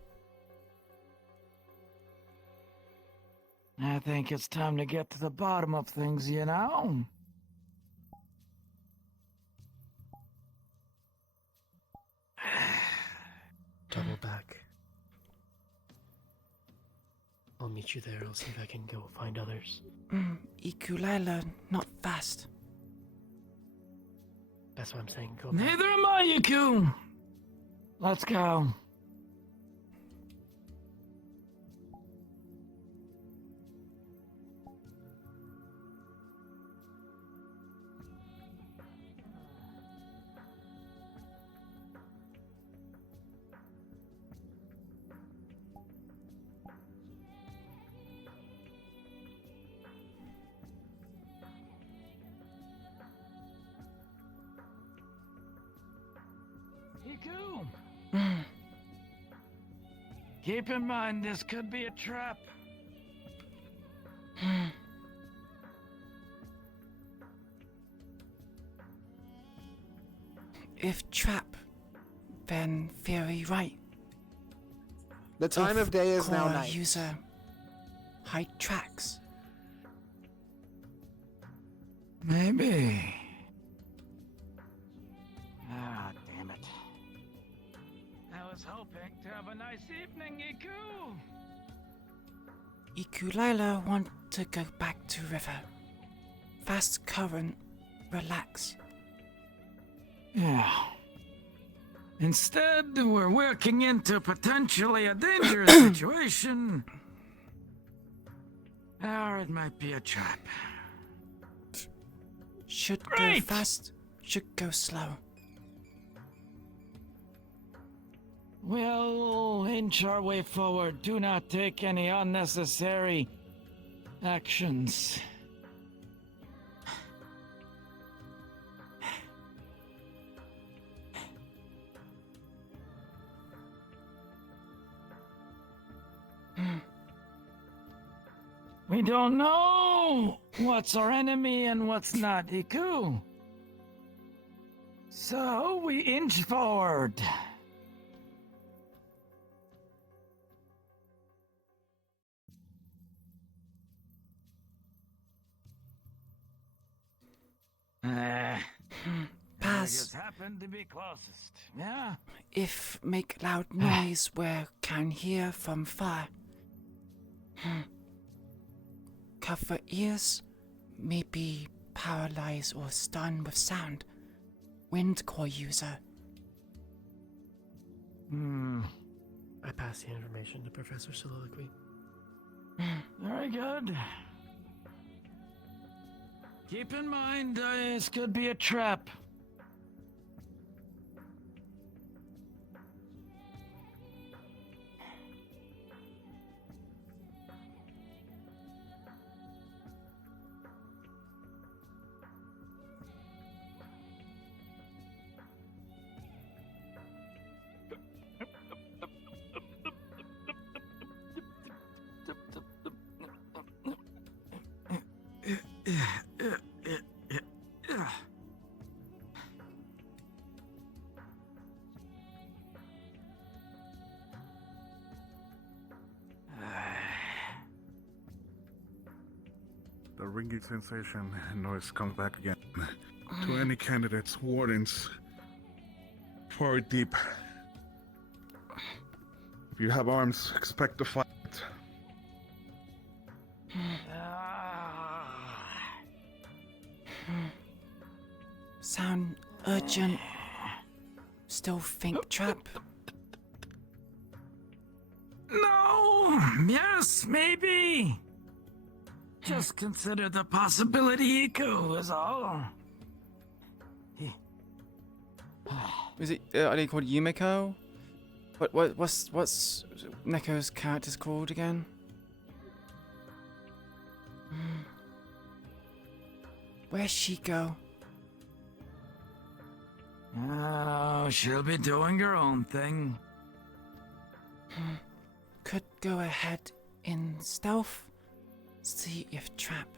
I think it's time to get to the bottom of things, you know? Double back. I'll meet you there. I'll see if I can go find others. Iku'lylah not fast. That's what I'm saying. Go back. Neither am I, Iku. Let's go. Iku! Keep in mind, this could be a trap. If trap, then very right. The time of day is now core night. user hide tracks. Maybe. Ah, damn it. I was hoping to have a nice evening, Iku. Iku'lylah want to go back to river. Fast current, relax. Yeah. Instead, we're working into potentially a dangerous situation. Or it might be a trap. Should Great. go fast, should go slow. We'll inch our way forward. Do not take any unnecessary actions. We don't know what's our enemy and what's not, Iku. So we inch forward. Pass. Just happened to be closest. Yeah. If make loud noise where can hear from far. Cover ears, maybe paralyze or stun with sound. Wind core user. I pass the information to Professor Soliloquy. Very good. Keep in mind, this could be a trap. The ringing sensation and noise comes back again. To any candidates, wardens, forward deep. If you have arms, expect to fight. Sound urgent. Still think trap. No! Yes, maybe! Just consider the possibility, Iku, is all. Is it, are they called Yumiko? What's Neko's character's called again? Where'd she go? Oh, she'll be doing her own thing. Could go ahead in stealth. See if trap.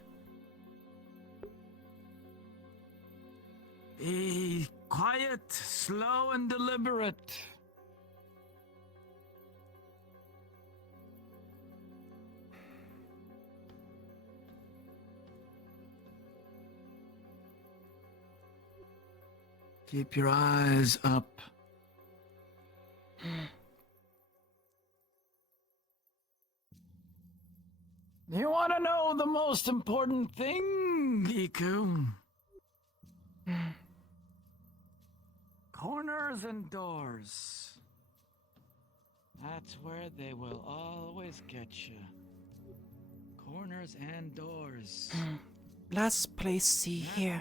Be quiet, slow, and deliberate. Keep your eyes up. You want to know the most important thing, Iku? Corners and doors. That's where they will always get you. Corners and doors. Last place C here.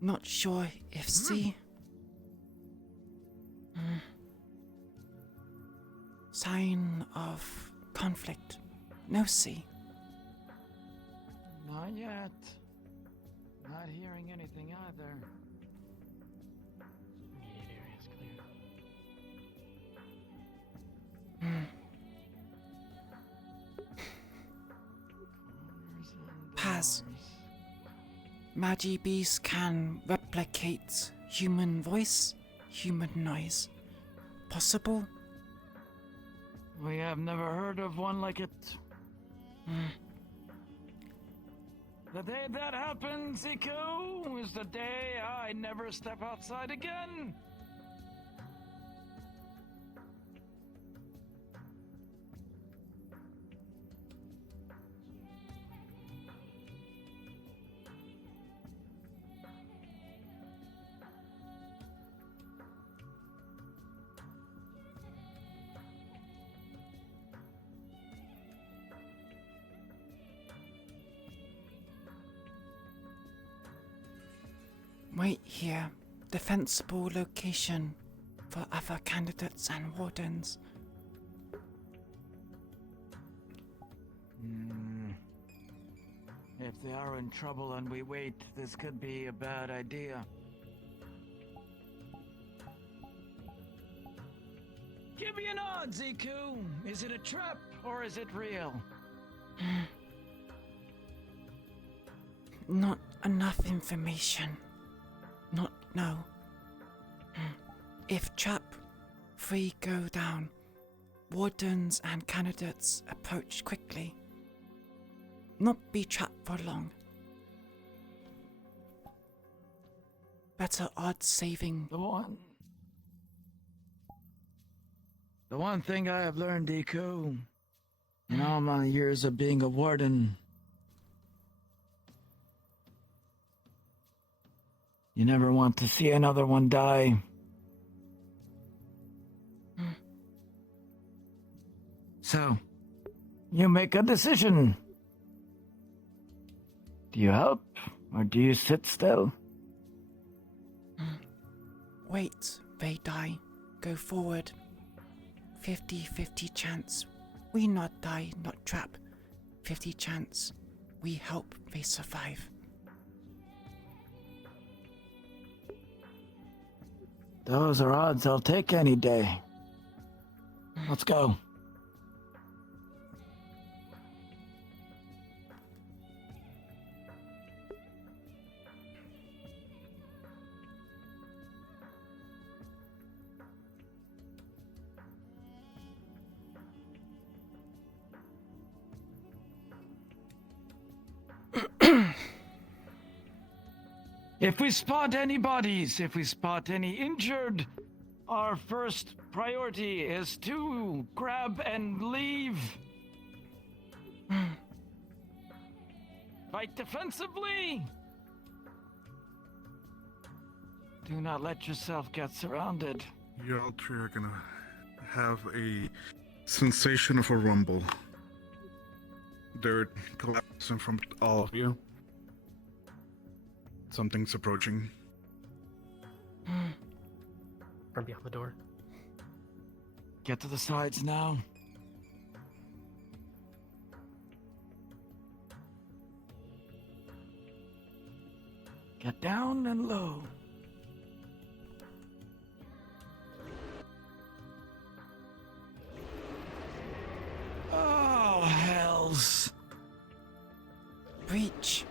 Not sure if C. Sign of conflict. No C. Not yet. Not hearing anything either. Immediate area is clear. Pass. Magi bees can replicate Human voice, human noise. Possible? We have never heard of one like it. The day that happens, Iku, is the day I never step outside again. Wait here. Defensible location for other candidates and wardens. If they are in trouble and we wait, this could be a bad idea. Give me an odds, Iku. Is it a trap or is it real? Not enough information. No. If trap 3 go down, wardens and candidates approach quickly. Not be trapped for long. Better odds saving. The one thing I have learned, Iku, in all my years of being a warden, you never want to see another one die. So, you make a decision. Do you help, or do you sit still? Wait, they die. Go forward. 50-50 chance. We not die, not trap. 50 chance. We help they survive. Those are odds I'll take any day. Let's go. If we spot any bodies, if we spot any injured, our first priority is to grab and leave. Fight defensively. Do not let yourself get surrounded. You all three are gonna have a sensation of a rumble. Dirt collapsing from all of you. Something's approaching. From behind the door. Get to the sides now. Get down and low. Oh, hells. Breach.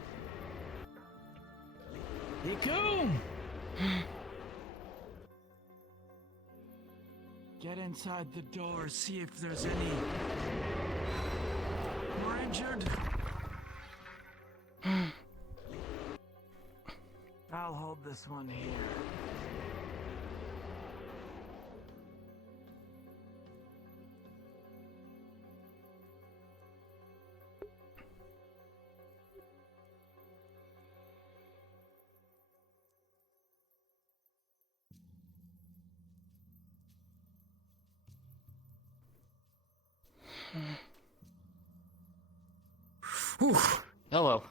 Iku! Get inside the door, see if there's any more injured. I'll hold this one here. Hello.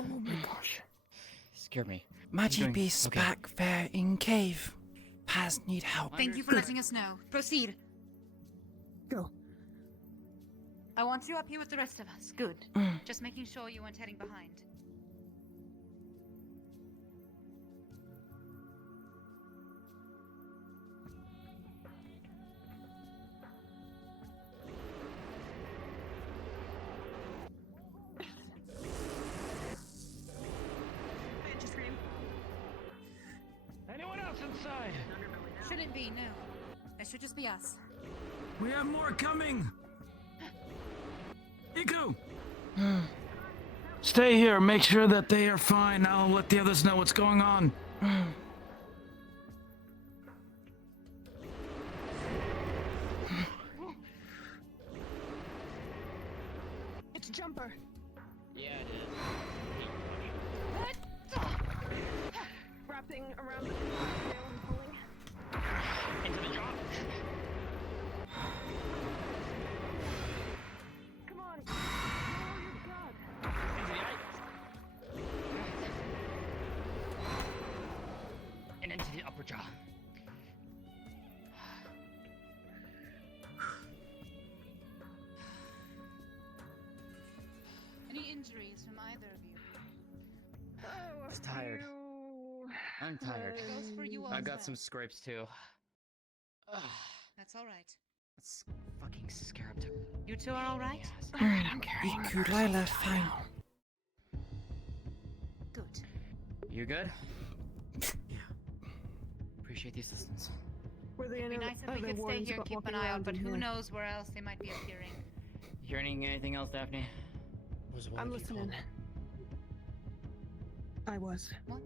Oh my gosh. Scared me. Magi Beast's back there in cave. Paz need help. Thank you for letting us know. Proceed. Go. I want you up here with the rest of us. Good. Just making sure you weren't heading behind. inside. Shouldn't be, no. It should just be us. We have more coming. Iku! Stay here, make sure that they are fine. I'll let the others know what's going on. It's Jumper. Yeah, it is. Wrapping around the tail and pulling. Into the drop. Come on. Oh, God. Into the eye. And into the upper jaw. Any injuries from either of you? Oh, I was tired. I'm tired. It goes for you I got also. some scrapes too. That's all right. This fucking scarab took. You two are all right? Alright, I'm carrying Iku'lylah, fine. Good. You good? Yeah. Appreciate the assistance. Were they It'd be any nice if other we could stay warnings here and about keep an walking eye around out, but in who here? knows where else they might be appearing. Hearing anything else, Daphne? I'm listening. I was. What?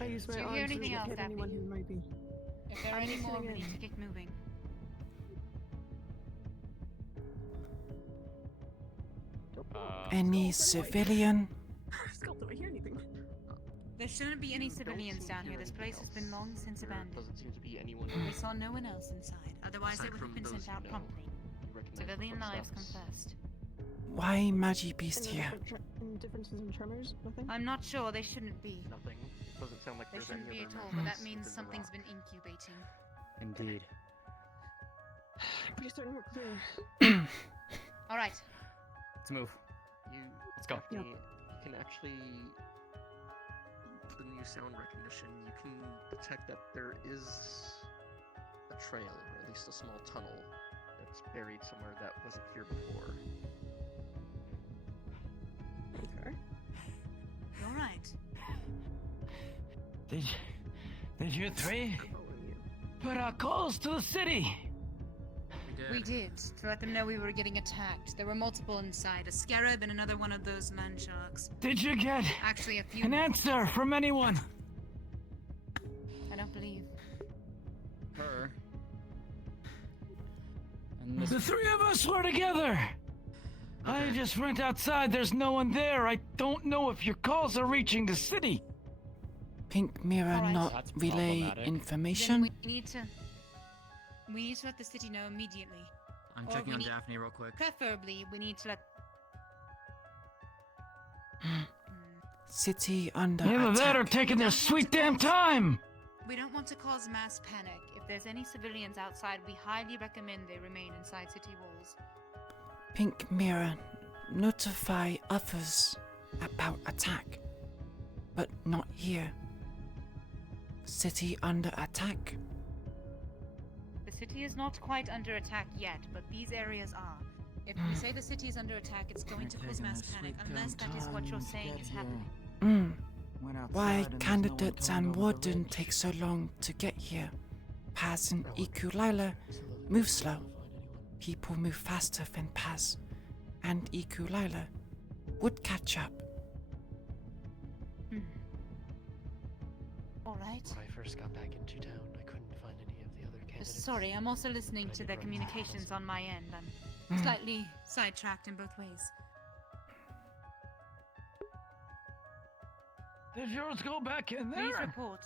I use my Do you arms hear to anything else, hit anyone Daphne? who might be. If there are I'm any more, we listening need in. to get moving. Any civilian? Skull, do I hear anything? There shouldn't be any You don't civilians seem down to here. hear This anything place has been else. long since There abandoned. doesn't seem to be anyone. We saw no one else inside. Otherwise, Aside it would have from been those sent you out know, promptly. you recognize the Civilian lives come footsteps. first. Why Magi Beast Any here? differences in tremors? Nothing? I'm not sure. They shouldn't be. Nothing. Doesn't sound like They there's shouldn't any be other at all, but that movements means within the something's rock. been incubating. Indeed. Pretty certain we're clear. All right. Let's move. Let's go. Daphne, you can actually, the new sound recognition, you can detect that there is a trail, or at least a small tunnel, that's buried somewhere that wasn't here before. Okay. All right. Did you three put out calls to the city? We did, to let them know we were getting attacked. There were multiple inside, a scarab and another one of those land sharks. Did you get Actually, a few. an answer from anyone? I don't believe. Her. And this. The three of us were together. I just went outside. There's no one there. I don't know if your calls are reaching the city. Pink Mirror Alright. not That's relay problematic. Then information? we need to let the city know immediately. I'm Or checking we on need- Daphne real quick. Preferably, we need to let. City under Either that or attack. taking their sweet damn time. We don't want to cause mass panic. If there's any civilians outside, we highly recommend they remain inside city walls. Pink Mirror notify others about attack, but not here. City under attack. The city is not quite under attack yet, but these areas are. If we say the city is under attack, it's going to cause mass panic, unless that is what you're saying is happening. Why candidates and warden take so long to get here? Paz and Iku'lylah move slow. People move faster than Paz, and Iku'lylah would catch up. All right. When I first got back into town, I couldn't find any of the other candidates. Sorry, I'm also listening to their communications on my end. I'm slightly sidetracked in both ways. Did yours go back in Please there? report.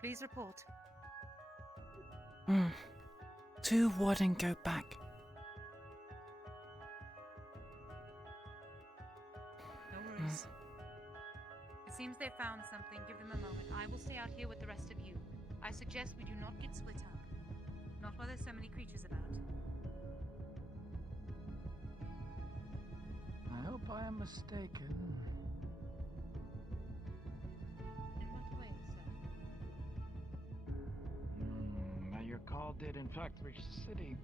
Please report. Two warden go back. No worries. It seems they found something. Give them a moment. I will stay out here with the rest of you. I suggest we do not get split up. Not while there's so many creatures about. I hope I am mistaken. In what way, sir? Your call did in fact reach the city.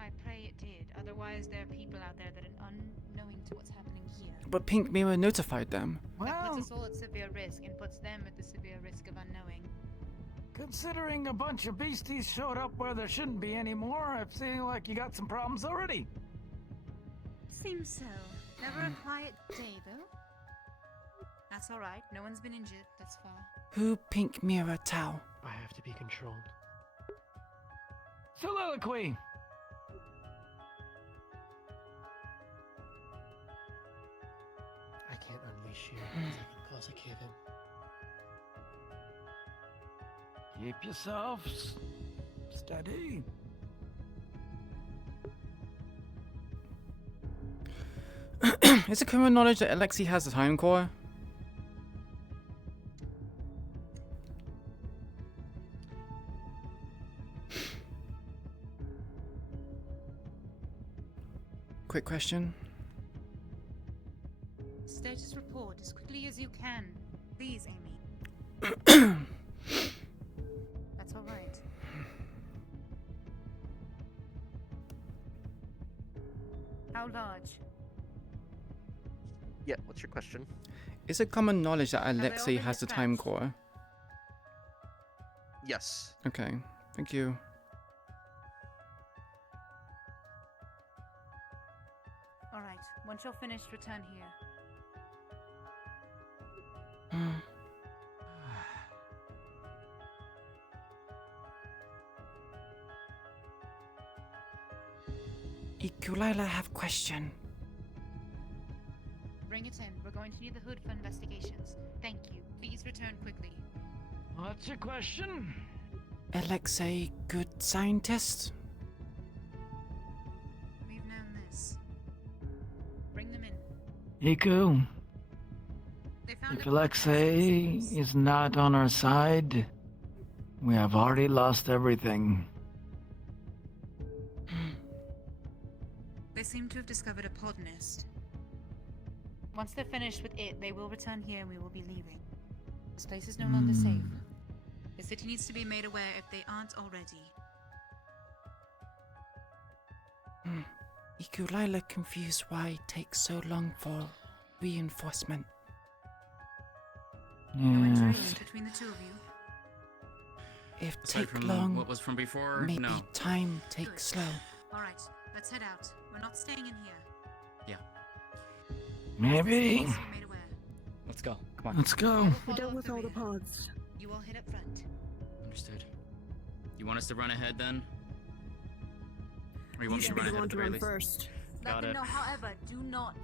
I pray it did. Otherwise, implies there are people out there that are unknowing to what's happening here. But Pink Mirror notified them. That puts us all at severe risk and puts them at the severe risk of unknowing. Considering a bunch of beasties showed up where there shouldn't be anymore, I feel like you got some problems already. Seems so. Never a quiet day, though. That's alright. No one's been injured. That's far. Who Pink Mirror tell? I have to be controlled. Soliloquy! I can't unleash you because I can cause a cave-in. Keep yourselves steady. Is it common knowledge that Alexei has a time core? Quick question. Status report as quickly as you can. Please, Amy. That's alright. How large? Yeah, what's your question? Is it common knowledge that they all Alexei been has the time dispatched? core? Yes. Okay, thank you. Alright, once you're finished, return here. Iku'lylah have question. Bring it in. We're going to need the hood for investigations. Thank you. Please return quickly. What's your question? Alexei good scientist? We've known this. Bring them in. Iku, They found if a Alexei is not on our side, we have already lost everything. They seem to have discovered a pod nest. Once they're finished with it, they will return here and we will be leaving. This place is no longer safe. The city needs to be made aware if they aren't already. Iku'lylah confused why it takes so long for reinforcement. No Yes. injuries between the two of you. If Aside take from long, what was from before, maybe no. time take slow. Alright, let's head out. We're not staying in here. Yeah. Maybe. Made aware. Let's go. Come on. Let's go. We're done with all the pods. You all head up front. Understood. You want us to run ahead then? Or you You want me to should be run the ahead one at the to very run least? first. Let Got them it. know, however, do not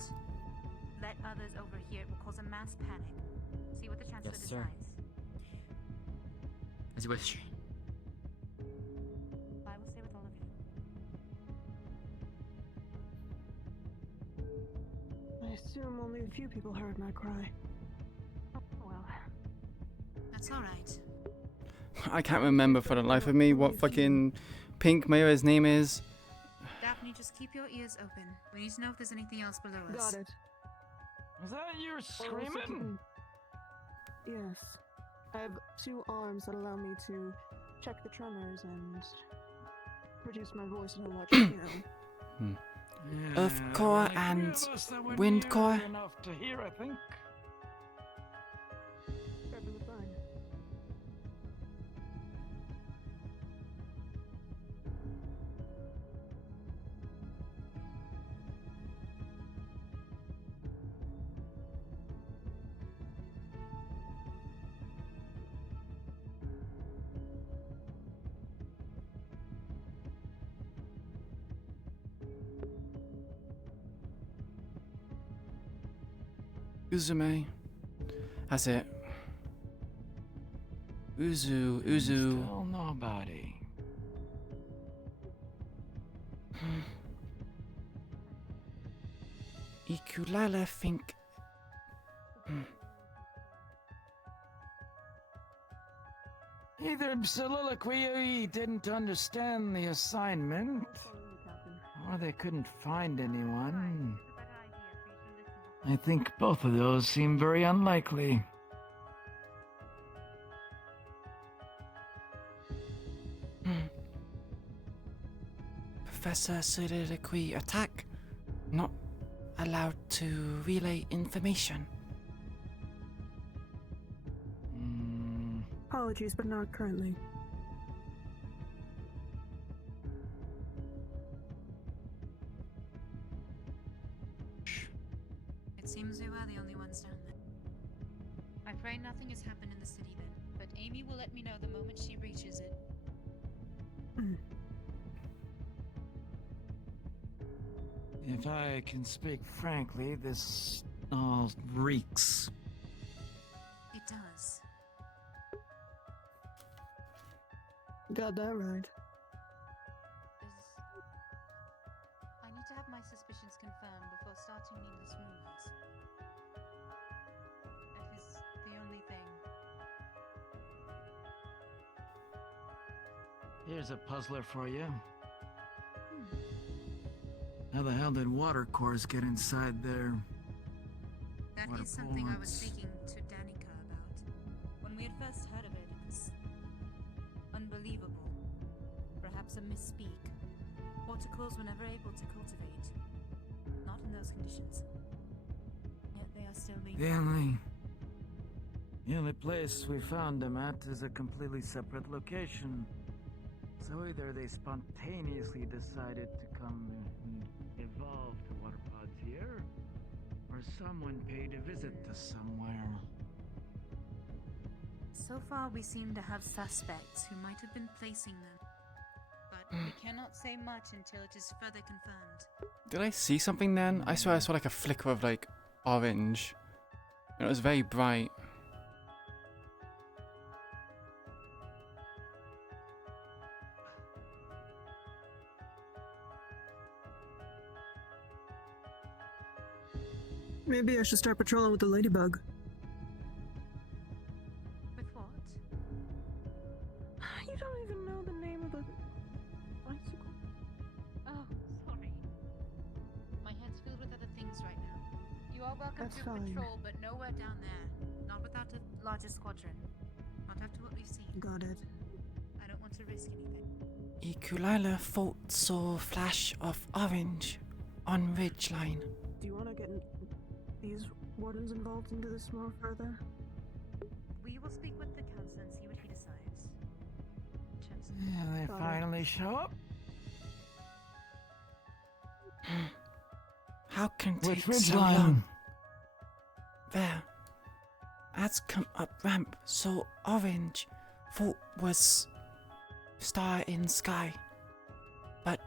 let others overhear. It will cause a mass panic. See what the chancellor Yes, sir. decides. As you wish. I will stay with all of you. I assume only a few people heard my cry. Oh, well. That's alright. I can't remember for the life of me what fucking Pink Mirror's name is. Daphne, just keep your ears open. We need to know if there's anything else below us. Got it. Was that you screaming? Yes. I have 2 arms that allow me to check the tremors and produce my voice at a large scale. Earth core and wind core. Enough to hear, I think. Perfectly fine. Uzume. That's it. Uzu. Still nobody. Iku'lylah think. Either Soliloquy didn't understand the assignment, or they couldn't find anyone. I think both of those seem very unlikely. Professor soliloquy attack. Not allowed to relay information. Apologies, but not currently. It seems we were the only ones down there. I pray nothing has happened in the city then, but Amy will let me know the moment she reaches it. If I can speak frankly, this all reeks. It does. Got that right. I need to have my suspicions confirmed before starting needless rumors. That is the only thing. Here's a puzzler for you. How the hell did water cores get inside there? That Water is something I was ports. speaking to Danica about. When we had first heard of it, it was unbelievable. Perhaps a misspeak. Water cores were never able to cultivate. Not in those conditions. Yet they are still being The only place we found them at is a completely separate location. So either they spontaneously decided to come and evolve the water pods here, or someone paid a visit to somewhere. So far, we seem to have suspects who might have been placing them. But we cannot say much until it is further confirmed. Did I see something then? I swear I saw like a flicker of like orange. And it was very bright. Maybe I should start patrolling with the ladybug. With what? You don't even know the name of the bicycle. Oh, sorry. My head's filled with other things right now. You are welcome That's to fine. patrol, but nowhere down there. Not without a larger squadron. Not after what we've seen. Got it. I don't want to risk anything. Iku'lylah thought saw flash of orange on ridgeline. Do you want to get these wardens involved into this more further? We will speak with the council and see what he decides. Yeah, they Got it. finally show up. How can Which take so ridgeline? long? There. As come up ramp, so orange. Thought was star in sky. But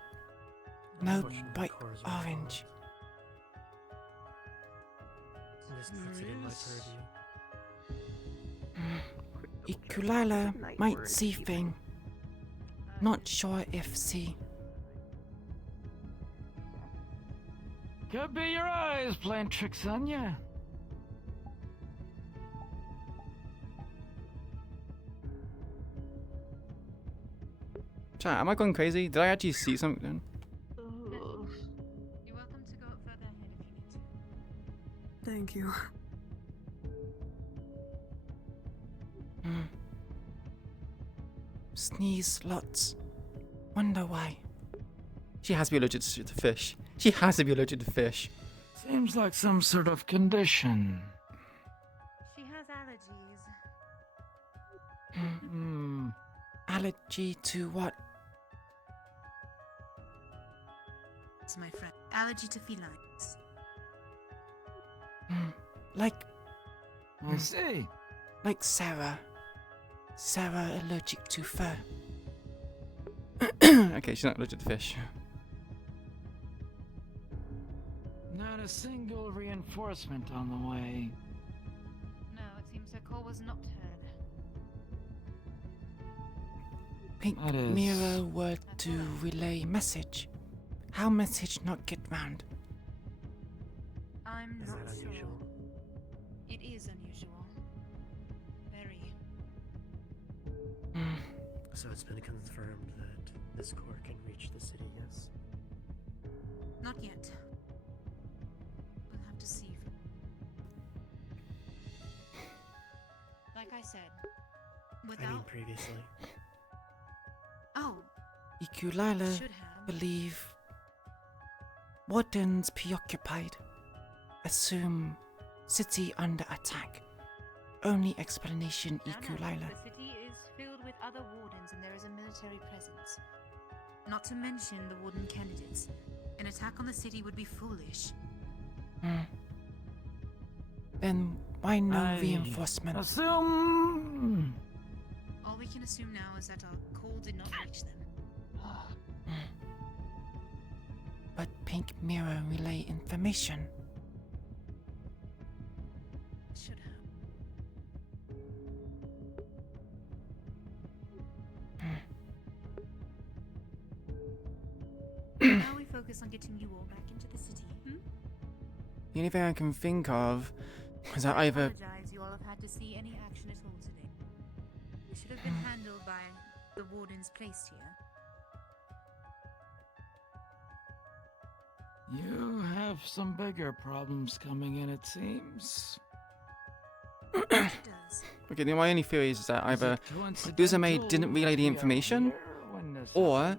no bright orange. This puts it in my purview. Iku'lylah might see thing. Not sure if see. Could be your eyes playing tricks on you. Chat, am I going crazy? Did I actually see something? You're welcome to go further ahead if you need to. Thank you. Sneeze lots. Wonder why. She has to be allergic to fish. She has to be allergic to fish. Seems like some sort of condition. She has allergies. Allergy to what? It's my friend. Allergy to felines. Like. I see. Like Sarah. Sarah allergic to fur. Okay, she's not allergic to fish. Not a single reinforcement on the way. No, it seems her call was not heard. Pink That is- mirror word to relay message. How message not get round? I'm Is not that sure. unusual? It is unusual. Very. So it's been confirmed that this core can reach the city, yes? Not yet. We'll have to see. Like I said, without. I mean, previously. Oh, Iku'lylah should have. believe wardens preoccupied. Assume city under attack. Only explanation, Iku'lylah. The city is filled with other wardens and there is a military presence. Not to mention the warden candidates. An attack on the city would be foolish. Then why no reinforcement? Assume. All we can assume now is that our call did not reach them. But Pink Mirror relay information. Should have. Now we focus on getting you all back into the city. The only thing I can think of is that either. I apologize you all have had to see any action at all today. It should have been handled by the wardens placed here. You have some bigger problems coming in, it seems. Okay, my only theory is that either Uzume didn't relay the information, or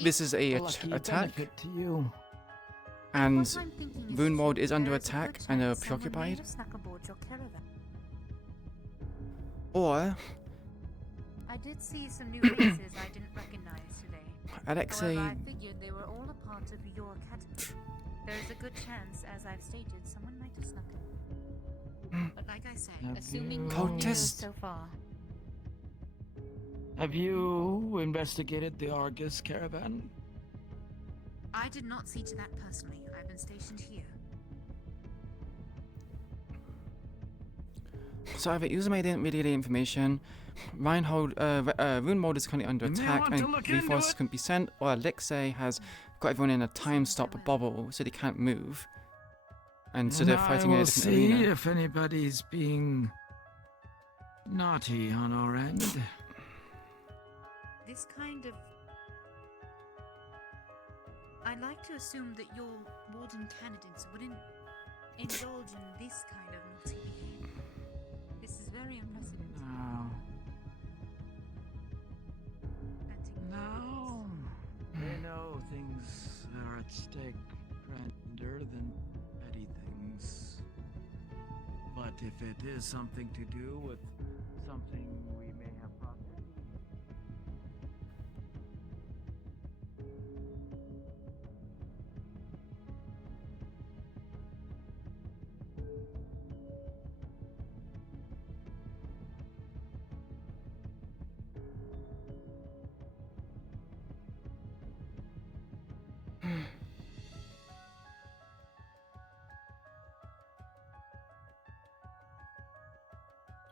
this is a attack, and Runewald is under attack and are preoccupied, or I did see some new faces I didn't recognize today. Alexei. However, I figured they were all a part of your academy. There is a good chance, as I've stated, someone might have snuck in. But like I said, assuming no one knows so far. Have you investigated the Argus caravan? I did not see to that personally. I've been stationed here. So either Uzume didn't relay the information, Runewald is currently under attack and reinforcements couldn't be sent, or Alexei has got everyone in a time stop bubble so they can't move. And so they're fighting in a different arena. We'll see if anybody's being naughty on our end. This kind of... I'd like to assume that your warden candidates wouldn't indulge in this kind of naughty behavior. This is very impressive. No. They know things are at stake grander than petty things. But if it is something to do with something we may have problems.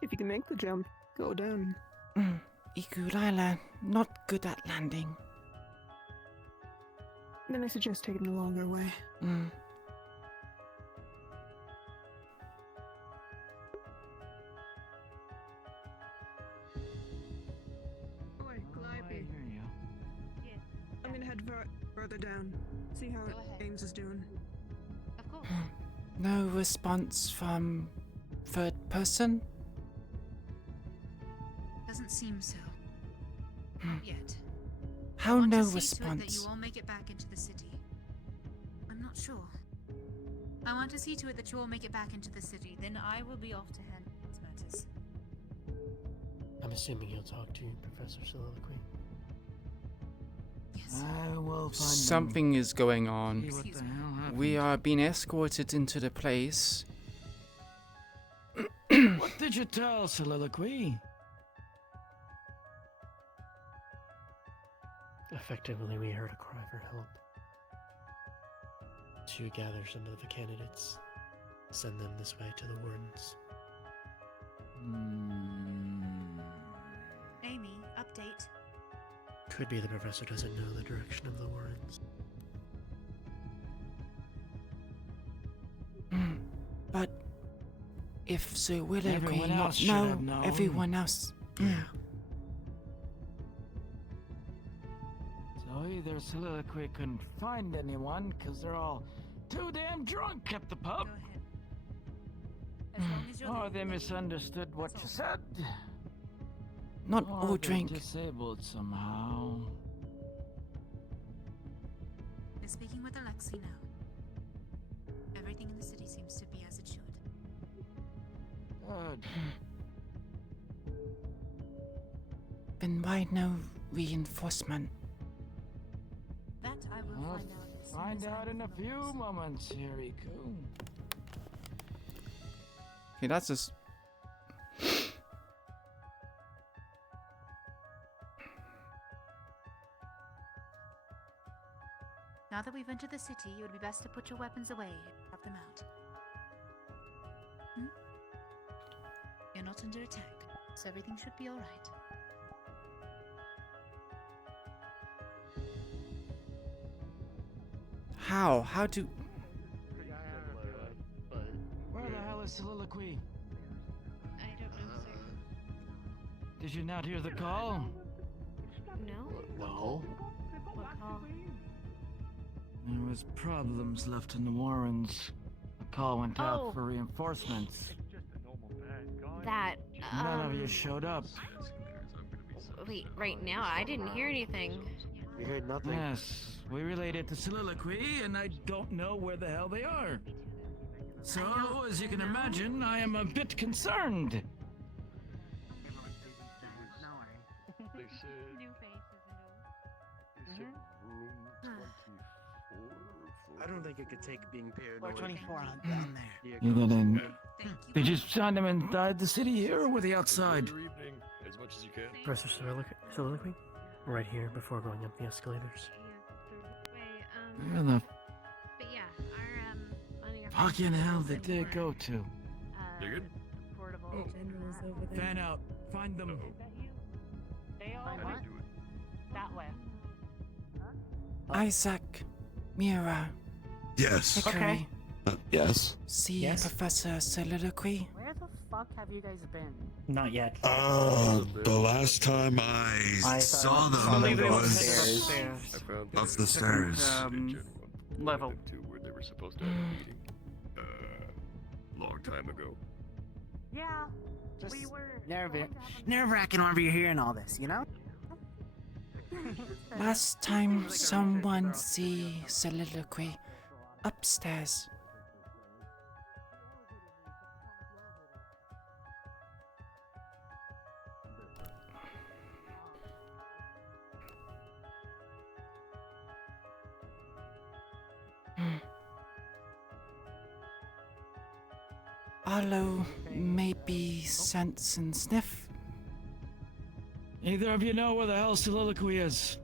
If you can make the jump, go down. Iku'lylah, not good at landing. Then I suggest taking the longer way. Oi, Calliope. I'm gonna head further down. See how Ames is doing. Of course. No response from third person? Doesn't seem so. Yet. How Want no to see to it response? that you all make it back into the city. I'm not sure. I want to see to it that you all make it back into the city. Then I will be off to handle these matters. I'm assuming you'll talk to Professor Soliloquy. Yes. I will find Something is going on. See what the hell happened. We are being escorted into the place. What did you tell Soliloquy? Effectively, we heard a cry for help. To gather some of the candidates, send them this way to the wardens. Amy, update. Could be the professor doesn't know the direction of the wardens. But if Sir Willow Everyone not else should have know, known. everyone else. So either Soliloquy couldn't find anyone because they're all too damn drunk at the pub. Or they misunderstood what you said. Not Or all they're drink. disabled somehow. Been speaking with Alexei now. Everything in the city seems to be as it should. Good. Then why no reinforcement? That I will I'll find out as soon find as I out in a have the few notes. moments, here, Iku. Okay, that's just... Now that we've entered the city, it would be best to put your weapons away and drop them out. Hmm? You're not under attack, so everything should be alright. How? How do... Where the hell is Soliloquy? I don't know, sir. Did you not hear the call? No? No. What call? There was problems left in the Warrens. The call went out Oh. for reinforcements. That, None of you showed up. Wait, right now? I didn't hear anything. You heard nothing. Yes, we relayed it to Soliloquy, and I don't know where the hell they are. So, as you can imagine, I am a bit concerned. New faces I don't think it could take being paranoid. Floor 24 on down there. You didn't. Did you find them inside the city here, or were they outside? As much as you can. Professor Soliloquy? Right here before going up the escalators. Where the But yeah, our, one of your fucking friends hell was did they in go to? You good? Portable. General's over there. Fan out. Find them. They all went that way. Isaac, Mira, Yes. Hickory. Yes. See Yes? Professor Soliloquy? Where the fuck have you guys been? Not yet. The last time I saw them was up the stairs. Level. Where they were supposed to have a meeting. Long time ago. Yeah. Just We were nerve-wracking whenever you're hearing all this, you know? Last time someone see Soliloquy upstairs. Arlo, maybe sense and sniff. Either of you know where the hell Soliloquy is?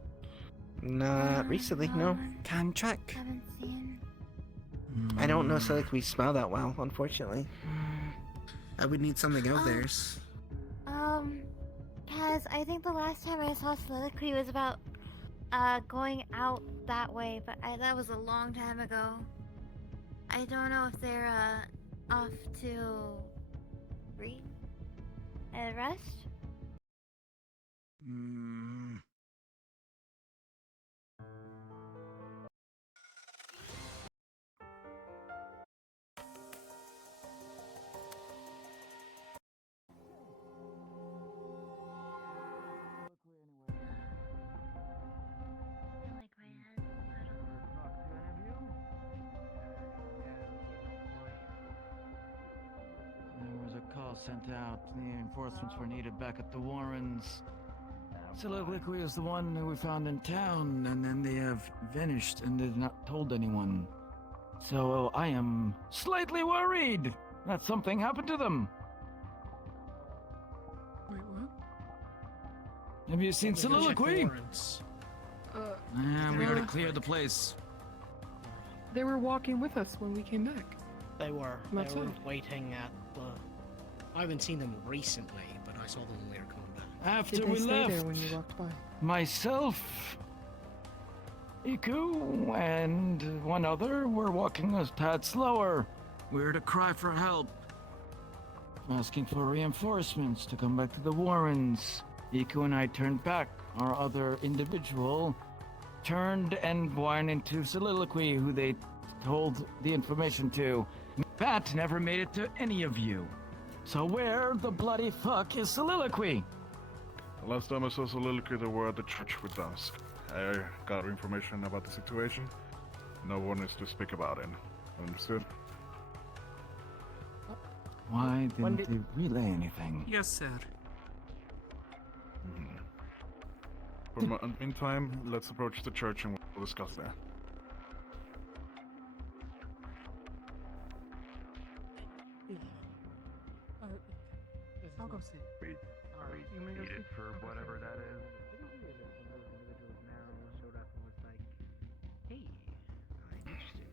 Not recently, no. Can track. Haven't seen. I don't know Soliloquy smell that well, unfortunately. I would need something of theirs. Kaz, I think the last time I saw Soliloquy was about, going out that way, but that was a long time ago. I don't know if they're, off to read? Rest? There was a call sent out. The reinforcements were needed back at the Warrens. Soliloquy is the one who we found in town, and then they have vanished and they've not told anyone. So I am slightly worried that something happened to them. Wait, what? Have you seen Soliloquy? We already Uh, cleared the place. They were walking with us when we came back. They were. That's They were all. waiting at the. I haven't seen them recently, but I saw them when we were coming back. After Did they we stay left, there when you walked by? myself, Iku, and one other were walking a tad slower. We heard a cry for help, asking for reinforcements to come back to the Warrens. Iku and I turned back. Our other individual turned and whined into Soliloquy, who they told the information to. That never made it to any of you. So where the bloody fuck is Soliloquy? The last time I saw Soliloquy, they were at the church with us. I got information about the situation. no one is to speak about it. Understood? Why didn't they relay anything? Yes, sir. For the meantime, let's approach the church and we'll discuss there. I'll go see. We need it for whatever that is. Hey, I'm interested.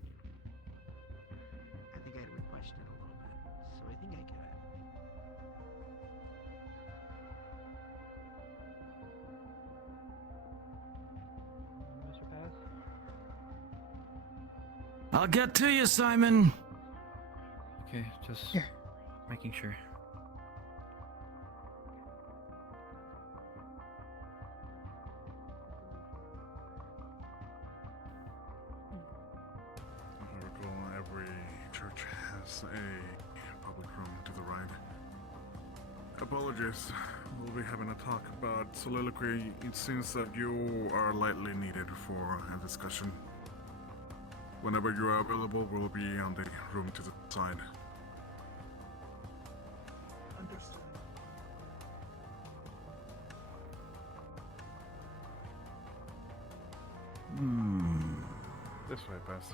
I think I had requested a little bit, so I think I get it. Mr. Pass? I'll get to you, Simon. Okay, just making sure. If I recall, every church has a public room to the right. Apologies, we'll be having a talk about soliloquy. It seems that you are lightly needed for a discussion. Whenever you are available, we'll be on the room to the side. Understood. This way, Pass.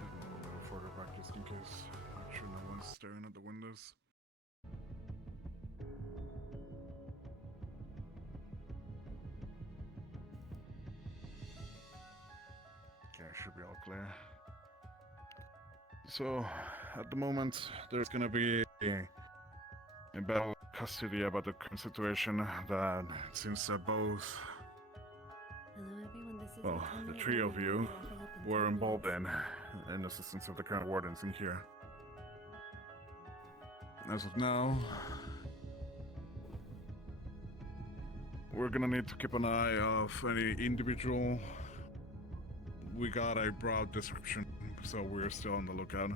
A little further back just in case. Make sure no one's staring at the windows. Okay, should be all clear. So, at the moment, there's gonna be a battle of custody about the current situation that it seems that both, well, the three of you were involved in assistance of the current wardens in here. As of now, we're gonna need to keep an eye of any individual. We got a broad description, so we're still on the lookout.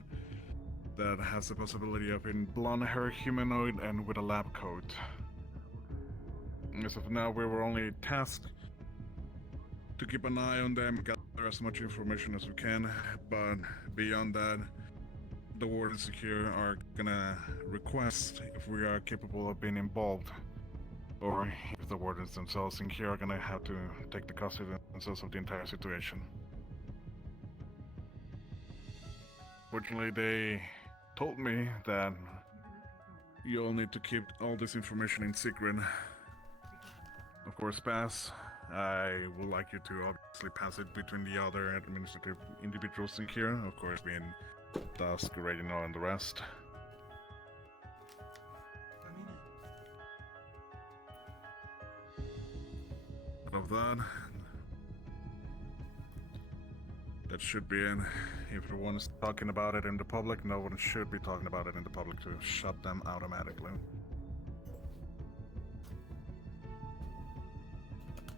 That has the possibility of being blonde-haired humanoid and with a lab coat. As of now, we were only tasked to keep an eye on them, gather as much information as we can, but beyond that, the wardens here are gonna request if we are capable of being involved, or if the wardens themselves in here are gonna have to take the custody themselves of the entire situation. Fortunately, they told me that you all need to keep all this information in secret. Of course, Pass, I would like you to obviously pass it between the other administrative individuals in here, of course being Dusk, Reginald, and the rest. Of that, that should be in. If everyone is talking about it in the public, no one should be talking about it in the public to shut them automatically.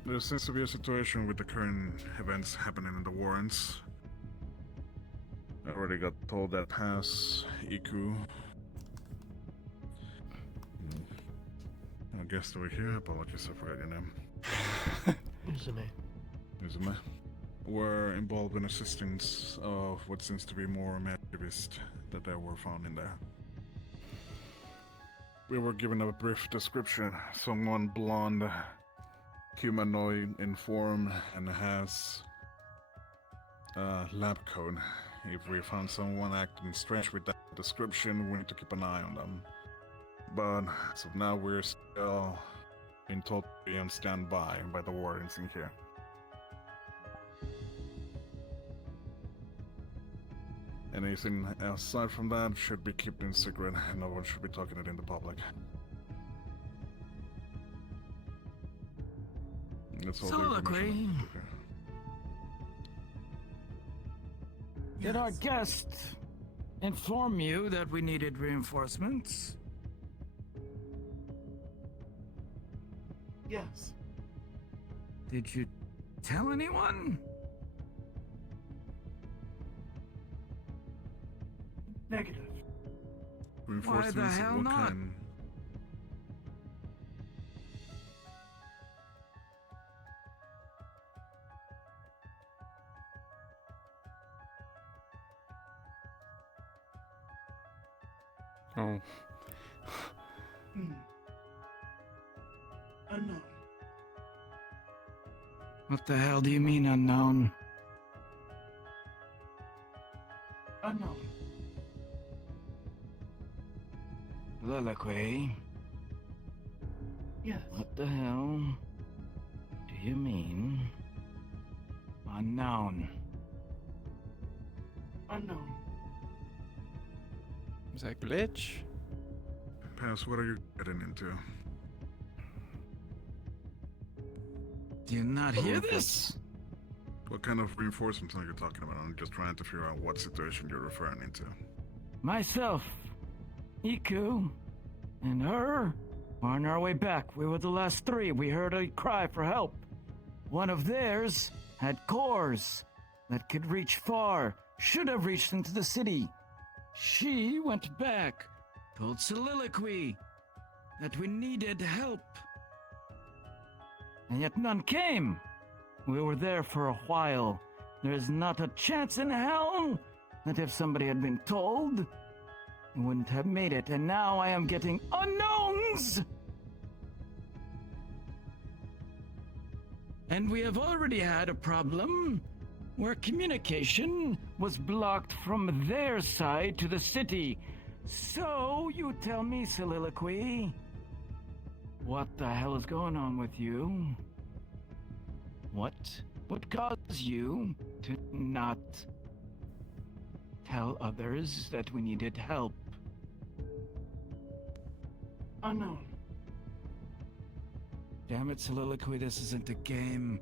There seems to be a situation with the current events happening in the Warrens. I already got told that Pass, Iku. Our guest over here, apologies, I forgot your name. Uzume. Were involved in assistance of what seems to be more activists that they were found in there. We were given a brief description. Someone blonde, humanoid in form, and has a lab coat. If we found someone acting strange with that description, we need to keep an eye on them. But as of now, we're still being told to be on standby by the wardens in here. Anything aside from that should be kept in secret. No one should be talking it in the public. That's all the information. Did our guest inform you that we needed reinforcements? Yes. Did you tell anyone? Negative. Reinforcements Why the hell what not? kind? Oh. Unknown. What the hell do you mean unknown? Unknown. Soliloquy? Yes. What the hell do you mean unknown? Unknown. Was that glitch? Pass, what are you getting into? Do you not hear this? What kind of reinforcements are you talking about? I'm just trying to figure out what situation you're referring into. Myself, Iku, and her were on our way back. We were the last three. We heard a cry for help. One of theirs had cores that could reach far, should have reached into the city. She went back, told Soliloquy that we needed help. And yet none came. We were there for a while. There is not a chance in hell that if somebody had been told, they wouldn't have made it. And now I am getting unknowns! And we have already had a problem where communication was blocked from their side to the city. So you tell me, Soliloquy, what the hell is going on with you? What would cause you to not tell others that we needed help? Unknown. Damn it, Soliloquy, this isn't a game.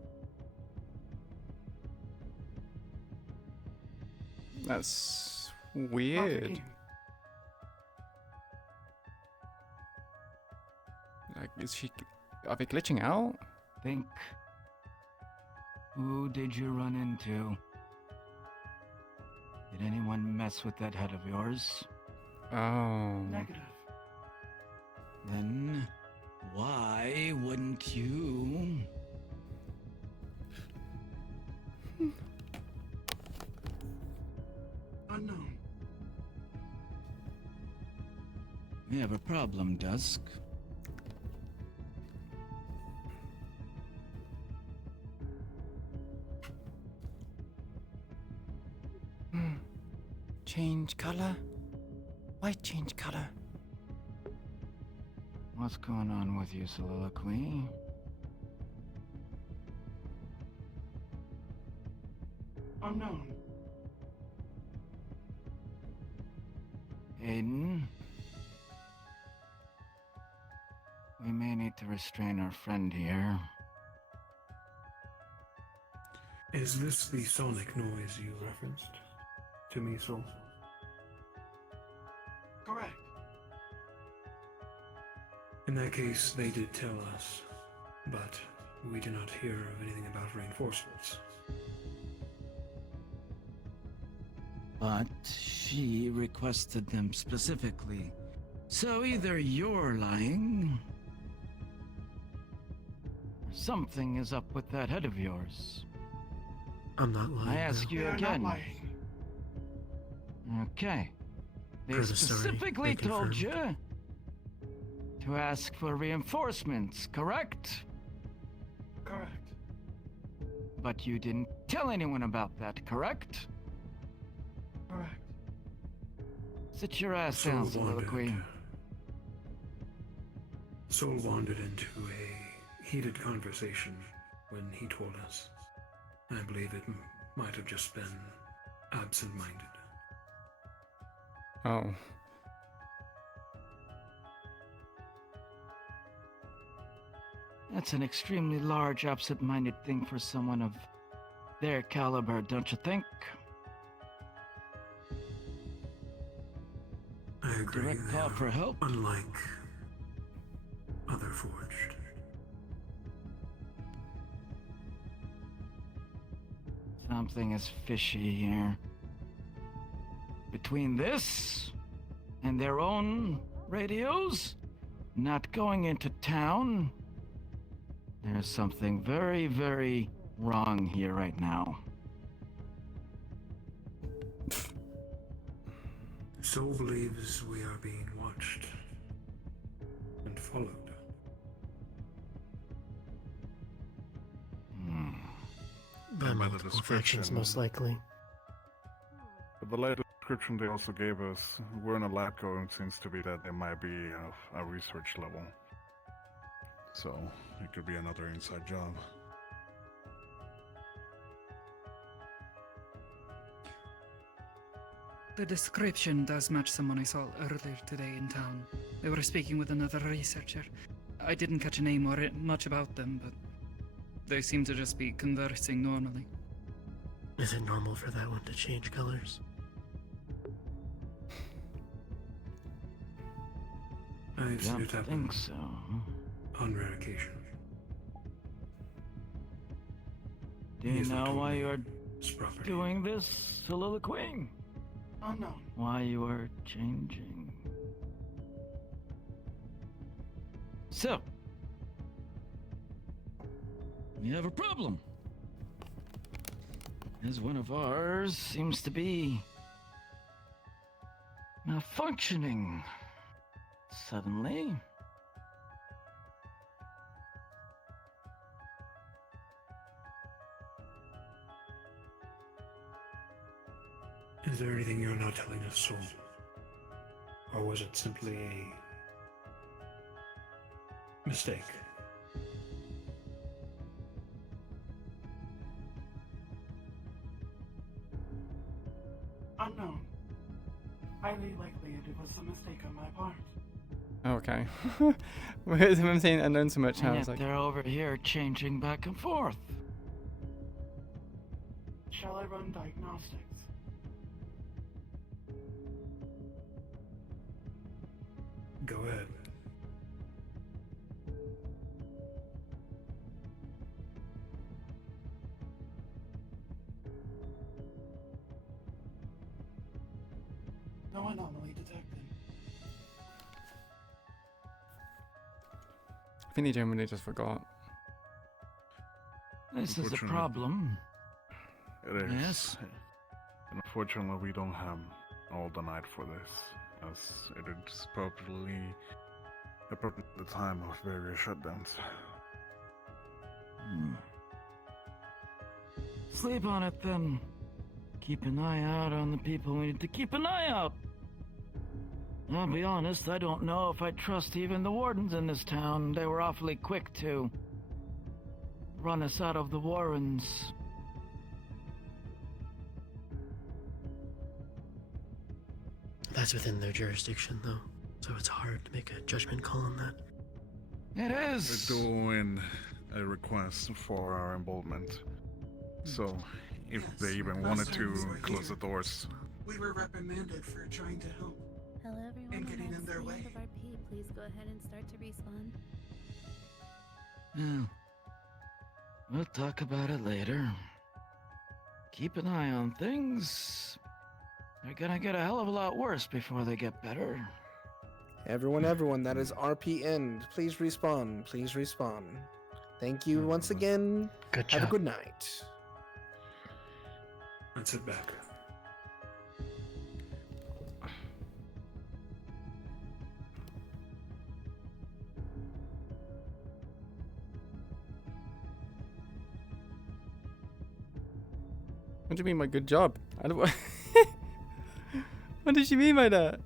That's weird. Like, are they glitching out? Think. Who did you run into? Did anyone mess with that head of yours? Oh. Negative. Then why wouldn't you? Unknown. We have a problem, Dusk. Change color? Why change color? What's going on with you, Soliloquy? Unknown. Aiden? We may need to restrain our friend here. Is this the sonic noise you referenced to me, Soul? Correct. In that case, they did tell us, but we do not hear of anything about reinforcements. But she requested them specifically. So either you're lying, or something is up with that head of yours. I'm not lying. I ask you They are again. not lying. Okay. They Per the story, specifically they told confirmed. you to ask for reinforcements, correct? Correct. But you didn't tell anyone about that, correct? Correct. Sit your ass Soul down, wandered. Soliloquy. Soul wandered into a heated conversation when he told us. I believe it might have just been absent-minded. Oh. That's an extremely large, absent-minded thing for someone of their caliber, don't you think? I agree. Direct they call are for help? Unlike other forged. Something is fishy here. Between this and their own radios, not going into town. There's something very, very wrong here right now. Soul believes we are being watched and followed. By the multiple description, factions, most likely. the later description they also gave us, we're in a lab going, seems to be that there might be a research level. So, it could be another inside job. The description does match someone I saw earlier today in town. They were speaking with another researcher. I didn't catch a name or much about them, but they seem to just be conversing normally. Is it normal for that one to change colors? I've seen it I happen think so. on rare occasion. Do He you is not know told why me you're his property. doing this soliloquying? Oh no. Why you are changing? So, we have a problem. As one of ours seems to be malfunctioning suddenly. Is there anything you're not telling us, Soul? Or was it simply a mistake? Unknown. Highly likely it was a mistake on my part. Okay. Whereas I'm saying unknown so much, I And was yet like, they're over here changing back and forth. Shall I run diagnostics? Go ahead. No anomaly detected. I think they genuinely just forgot. This is a Unfortunately. problem. It is. Yes. And unfortunately, we don't have all the night for this, as it is probably the time of various shutdowns. Sleep on it then. Keep an eye out on the people we need to keep an eye out. I'll be honest, I don't know if I trust even the wardens in this town. They were awfully quick to run us out of the Warrens. That's within their jurisdiction, though, so it's hard to make a judgment call on that. It is. We're doing a request for our involvement. So, if they even wanted to close the doors. We were reprimanded for trying to help. Hello, everyone. And getting in their way. Of RP. Please go ahead and start to respawn. Yeah. We'll talk about it later. Keep an eye on things. They're gonna get a hell of a lot worse before they get better. Everyone, that is RP end. Please respawn. Please respawn. Thank you once again. Good Have a job. good night. Let's sit back. What do you mean by good job? I don't. What did she mean by that?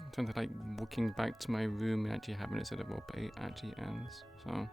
In terms of like walking back to my room and actually having it set up up, it actually ends. So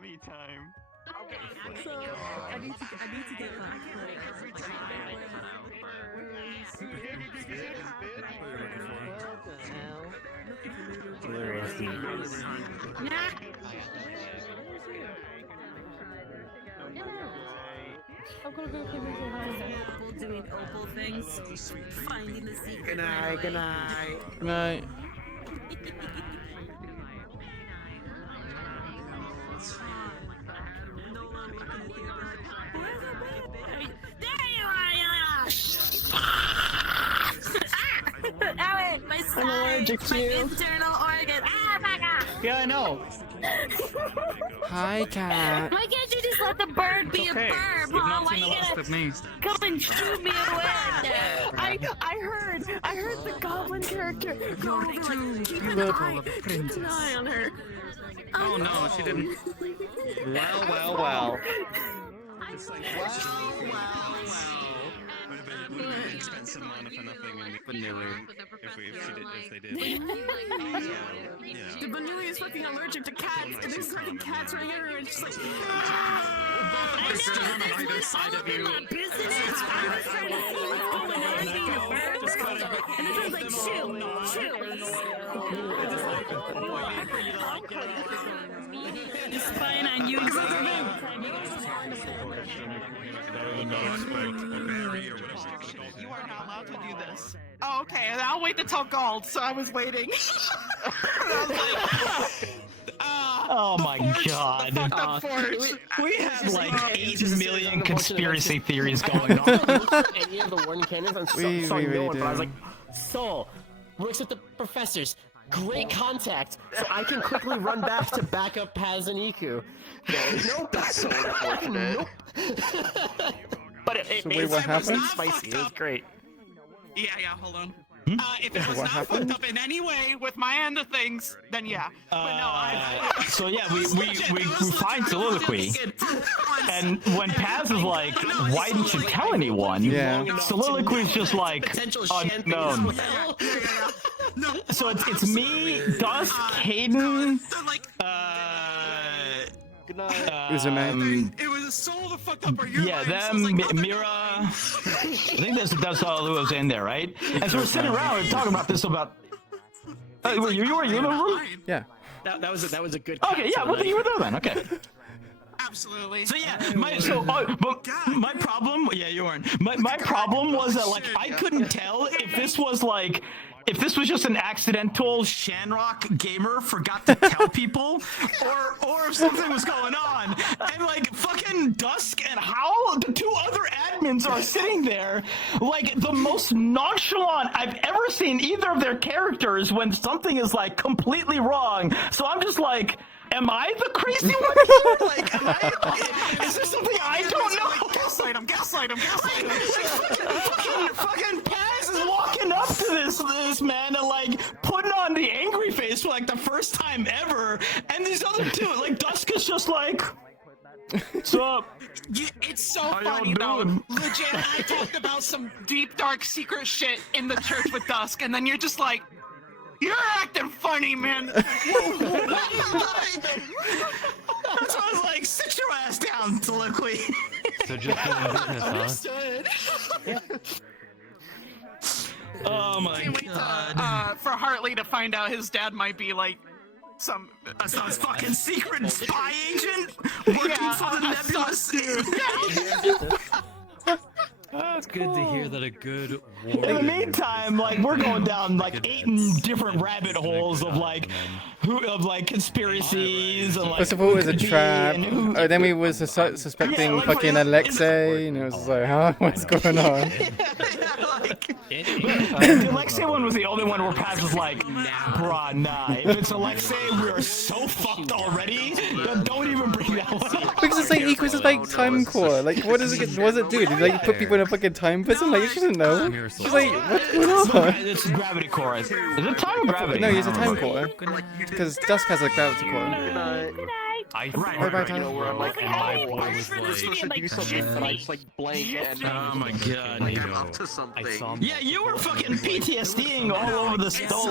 Me time. So I need to get back. I'm gonna go give me some Opal doing opal things. Finding the secret. Good night. Good night. Good night. Owen, my side, I'm allergic to my you. internal organ. Ah, my God. Yeah, I know. Hi, cat. Why can't you just let the bird be a bird, You've Mom? not Why seen you the last gonna of me. come and shoot me away? I heard the goblin character go over like, keep an eye on her. Oh no, she didn't. Well. Expensive money for nothing and vanilla if they did. The vanilla is fucking allergic to cats, and there's fucking cats running everywhere, and she's like, I know, this was all up in my business. I was trying to see what's going on being a bird. And it was like, shoot. Spying on you. You are not allowed to do this. Oh, okay. And I'll wait to tell gold, so I was waiting. Oh my god. We have like 8 million conspiracy theories going on. Any of the warning cannons, I'm We sorry, really no one, do. but I was like, Soul works with the professors. Great contact, so I can quickly run back to back up Paz and Iku. Nope, that's so unfortunate. Nope. But it So made wait, what it happened? spicy. It was great. Yeah, hold on. If it was What not happened? fucked up in any way with my end of things, then yeah. But no, So yeah, we find soliloquy, and when Paz is like, "Why didn't you tell anyone?" Yeah. Soliloquy is just like unknown. So it's me, Dusk, Caden, Uzume. it was a soul that fucked up our yeah, them, Mira. I think that's all who was in there, right? And so we're sitting around and talking about this about. Were you in the room? Yeah. That was a good. Okay, yeah, well, you were there then. Okay. Absolutely. So yeah, but my problem, yeah, you weren't. My problem was that like I couldn't tell if this was like. If this was just an accidental Shanrock gamer forgot to tell people, or if something was going on, and like fucking Dusk and Howl, the two other admins are sitting there, like the most nonchalant I've ever seen either of their characters when something is like completely wrong. So I'm just like, am I the crazy one here? Like, is there something I don't know? Gaslight him. Fucking Paz is walking up to this man and like putting on the angry face for like the first time ever, and these other two, like Dusk is just like, what's up? Yeah, it's so How y'all funny though. doing? Legit, I talked about some deep, dark, secret shit in the church with Dusk, and then you're just like, you're acting funny, man. That's why I was like, sit your ass down, soliloquy. So just doing business, huh? Understood. Oh my Can't wait god. for Hartley to find out his dad might be like some fucking secret spy agent working for the nebulous. It's good to hear that a good war. In the meantime, like we're going down like 8 different rabbit holes of like conspiracies and like. First of all, it was a could be trap. and who- Oh, then we was suspecting like, fucking Alexei, and it was like, huh? What's going on? The Alexei one was the only one where Paz was like, bruh, nah. If it's Alexei, we are so fucked already. Don't even bring that one up. Because it's like Equus is like time core. Like, what does it get? What does it do? Did like put people in a fucking time prison? Like, you shouldn't know. She's like, what's going on? It's gravity core. Is it time or gravity? No, it's a time core. Because Dusk has a gravity core. Good night. I Bye-bye, you know, where I'm like, Tyler. my boy was like, blank and Oh my god. like I'm up to something. Yeah, you were fucking PTSDing all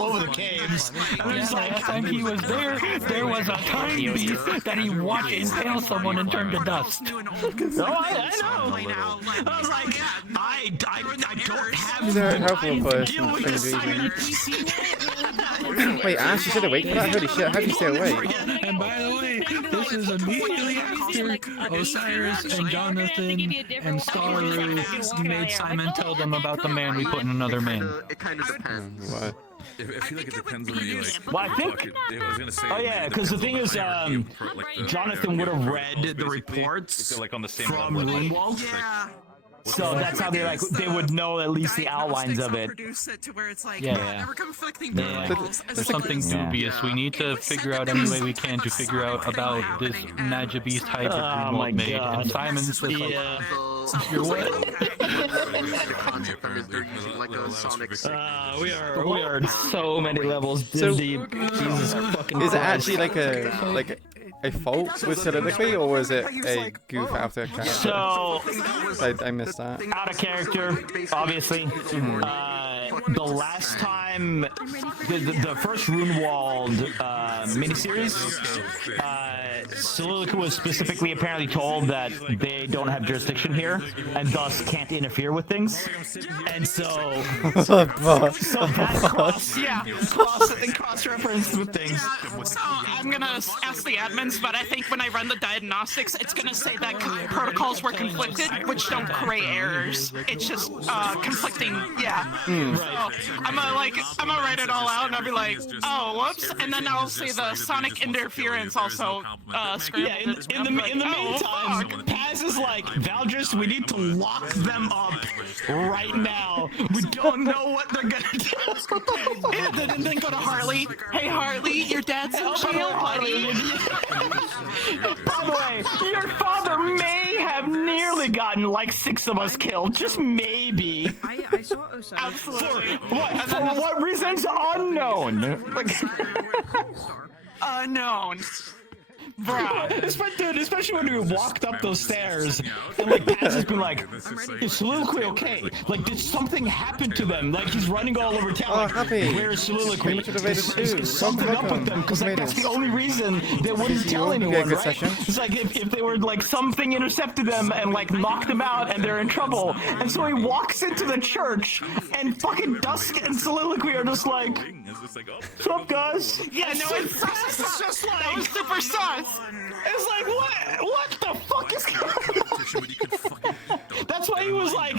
over the caves. And it's like, last time he was there was a time beast that he watched impale someone and turn to dust. Oh, I know. I was like, I don't have He's a helpful to person. deal with this. Wait, Ash, you said awake for that? Holy shit, how did you stay awake? And by the way, this is immediately after Osiris and Jonathan and Staru made Simon tell them about the man we put in another man. It kind of depends. What? I feel like it depends on you, like. Well, I think. I was gonna say. Oh yeah, because the thing is, Jonathan would have read the reports like on the same from Runewald. So that's how they would know at least the outlines of it. Yeah. There's something dubious. We need to figure out any way we can to figure out about this Magic Beast hybrid Runewald made. And Simon's just like, you're what? We are so many levels deep. Jesus fucking Is it Christ. actually like a fault with soliloquy, or was it a goof out of character? So I missed that. Out of character, obviously. The last time, the first Runewald miniseries, Soliloquy was specifically apparently told that they don't have jurisdiction here and thus can't interfere with things. And so that cross-reference with things. So I'm gonna ask the admins, but I think when I run the diagnostics, it's gonna say that protocols were conflicted, which don't create errors. It's just conflicting. Yeah. So I'm gonna write it all out, and I'll be like, oh, whoops, and then I'll say the sonic interference also. Yeah, in the meantime, Paz is like, Valdris, we need to lock them up right now. We don't know what they're gonna do. And then go to Harley. Hey, Harley, your dad's in jail, buddy. By the way, your father may have nearly gotten like 6 of us killed. Just maybe. I saw Osiris. Absolutely. For what reasons? Unknown. Unknown. Bruh. Especially when we walked up those stairs and like Paz has been like, is Soliloquy okay? Like, did something happen to them? Like, he's running all over town. Like, happy. Where's Soliloquy? Is something up with them? Because like, that's the only reason they wouldn't tell anyone, right? It's like if they were like something intercepted them and like knocked them out and they're in trouble. And so he walks into the church and fucking Dusk and Soliloquy are just like, what's up, guys? Yeah, no, it's just like, that was super sus. It's like, what the fuck is going on? That's why he was like,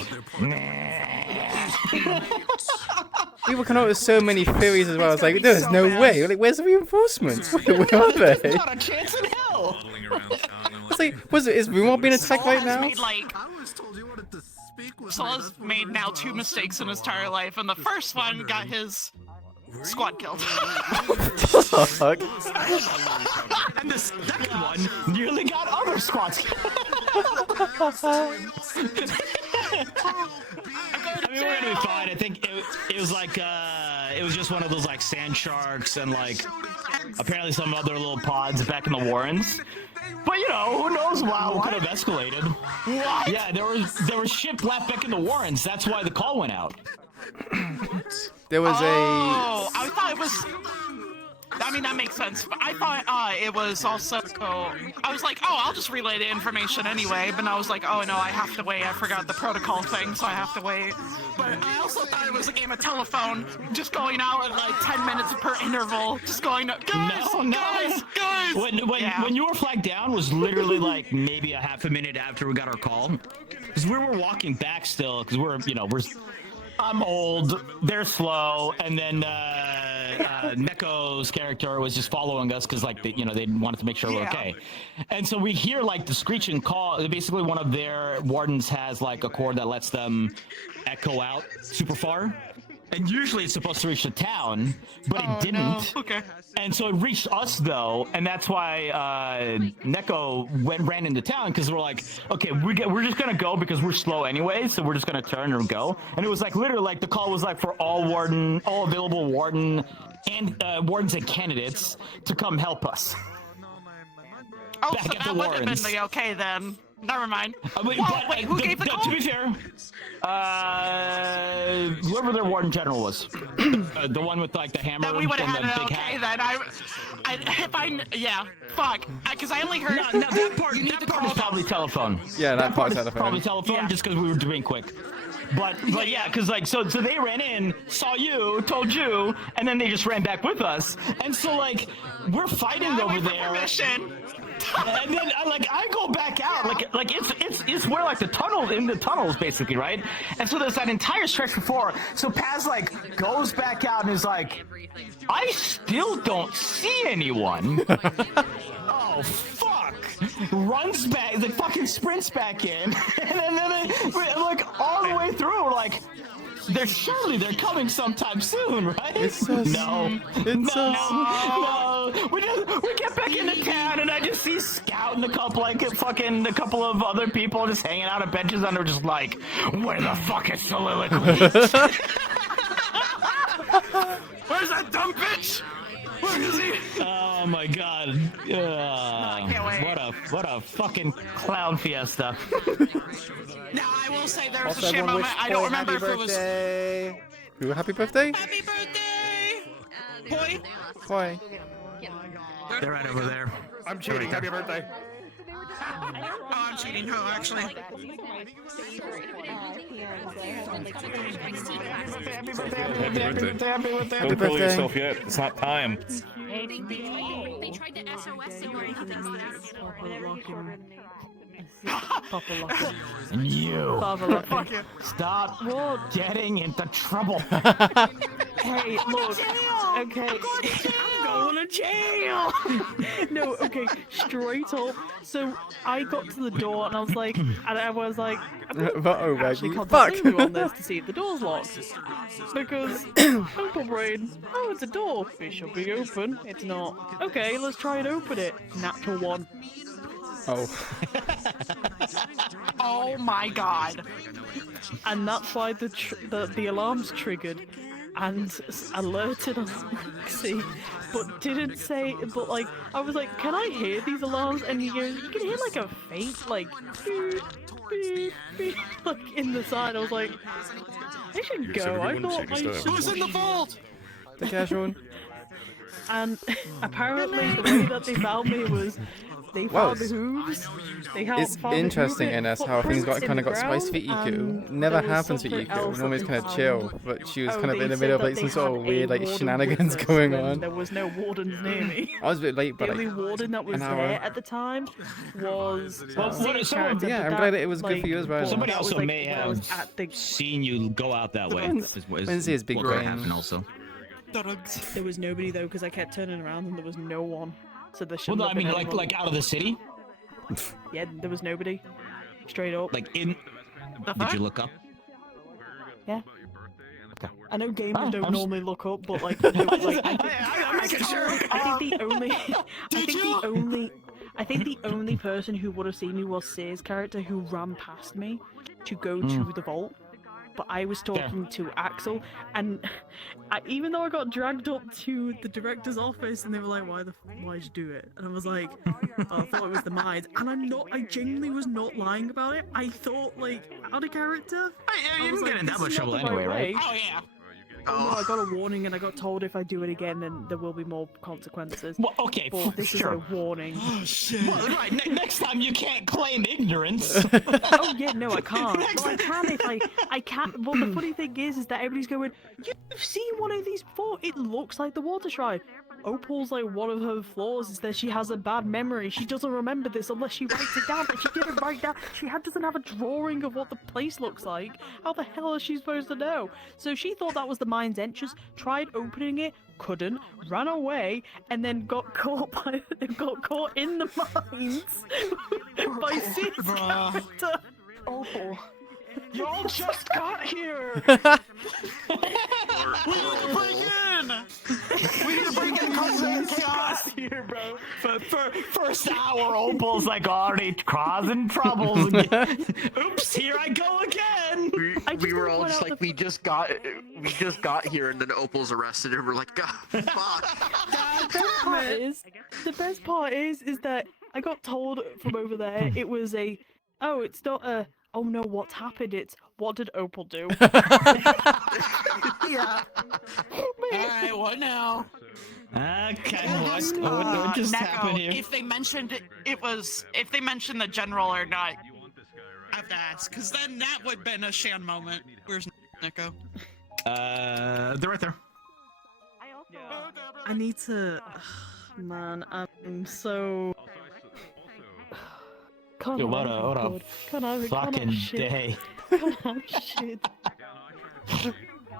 People come up with so many theories as well. It's like, there's no way. Like, where's the reinforcements? Where are they? Not a chance in hell. It's like, is Runewald being attacked right now? Sol's made now 2 mistakes in his entire life, and the first one got his squad killed. Fuck. And the second one nearly got other squads killed. I mean, we're gonna be fine. I think it was like it was just one of those like sand sharks and like apparently some other little pods back in the Warrens. But you know, who knows what could have escalated. What? Yeah, there was ship left back in the Warrens. That's why the call went out. There was Oh, I thought it was. I mean, that makes sense. But I thought it was also. I was like, oh, I'll just relay the information anyway. But I was like, oh no, I have to wait. I forgot the protocol thing, so I have to wait. But I also thought it was a game of telephone, just going out at like 10 minutes per interval, just going, guys. When you were flagged down was literally like maybe a half a minute after we got our call, because we were walking back still, because we're. I'm old, they're slow, and then Neko's character was just following us because, like, they wanted to make sure we're okay. And so we hear, like, the screeching call. Basically, one of their wardens has, like, a cord that lets them echo out super far. And usually it's supposed to reach the town, but it didn't. No. Okay. And so it reached us, though, and that's why Neko ran into town, because we're like, okay, we're just going to go because we're slow anyway, so we're just going to turn and go. And it was like, literally, like, the call was like for all available warden and wardens and candidates to come help us. Oh, back so at that the would have been Warrens. the okay then. Never mind. Wait, Who gave the call? To be fair, whoever their warden general was, the one with like the hammer Then we would and have the had big it okay hat. then. Yeah, fuck. Because I only heard. No, that part was probably telephone. Yeah, that part part's is telephone. probably telephone, just because we were doing quick. But yeah, because like so they ran in, saw you, told you, and then they just ran back with us. And so like we're fighting over there. Permission. And then I go back out like it's where like the tunnel in the tunnels basically, right? And so there's that entire stretch before. So Paz like goes back out and is like, I still don't see anyone. Oh fuck! Runs back, the fucking sprints back in, and then like all the way through like. Surely they're coming sometime soon, right? It's us. No. It's us. No. We get back into town and I just see Scout and a couple of other people just hanging out at benches and they're just like, where the fuck is Soliloquy? Where's that dumb bitch? Where is he? Oh my god. What a fucking clown fiesta. Now I will say there was Also, a shit everyone moment. wish I don't Boy remember happy if it was. birthday. Who, happy birthday? Happy birthday! Boy. Why? They're right over there. I'm cheating. Happy birthday. Oh, I'm cheating. Who actually? Don't kill yourself yet. It's not time. They tried to SOS you or anything. And you stop getting into trouble. Hey, look. Okay. I'm going to jail. No, okay, straight up. So I got to the door and I was like, I'm actually concentrating on this to see if the door's locked. Because Uncle Brain, it's a door. It should be open. It's not. Okay, let's try and open it. Natural one. Oh. Oh my god. And that's why the alarm's triggered and alerted Alexi, but didn't say. But like, I was like, can I hear these alarms? And you can hear like a faint like beep, beep, beep, like in the side. I was like, I should go. I thought I should. Who's in the vault? The casual. And apparently the way that they found me was they found the hooves. It's interesting, Ines, how things got spiced for Iku. Never happens for Iku. Normally it's kind of chill, but she was kind of in the middle of like some sort of weird like shenanigans going on. There was no wardens near me. I was a bit late, but the only warden that was there at the time was. Yeah, I'm glad that it was good for you as well. Somebody also may have seen you go out that way. Wednesday is big brain. Also. There was nobody though, because I kept turning around and there was no one. So there Well, no, I mean like out of the city. Yeah, there was nobody. Straight up. Like in. Did you look up? Yeah. Okay. I know gamers don't normally look up, but like, I'm making sure. I think the only person who would have seen me was Sear's character, who ran past me to go to the vault. But I was talking to Axel, and even though I got dragged up to the director's office, and they were like, "Why'd you do it?" And I was like, I thought it was the mines, and I genuinely was not lying about it. I thought, like, out of character. You didn't get in that much trouble anyway, right? Oh yeah. Oh no, I got a warning and I got told if I do it again then there will be more consequences. Well, okay, but this is a warning. Oh shit. Well, right, next time you can't claim ignorance. Oh yeah, no I can't. Well I can if I can't. Well the funny thing is that everybody's going, you've seen one of these before, it looks like the water shrine. Opal's like one of her flaws is that she has a bad memory. She doesn't remember this unless she writes it down. But she didn't write down. She doesn't have a drawing of what the place looks like. How the hell is she supposed to know? So she thought that was the mine's entrance. Tried opening it, couldn't. Ran away, and then got caught in the mines by Sid's character. Opal. Y'all just got here! We need to break in! We need to break in and cause chaos here, bro. For first hour, Opal's like already causing troubles again. Oops, here I go again! We were all just like, we just got here, and then Opal's arrested, and we're like, God, fuck. The best part is that I got told from over there it was a. Oh, it's not a. Oh no, what's happened? It's what did Opal do? Yeah. Alright, what now? Okay, what just happened here? If they mentioned if they mentioned the general or not, I have to ask, because then that would have been a Shan moment. Where's Neko? They're right there. I need to. Man, I'm so. Dude, what a fucking day. Can't have shit.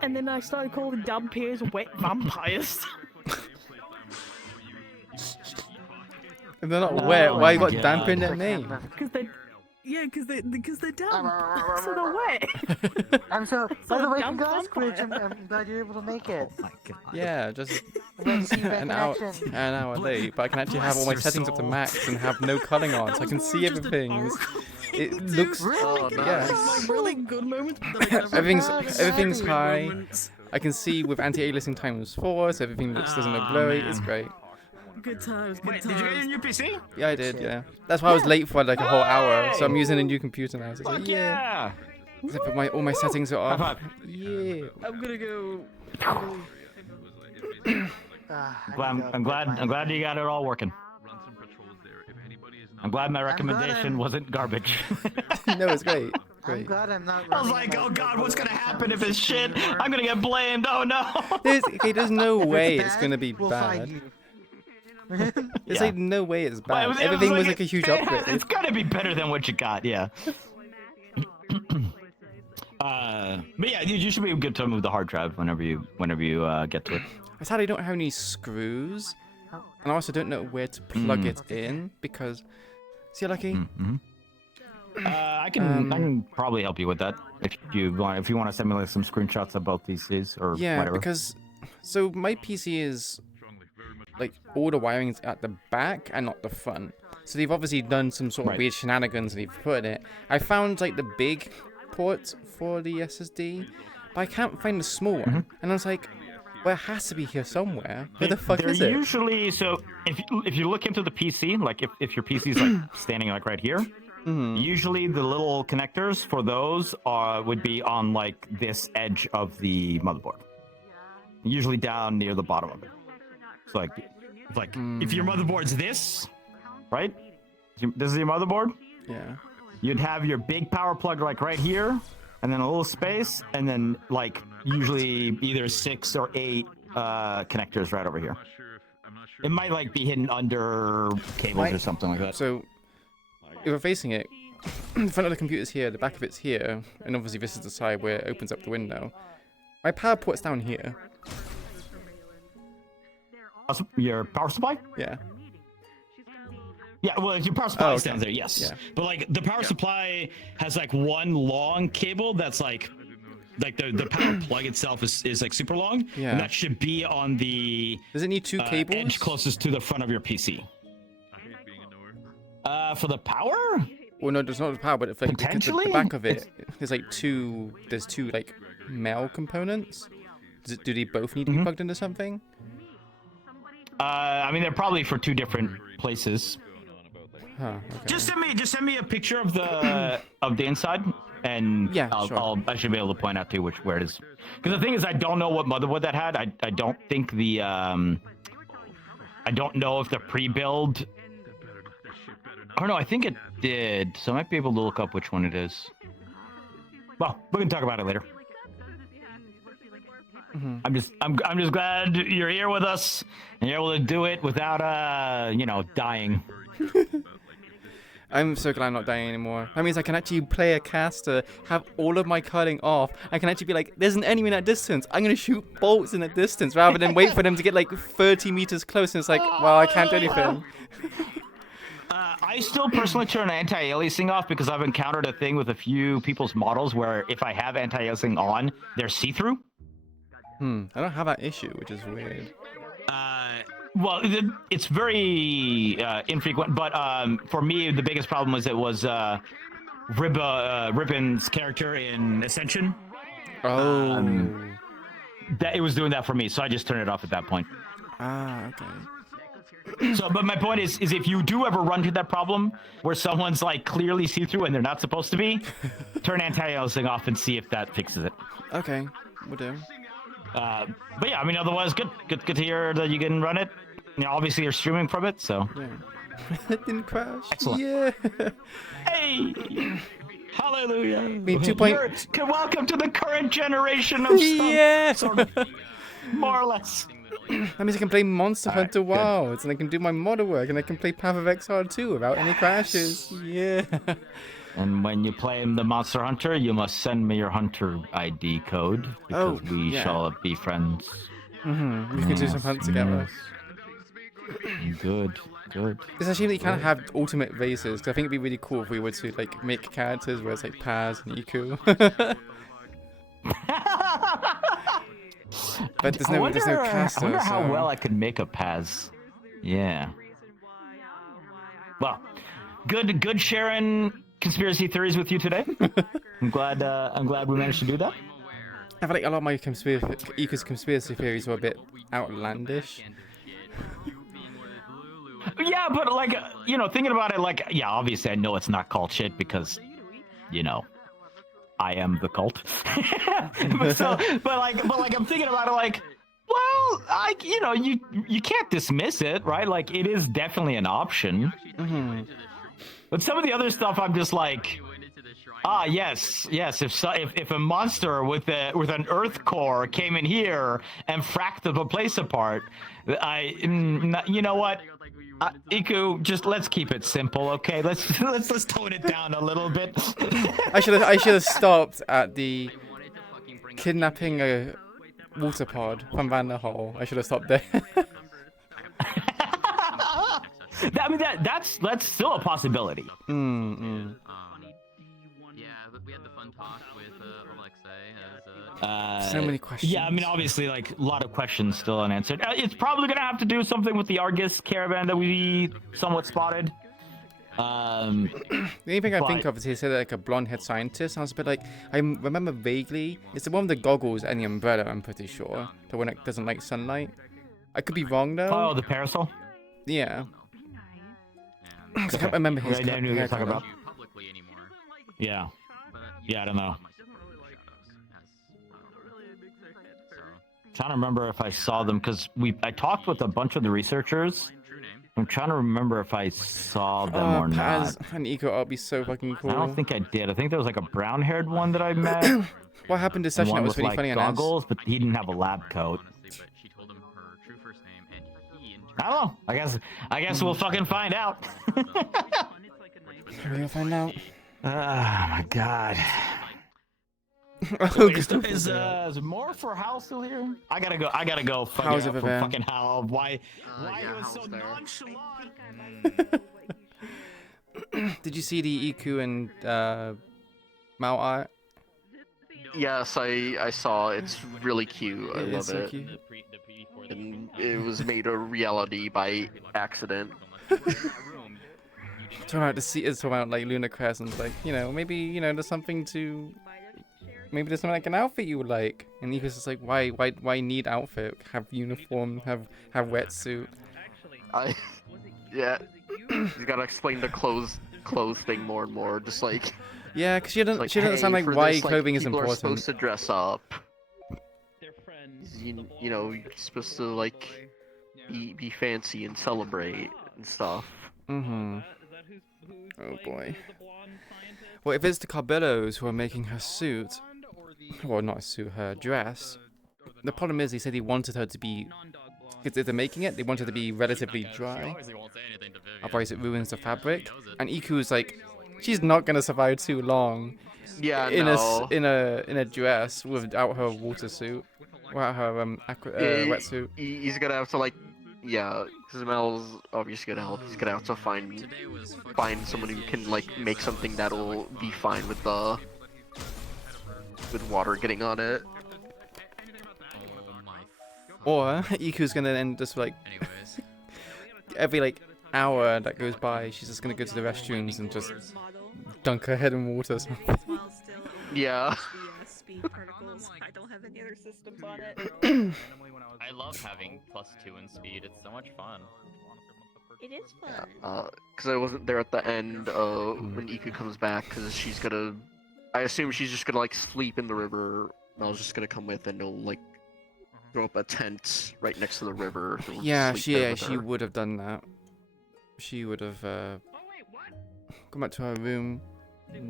And then I started calling damn peers wet vampires. If they're not wet, why you got damp in their name? Because they're damp. So they're wet. I'm so. By the way, damp congrats, vampire. Twitch. I'm glad you're able to make it. Oh my god. Yeah, just See you back an in hour action. late, but I can actually have all my settings up to max and have no culling on, so I can see everything. It looks, yeah. Really good moments. Everything's high. I can see with anti-aliasing times 4, so everything doesn't look blurry. It's great. Good times. Wait, did you get a new PC? Yeah, I did. Yeah, that's why I was late for like a whole hour. So I'm using a new computer now. So it's like, yeah. Except for all my settings are off. Yeah. I'm gonna go. I'm glad you got it all working. I'm glad my recommendation wasn't garbage. No, it's great. I'm Great. glad I'm not. I was like, oh god, what's gonna happen if it's shit? I'm gonna get blamed. Oh no. There's no way it's gonna be we'll bad. find you. There's like no way it's bad. Well, Everything was like a huge upgrade. It's gotta be better than what you got, yeah. But yeah, you should be good to move the hard drive whenever you get to it. I sadly don't have any screws, and I also don't know where to plug it in because. See, Lucky. I can probably help you with that if you want to send me like some screenshots of both PCs or whatever. Because so my PC is like all the wiring is at the back and not the front. So they've obviously done some sort of weird shenanigans and they've put it. I found like the big port for the SSD, but I can't find the small one. And I was like, well, it has to be here somewhere. Where the fuck is it? Usually, so if you look into the PC, like if your PC is like standing like right here, usually the little connectors for those would be on like this edge of the motherboard. Usually down near the bottom of it. So like if your motherboard's this, right? This is your motherboard? Yeah. You'd have your big power plug like right here, and then a little space, and then like usually either 6 or 8 connectors right over here. It might like be hidden under cables or something like that. So if we're facing it, the front of the computer's here, the back of it's here, and obviously this is the side where it opens up the window. My power port's down here. Your power supply? Yeah. Yeah, well, your power supply is okay. down there, yes. Yeah. But like the power supply has like one long cable that's like the power plug itself is like super long. Yeah. And that should be on the Does it need 2 cables? Edge closest to the front of your PC. For the power? Well, no, there's not the power, but if like Potentially? the back of it, there's like two like male components. Do they both need to be plugged into something? I mean, they're probably for 2 different places. Huh, okay. Just send me a picture of the inside, and yeah, I should be able to point out to you where it is. Because the thing is, I don't know what motherboard that had. I don't think the I don't know if the pre-build. Oh no, I think it did. So I might be able to look up which one it is. Well, we can talk about it later. I'm just glad you're here with us and you're able to do it without dying. I'm so glad I'm not dying anymore. That means I can actually play a caster, have all of my culling off. I can actually be like, there's an enemy in that distance. I'm going to shoot bolts in that distance rather than wait for them to get like 30 meters close. And it's like, well, I can't do anything. I still personally turn anti-aliasing off because I've encountered a thing with a few people's models where if I have anti-aliasing on, they're see-through. I don't have that issue, which is weird. Well, it's very infrequent, but for me, the biggest problem was Ribbon's character in Ascension. Oh. That it was doing that for me, so I just turned it off at that point. Ah, okay. So, but my point is if you do ever run into that problem where someone's like clearly see-through and they're not supposed to be, turn anti-aliasing off and see if that fixes it. Okay, we'll do. But yeah, I mean, otherwise, good to hear that you can run it. You know, obviously you're streaming from it, so. Yeah. It didn't crash. Excellent. Yeah. Hey. Hallelujah. I mean, 2. Welcome to the current generation of stuff. Yeah. Sort of, more or less. That means I can play Monster Hunter Wilds, and I can do my model work, and I can play Path of Exile 2 without any crashes. Yeah. And when you play the Monster Hunter, you must send me your Hunter ID code, because we shall be friends. Mm-hmm. We can do some hunts together. Good. It's a shame that you can't have ultimate races, because I think it'd be really cool if we were to like make characters where it's like Paz and Iku. But there's no caster. I wonder how so... well I could make a Paz. Yeah. Well, good sharing conspiracy theories with you today. I'm glad we managed to do that. I feel like a lot of my Iku's conspiracy theories were a bit outlandish. Yeah, but like, you know, thinking about it, like, yeah, obviously I know it's not cult shit because, you know, I am the cult. but like I'm thinking about it like, well, you know, you can't dismiss it, right? Like, it is definitely an option. Mm-hmm. But some of the other stuff, I'm just like, yes. If a monster with an earth core came in here and fracked the place apart, you know what? Iku, just let's keep it simple, okay? Let's tone it down a little bit. I should have stopped at the kidnapping a water pod from Vanderhall. I should have stopped there. I mean, that's still a possibility. Mm-hmm. We had the fun talk with Alexei. So many questions. Yeah, I mean, obviously, like, a lot of questions still unanswered. It's probably going to have to do something with the Argus caravan that we somewhat spotted. The only thing I think of is he said like a blonde-haired scientist. I was a bit like, I remember vaguely. It's the one with the goggles and the umbrella, I'm pretty sure. The one that doesn't like sunlight. I could be wrong, though. Oh, the parasol? Yeah. I can't remember his I knew you were talking about. Yeah. Yeah, I don't know. Trying to remember if I saw them because I talked with a bunch of the researchers. I'm trying to remember if I saw them or Paz not. and Eco would be so fucking cool. I don't think I did. I think there was like a brown-haired one that I met. What happened to session that was with, really funny? Goggles, but he didn't have a lab coat. I don't know. I guess we'll fucking find out. We'll find out. Oh my god. Oh, is more for Hal still here? I gotta go. How's it, fucking Hal. Why he was so nonchalant? Did you see the Iku and Mao art? Yes, I saw. It's really cute. I love so it. Cute. And it was made a reality by accident. Talking about like Lunar Crescent, like, you know, maybe, there's something to. Maybe there's something like an outfit you would like. And Iku's just like, why need outfit? Have uniform, have wetsuit. Yeah. You gotta explain the clothes thing more and more. Just like. Yeah, because she doesn't Hey, understand like for why this, clothing is people important. Are supposed to dress up. You know, you're supposed to like be fancy and celebrate and stuff. Mm-hmm. Oh boy. Well, if it's the Carbillos who are making her suit, well, not a suit, her dress. The problem is, he said he wanted her to be, because if they're making it, they want her to be relatively dry. Otherwise, it ruins the fabric. And Iku's like, she's not gonna survive too long. Yeah, in a dress without her water suit, without her wetsuit. He's gonna have to like, yeah. Mel's obviously gonna help. He's gonna have to find someone who can like make something that'll be fine with water getting on it. Or Iku's gonna end just like every like hour that goes by, she's just gonna go to the restrooms and just dunk her head in water or something. Yeah. I don't have any other systems on it. I love having +2 in speed. It's so much fun. It is fun. Because I wasn't there at the end when Iku comes back, because she's gonna. I assume she's just gonna like sleep in the river. Mel's just gonna come with, and he'll like throw up a tent right next to the river. Yeah, she would have done that. She would have come back to her room,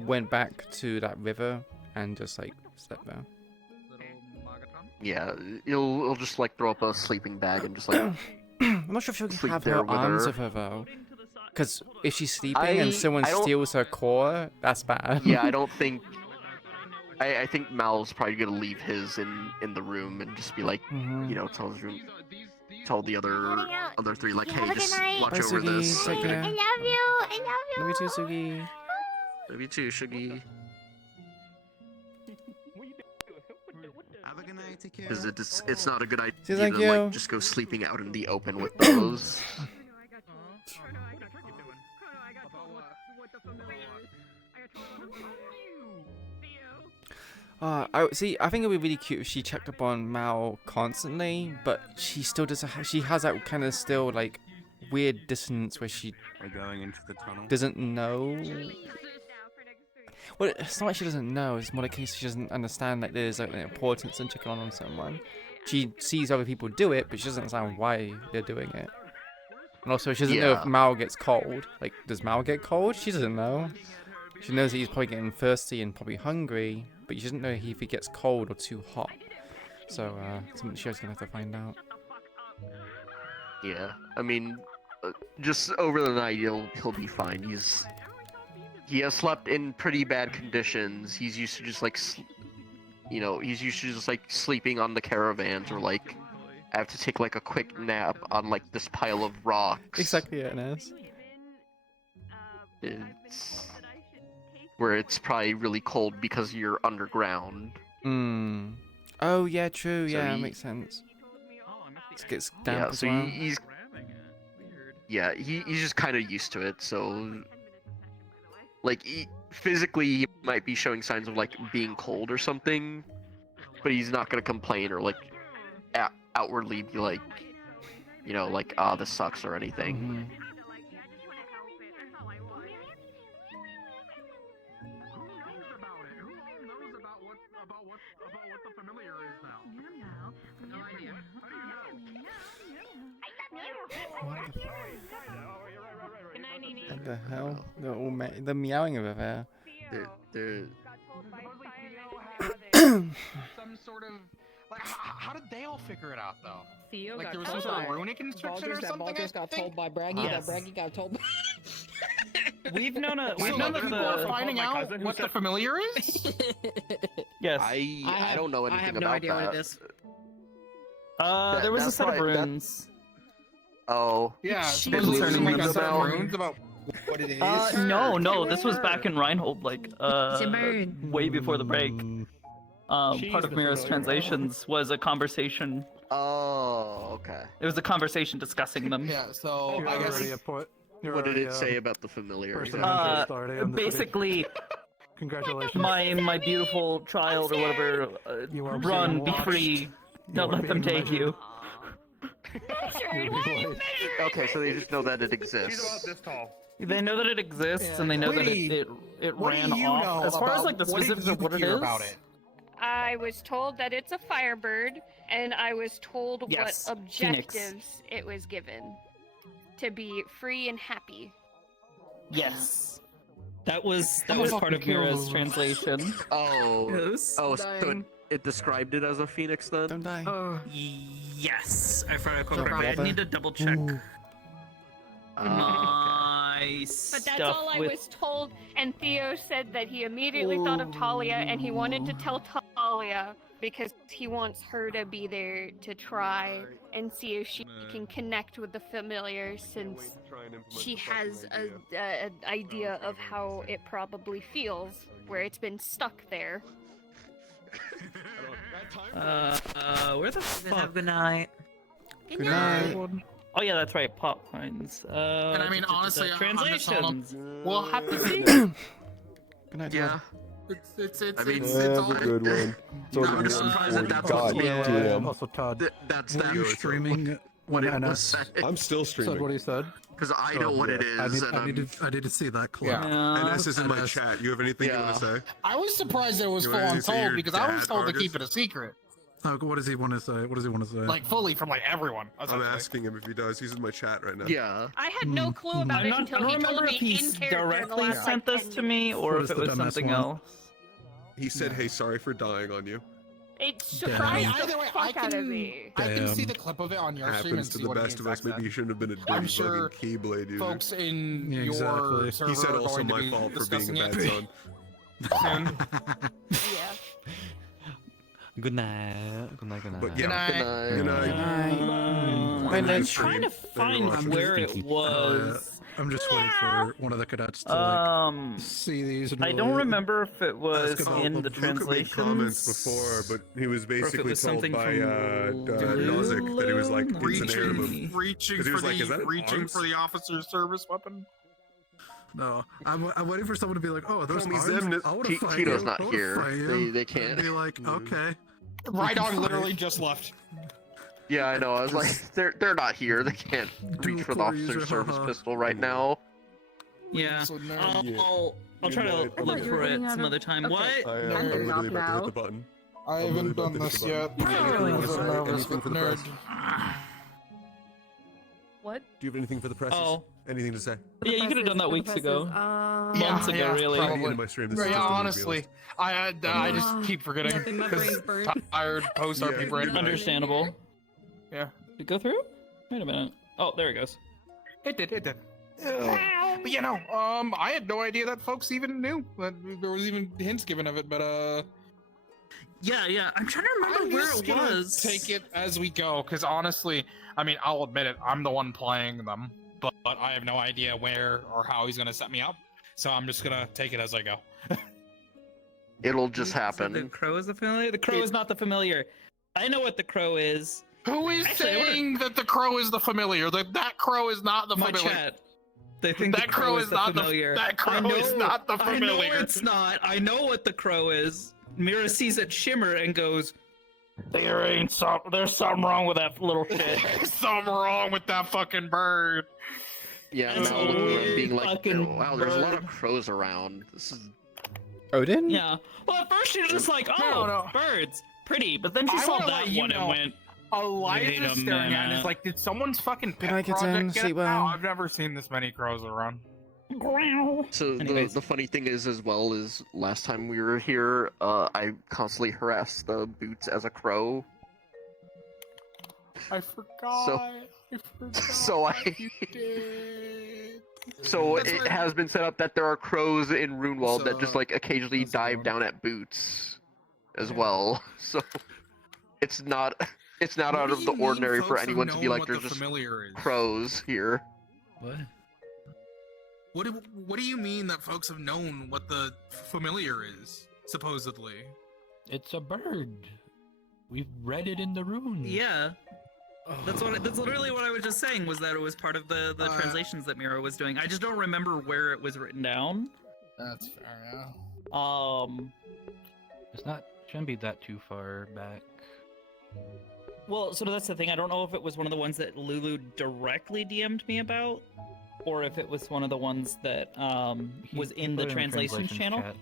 went back to that river, and just like slept there. Yeah, he'll just like throw up a sleeping bag and just like. I'm not sure if she'll have her arms of her though, because if she's sleeping and someone steals her core, that's bad. Yeah, I don't think. I think Mal's probably gonna leave his in the room and just be like, you know, tell the other three like, hey, just watch over this. I love you. I love you. Love you too, Sugi. Love you too, Sugi. Have a good night. Take care. Because it's not a good idea See, to thank you. like just go sleeping out in the open with those. I think it would be really cute if she checked up on Mal constantly, but she still doesn't. She has that kind of still like weird dissonance where she going into the tunnel. doesn't know. Well, it's not like she doesn't know. It's more the case she doesn't understand that there's like the importance in checking on someone. She sees other people do it, but she doesn't understand why they're doing it. And also, she doesn't know if Mal gets cold. Like, does Mal get cold? She doesn't know. She knows that he's probably getting thirsty and probably hungry, but she doesn't know if he gets cold or too hot. So, something she's gonna have to find out. Yeah, I mean, just over the night he'll be fine. He has slept in pretty bad conditions. He's used to just like, he's used to just like sleeping on the caravans or like, I have to take like a quick nap on like this pile of rocks. Exactly, yeah, Ines. It's where it's probably really cold because you're underground. Oh yeah, true. So Yeah, makes sense. It gets damp Yeah, as so well. he's just kind of used to it. So like physically, he might be showing signs of like being cold or something, but he's not gonna complain or like outwardly be like, like this sucks or anything. What the hell? They're all they're meowing over there. They're some sort of like how did they all figure it out though? Theo like got there was told some sort of by runic instruction or something. Baldur's got told by Braggy. Yes. That Braggy got told by. We've known that people are finding out what the familiar is. Yes. I don't know anything I have about no idea that. what it is. There was a that's set of probably- runes. Oh. Yeah, supposedly there's like like a a set of runes runes about what it is. No, this was back in Reinhold, like way before the break. Part of Mira's translations was a conversation. Oh, okay. It was a conversation discussing them. Yeah, so I guess What did it say about the familiar? Basically, congratulations. My beautiful child or whatever, run, be free, don't let them take you. Okay, so they just know that it exists. They know that it exists, and they know that it what ran do you off. know As far as about- like the what did specifics you of what it hear is, about it? I was told that it's a firebird, and I was told Yes, what Phoenix. objectives it was given. To be free and happy. yes, that was part of Mira's translation. Oh. Yes. Oh, so it described it as a phoenix then? Don't die. Yes, I forgot Don't correctly. I bother. need to double check. My But that's all I was told, and Theo said that he immediately thought of Talia, and he wanted to tell Talia because he wants her to be there to try and see if she can connect with the familiar, since she has an idea of how it probably feels, where it's been stuck there. Where the fuck? Have a good night. Good night. Oh yeah, that's right, pop coins. And I mean, honestly, translations. We'll have to see. Good night. Yeah. It's I mean, all good one. I'm just surprised that that's God what damn. Also, Todd. that's Were that. you streaming what it Anna was said. I'm still said what streaming. he said. because I know what it is. I need to see that clip. Yeah. And this is in my chat. You have anything you want to say? I was surprised it was You full wanna on say told your because I was dad told to artist? keep it a secret. What does he want to say? What does he want to say? Like fully from like everyone. I'm asking him if he does. He's in my chat right now. Yeah. I had no clue about it until he told me in character in the last sent this to me, or What if is it the was dumbass something one? else. He said, "Hey, sorry for dying on you." It surprised the Either way, fuck out of me. I can see Damn. the clip of it on your stream and Happens to see the what best he of us. Maybe you shouldn't have been a I'm dirty sure fucking keyblade user. folks in Yeah, your exactly. server He said are also going to my be fault for being a discussing bad it son. Yeah. Good night. Good night. Good night. But yeah, good night. I'm trying to find where it was. I'm just waiting for one of the cadets to see these. And I don't really remember if it was ask about in the Luke made translations. comments before, but he was or if it basically was told something by from Nozick that he was like, it's an reaching, heirloom. reaching 'Cause he for was like, "Is that the an reaching arms?" for the officer's service weapon. No, I'm waiting for someone to be like, "Oh, those Homie arms. Zemnis- I want to fight Tito's you. not I wanna here. fight you." They can't. And be like, "Okay." we Right can on, fight. literally just left. Yeah, I know. I was like, they're not here. They can't reach for the core user, officer's service haha. pistol right now. Yeah. So now- I'll try to look for it some other time. What? I'm literally about to hit the button. I haven't done this yet. Do you have anything Because I'm nervous for with the nerd. press? What? Do you have anything for the press? Oh. Anything to say? Yeah, you could have done that weeks ago. Months ago, yeah, really. probably. My stream, this Yeah, is just honestly, I just keep forgetting. Nothing, my brain's 'cause burned. Tired post RP brain. Understandable. Yeah. Did it go through? Wait a minute. Oh, there it goes. It did. But you know, I had no idea that folks even knew that there was even hints given of it. But Yeah. I'm trying to remember I'm where just it gonna was. take it as we go, because honestly, I mean, I'll admit it, I'm the one playing them, but I have no idea where or how he's gonna set me up. So I'm just gonna take it as I go. It'll just The happen. crow is the familiar? The crow is not the familiar. I know what the crow is. Who is Actually, I wanna- saying that the crow is the familiar? That crow is not the My familiar. chat. They think That the crow is not the familiar. that crow is not the familiar. I know it's not. I know what the crow is. Mira sees it shimmer and goes, there's something wrong with that little shit. There's something wrong with that fucking bird. Yeah, That's now a looking at weird being like, fucking wow, there's a lot bird. of crows around. This is Odin? Yeah. Well, at first she was just like, oh, No. birds, pretty. But then she I saw wanna that let you one and know, went, Elijah's Wait a staring at it. minute. It's like, did someone's fucking pet night, kids, project and get sleep it well. now? I've never seen this many crows around. So the funny thing is, as well, is last time we were here, I constantly harassed the boots as a crow. I forgot. So I. So it has been set up that there are crows in Runewald that just like occasionally dive down at boots, as well. So it's not out of the ordinary for anyone to be like, there's just crows here. What do you mean that folks have known what the familiar is, supposedly? It's a bird. We've read it in the runes. yeah. That's literally what I was just saying, was that it was part of the translations that Mira was doing. I just don't remember where it was written down. That's fair, yeah. Shouldn't be that too far back. Well, so that's the thing. I don't know if it was one of the ones that Lulu directly DM'd me about, or if it was one of the ones that was in the translations channel. chat.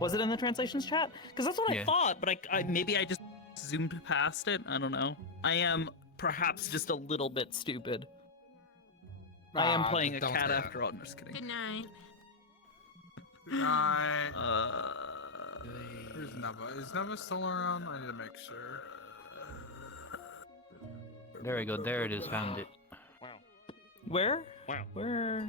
Was it in the translations chat? Because that's what I Yeah. thought, but I maybe I just zoomed past it. I don't know. I am perhaps just a little bit stupid. I am playing a don't cat do that. after all. I'm just kidding. Good night. Where's Neva? Is Neva still around? I need to make sure. There we go. There it is. Found it. Where? Wow. Where?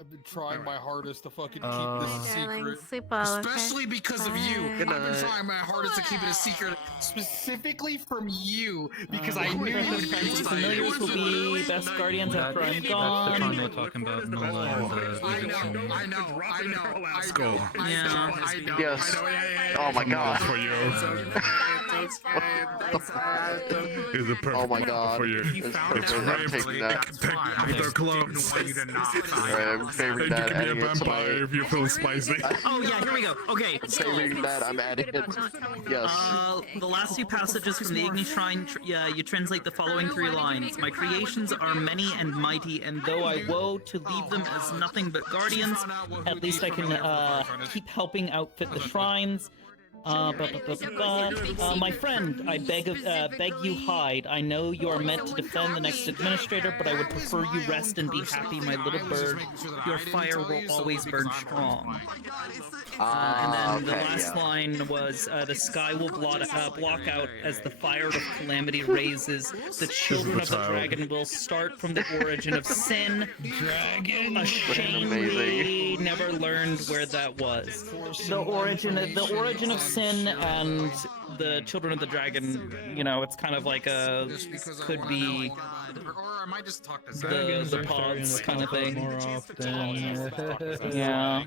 I've been trying my hardest to fucking keep this Hey, darling, secret. sleep well, okay? Especially because of you. Bye. I've been trying my hardest to keep it a secret. Specifically from you. Because I knew Friends you and friends and familiars will be best guardians after I'm That's the gone. time we're talking about Nola and the I Egyptian. know. Yes. Oh my god. Is it perfect Oh my god. for you? It's perfect. I'm taking that. Take their clothes. Alright, I'm favoring And you that. can be a Adding it to my... vampire if you feel spicy. Oh yeah, here we go. Okay. Favoring that, I'm adding it. Yes. The last two passages from the Igni Shrine, you translate the following 3 lines. My creations are many and mighty, and though I woe to leave them as nothing but guardians, at least I can keep helping outfit the shrines. My friend, I beg you hide. I know you are meant to defend the next administrator, but I would prefer you rest and be happy, my little bird. Your fire will always burn strong. And then the last line was, the sky will block out as the fire of calamity raises. The children of the dragon will start from the origin of sin. A shame we never learned where that was. The origin of sin and the children of the dragon, you know, it's kind of like a, could be the pods kind of thing. More often. Yeah.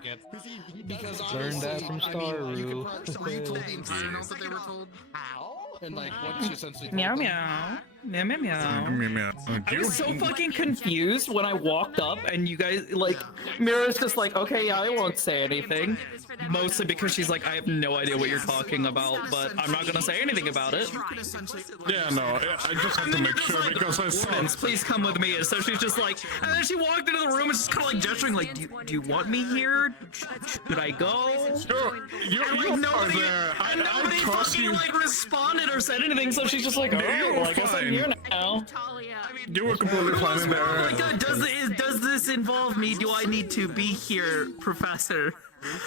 Learned that from Staru. Were you told the entire note that they were told? How? And like, what she essentially told Meow them? meow. Meow meow meow. Meow, meow. I was so fucking confused when I walked up and you guys, like, Mira's just like, okay, yeah, I won't say anything. Mostly because she's like, I have no idea what you're talking about, but I'm not gonna say anything about it. Yeah, no, I just have to make sure because I saw. Women's, please come with me. And so she's just like, and then she walked into the room and just kind of like gesturing, like, do you want me here? Should I go? You're nobody, there. and nobody fucking like responded or said anything. So she's just like, No, oh, you were well, I guess I'm fine. here now. You were completely fine in there. Oh my god, does this involve me? Do I need to be here, Professor?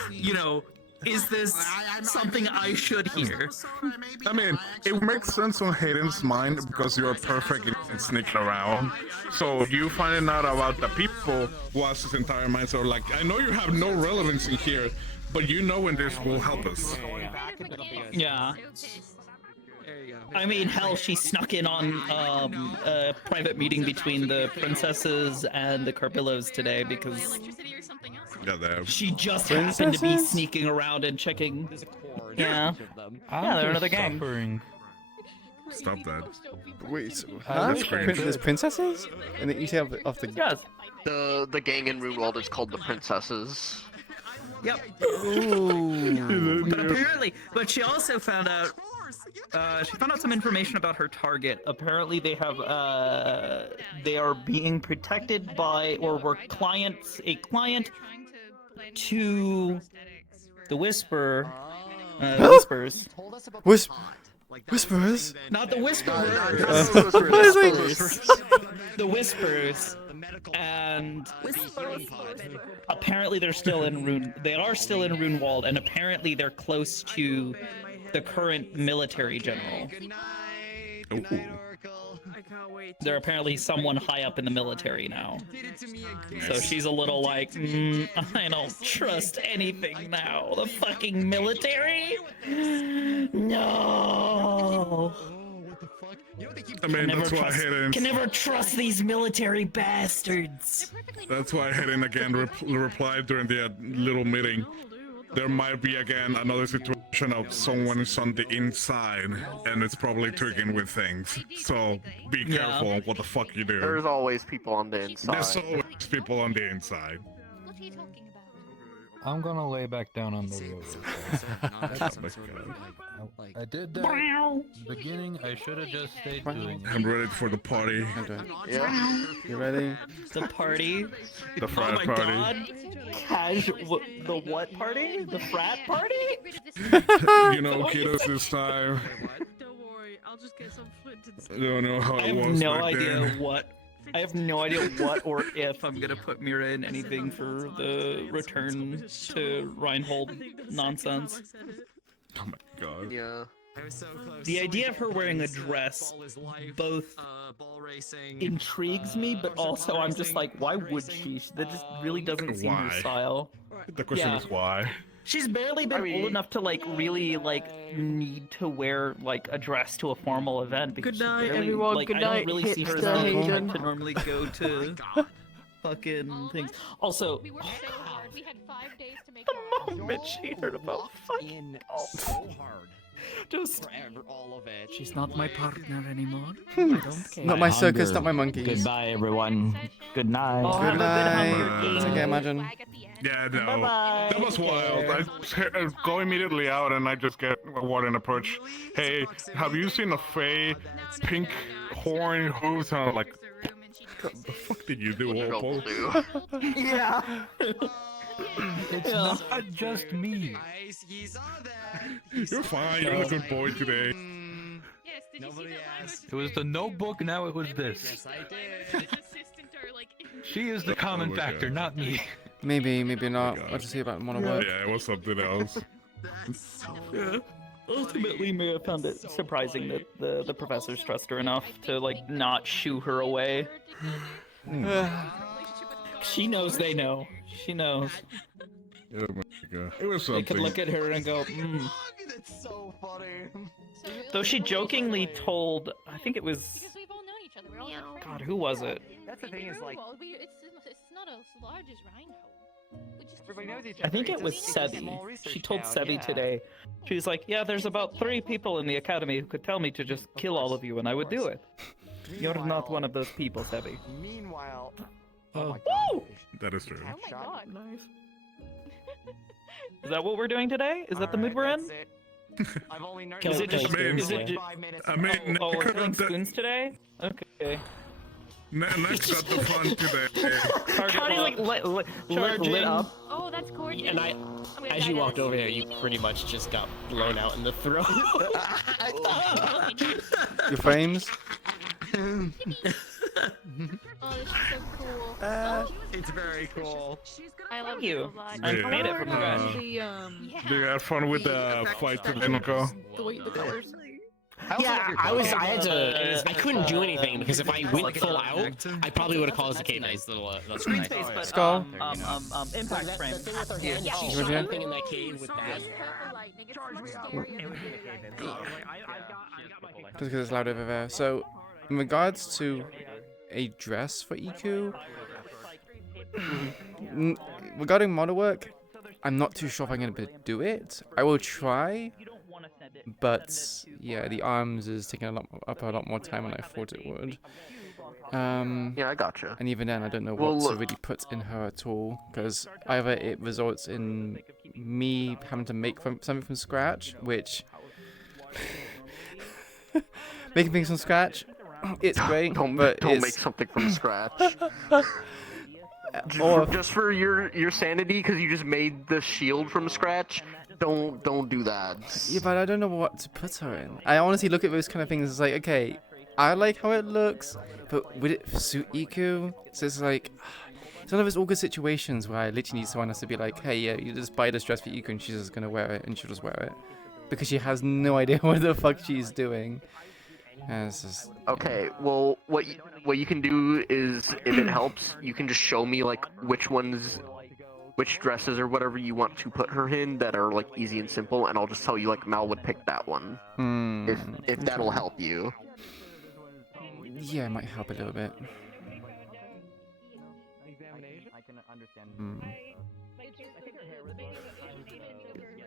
You know, is this something I should hear? I mean, it makes sense on Hayden's mind because you're perfect in sneaking around. So you finding out about the people was his entire mind. So like, I know you have no relevance in here, but you know when this will help us. Yeah. I mean, hell, she snuck in on a private meeting between the princesses and the Carpillos today because she just happened to be sneaking around and checking. Yeah. Yeah, they're another gang. Stop that. Wait, That's crazy. There's princesses? And you say of the... Yes. The gang in Runewald is called the Princesses. Yep. But she also found out. She found out some information about her target. Apparently, they are being protected by, or were a client to the Whisperer. Whispers. Whispers? Not the Whisperers. The Whispers. And apparently they are still in Runewald, and apparently they're close to the current military general. They're apparently someone high up in the military now. So she's a little like, I don't trust anything now. The fucking military? No. I mean, that's why Hayden... Can never trust these military bastards. That's why Hayden again replied during the little meeting. There might be again another situation of someone is on the inside, and it's probably triggering with things. So be careful what the fuck you do. There's always people on the inside. There's always people on the inside. I'm gonna lay back down on the road. I did that in the beginning. I should have just stayed doing it. I'm ready for the party. Yeah. You ready? The party? The frat oh my party. God. The what party? The frat party? You know, kiddos this time. Don't worry, I'll just get some flint and I don't know how I it have was no back idea then. what. I have no idea what or if I'm gonna put Mira in anything for the return to Reinhold nonsense. Oh my god. Yeah. The idea of her wearing a dress both intrigues me, but also I'm just like, why would she? That just really doesn't seem her Why? style. The question is why. She's barely been old enough to like really like need to wear like a dress to a formal event. Because Good night, she barely, everyone. Like, Good I don't night, really see her as hipster the type Hayden. to normally go to fucking things. Also, We worked so hard. We had 5 days to make the moment she heard about fucking so hard Just all of it. she's not my partner anymore. I don't care. Not my circus, not my monkeys. Goodbye, everyone. Good night. Oh, Good have a good Hunger night. Games. Okay, imagine. Yeah, no. Bye-bye. That was wild. I go immediately out and I just get a word in a perch. Hey, have you seen a fey pink horn hooves? And I'm like, what the fuck did you do, Opal? Yeah. It's not just me. You're fine. You're a good boy today. Nobody asked. It was the notebook, now it was this. Yes, I did. She is the common my factor, God. not me. Maybe not. What to see about mono-work? Yeah, it was something else. Yeah. Ultimately, Mia found it surprising that the professors trust her enough to like not shoo her away. She knows they know. She knows. Oh my God. It was They something. could look at her and go, mm. That's so funny. Though she jokingly told, I think it was, God, who was it? That's the thing is like, it's not as large as Rhino. Everybody knows each other. I think it It's was a Sebi. small research She told town, Sebi yeah. today. She was like, yeah, there's about 3 people in the academy who could tell me to just kill all of you and I would do it. You're not one of those people, Sebi. Meanwhile, Oh. God. That is true. Oh my god. Nice. Is that what we're doing today? Is that the mood we're in? I've only learned Is it just, mean- is it I mean, oh, we're next killing at the- spoons today? Okay. next at the front today. Connie's like lit up, Oh, that's gorgeous. and as you walked over there, you pretty much just got blown out in the throat. Your frames? Oh, this is so cool. It's very cool. I love you. you. I Yeah. made it from scratch. Do you have fun with the fight today, Nico? The colors. Yeah, I couldn't do anything because if I went full out, I probably would have caused the cave. Nice little. That's Screen nice. space, but Skull? impact frame. Yeah, Yeah. she's Review? something in that cave with that. Just because it's loud over there. So, in regards to a dress for Iku, regarding model work, I'm not too sure if I'm going to do it. I will try, but yeah, the arms is taking up a lot more time than I thought it would. Yeah, I gotcha. And even then, I don't know Well, what to look- really put in her at all, because either it results in me having to make something from scratch, which making things from scratch, it's great, but Don't it's make something from scratch. or Just for your sanity, because you just made the shield from scratch. Don't do that. yeah, but I don't know what to put her in. I honestly look at those kind of things as like, okay, I like how it looks, but would it suit Iku? So it's like, it's one of those awkward situations where I literally need someone else to be like, hey, yeah, you just buy this dress for Iku and she's just gonna wear it, and she'll just wear it. Because she has no idea what the fuck she's doing. And it's just, Okay, well, what you can do is, if it helps, you can just show me like which dresses or whatever you want to put her in that are like easy and simple, and I'll just tell you like Mal would pick that one. If that'll help you. yeah, it might help a little bit.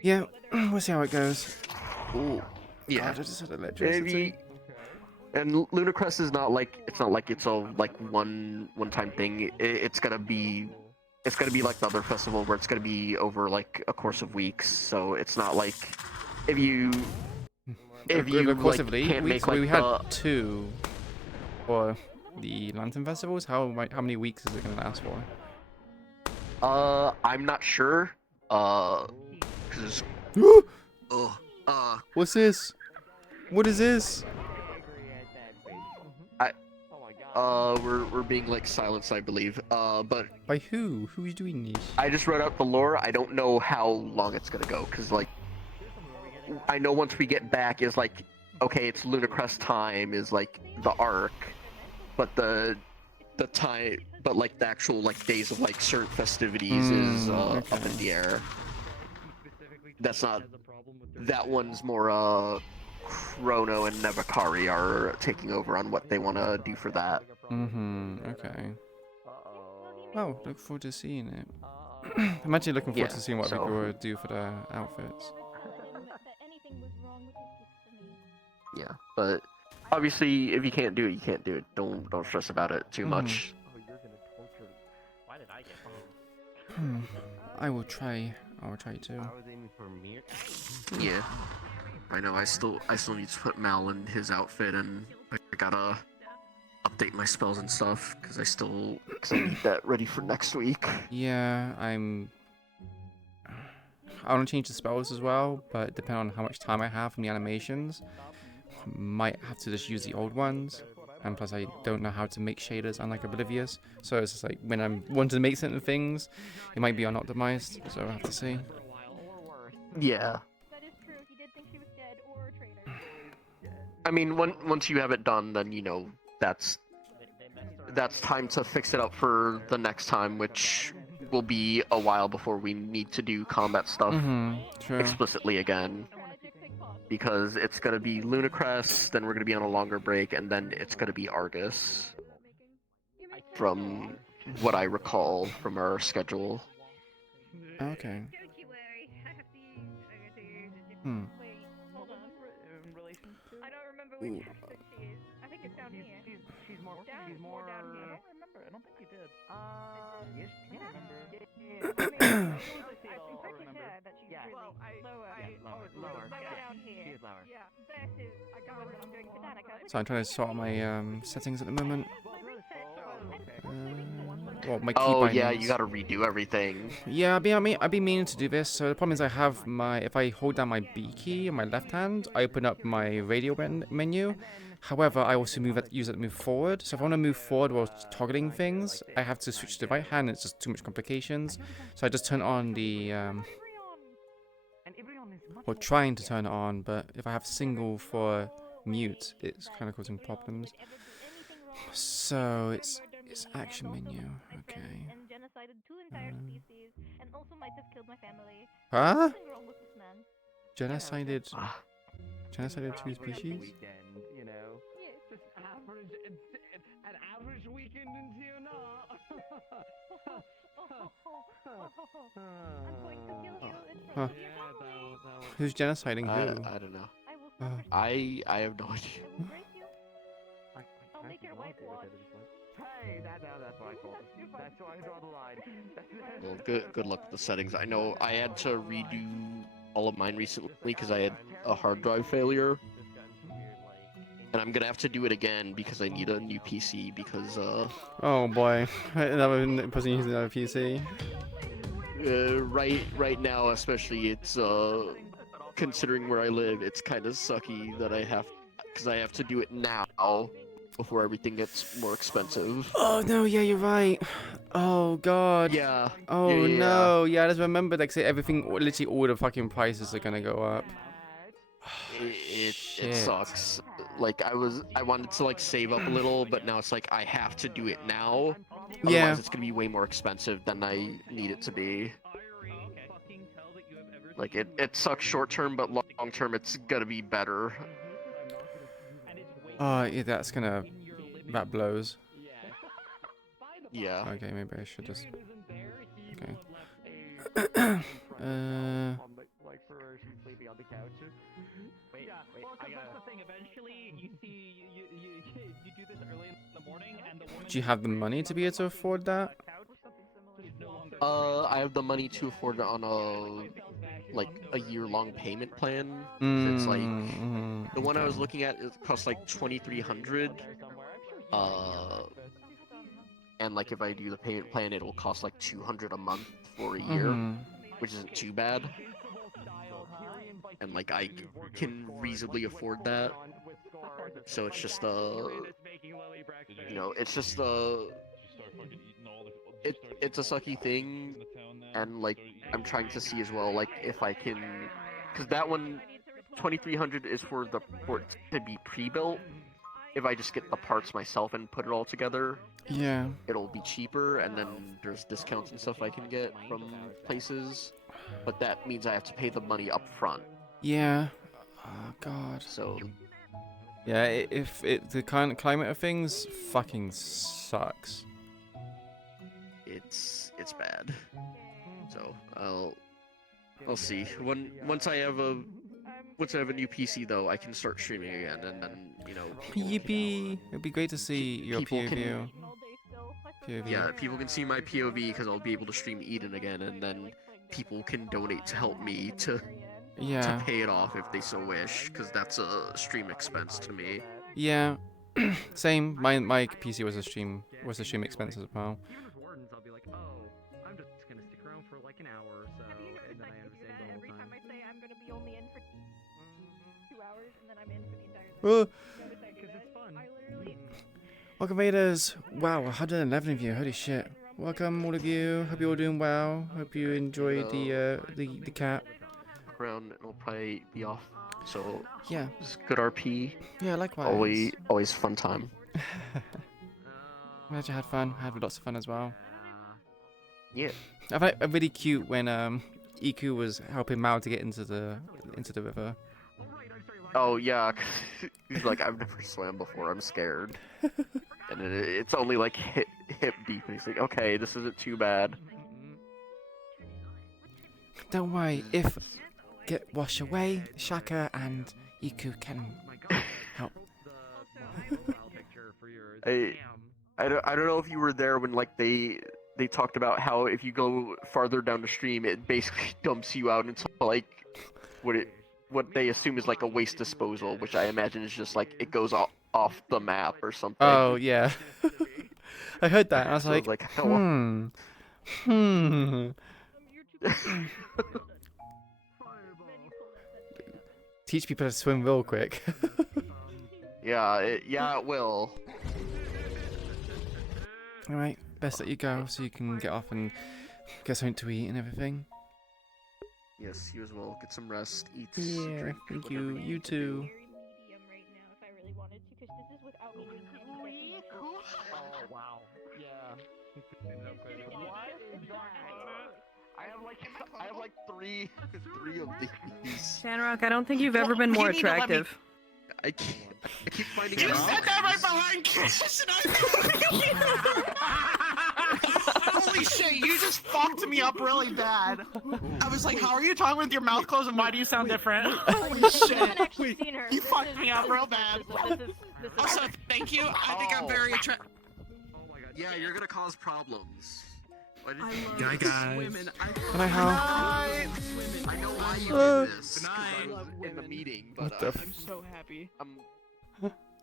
Yeah, we'll see how it goes. Ooh, yeah. God, I just had electricity. And Lunacrest is not like it's a like one time thing. It's gonna be like the other festival where it's gonna be over like a course of weeks. So it's not like if you Over the course like, of 8 can't weeks, make like we had the 2 for the Lantern Festivals. How many weeks is it going to last for? I'm not sure. Cause What's this? What is this? we're being like silenced, I believe. But by who? Who's doing this? I just wrote out the lore. I don't know how long it's gonna go, cause like I know once we get back is like, okay, it's Lunacrest time is like the arc, but the time, but like the actual like days of like certain festivities is up in the air. That's not. That one's more Chrono and Nebakari are taking over on what they want to do for that. Okay. Oh, look forward to seeing it. I'm actually looking forward to seeing what people would do for their outfits. Anything was wrong with Yeah, but obviously, if you can't do it, you can't do it. Don't stress about it too much. Why did I get I will try. I will try to. I was aiming for Mir. Yeah, I know. I still need to put Mal in his outfit, and I gotta update my spells and stuff because I need that ready for next week. Yeah, I want to change the spells as well, but depending on how much time I have from the animations, might have to just use the old ones. And plus, I don't know how to make shaders, unlike Oblivious. So it's just like when I'm wanting to make certain things, it might be unoptimized. So I have to see. Yeah. That is true. He did think she was dead or a traitor. I mean, once you have it done, then you know that's time to fix it up for the next time, which will be a while before we need to do combat stuff True. explicitly again. Because it's gonna be Lunacrest, then we're gonna be on a longer break, and then it's gonna be Argus. From what I recall from our schedule. Okay. Wait, hold on. I don't remember which aspect she is. I think it's down here. She's more down here. I don't remember. I don't think you did. Yes, you remember. I think I can hear that she's really lower. Lower down here. She is lower. Yeah. Versus when I'm doing Botanica. So I'm trying to sort my settings at the moment. Well, my key Oh bindings. yeah, you gotta redo everything. Yeah, I've been meaning to do this. So the problem is I have if I hold down my B key on my left hand, I open up my radio menu. However, I also use it to move forward. So if I want to move forward while toggling things, I have to switch to the right hand. It's just too much complications. So I just turn on the or trying to turn it on, but if I have single for mute, it's kind of causing problems. So it's action menu. Okay. And genocided 2 entire species, and also might have killed my family. Huh? Nothing wrong with this man. Genocided 2 species? Weekend, you know. Just average. It's an average weekend in Tiona. I'm going to kill you. Huh. Who's genociding who? I don't know. I have no idea. I'll make your wife watch. Hey, that's my fault. That's why I draw the line. Well, good luck with the settings. I know I had to redo all of mine recently because I had a hard drive failure. And I'm gonna have to do it again because I need a new PC because Oh boy, another person using another PC. Right now especially it's considering where I live, it's kind of sucky that I have to do it now before everything gets more expensive. Oh no, yeah, you're right. Oh god. Yeah. Oh yeah. no, yeah, I just remembered, like, say everything, literally all the fucking prices are gonna go up. It sucks. Like I wanted to like save up a little, but now it's like I have to do it now. Otherwise it's gonna be way more expensive than I need it to be. Like it sucks short term, but long term it's gonna be better. Yeah, that blows. Yeah. Okay, maybe I should just. Okay. Like ferociously sleeping on the couch. Wait, I got. That's the thing. Eventually, you do this early in the morning, and the woman. Do you have the money to be able to afford that? I have the money to afford it on a year-long payment plan. It's like the one I was looking at, it costs like 2,300. And like if I do the payment plan, it will cost like 200 a month for a year, which isn't too bad. And like I can reasonably afford that. So it's just it's just it's a sucky thing, and like I'm trying to see as well, like if I can, because that one 2,300 is for it to be pre-built. If I just get the parts myself and put it all together, yeah, it'll be cheaper, and then there's discounts and stuff I can get from places, but that means I have to pay the money up front. Yeah. Oh god. So. Yeah, if the kind of climate of things fucking sucks. It's bad. So I'll see. Once I have once I have a new PC though, I can start streaming again, and then Yippee! It'd be great to see your people POV. can- POV. Yeah, people can see my POV because I'll be able to stream Eden again, and then people can donate to help me to Yeah. pay it off if they so wish, because that's a stream expense to me. Yeah. Same. My PC was a stream expense as well. Even with wardens, I'll be like, oh, I'm just gonna stick around for like an hour or so, and then I understand the whole Every time time. I say I'm gonna be only in for 2 hours, and then I'm in for the entire thing. Notice I do that. It's fun. I literally. Welcome, Raiders. Wow, 111 of you. Holy shit. Welcome, all of you. Hope you're all doing well. Hope you enjoyed the cat. Around, and I'll probably be off. So Yeah. it's good RP. Yeah, likewise. Always fun time. Glad you had fun. I had lots of fun as well. Yeah. I found it really cute when Iku was helping Mao to get into the river. Oh yeah, 'cause he's like, I've never swam before. I'm scared. And it's only like hip deep, and he's like, okay, this isn't too bad. Don't worry, if get washed away, Shaka and Iku can help. I don't know if you were there when like they talked about how if you go farther down the stream, it basically dumps you out into like what they assume is like a waste disposal, which I imagine is just like it goes off the map or something. Oh yeah, I heard that. And I was So, like, like, Teach people to swim real quick. Yeah, it will. All right, best let you go so you can get off and get something to eat and everything. Yes, you as well. Get some rest. Eat. Yeah, drink, thank whatever you. You too. Oh wow. Yeah. I have like three of these. Shanrock, I don't think you've ever been more You need to let me- attractive. I keep finding You out. said that right behind Chris, and holy shit, you just fucked me up really bad. I was like, how are you talking with your mouth closed, and why do you sound different? Holy shit. You fucked me up real bad. Also, thank you. I think I'm very attractive. Yeah, you're gonna cause problems. Guy guys. Can I help? I know why you did this. 'Cause I was in the meeting, but What the I'm so happy.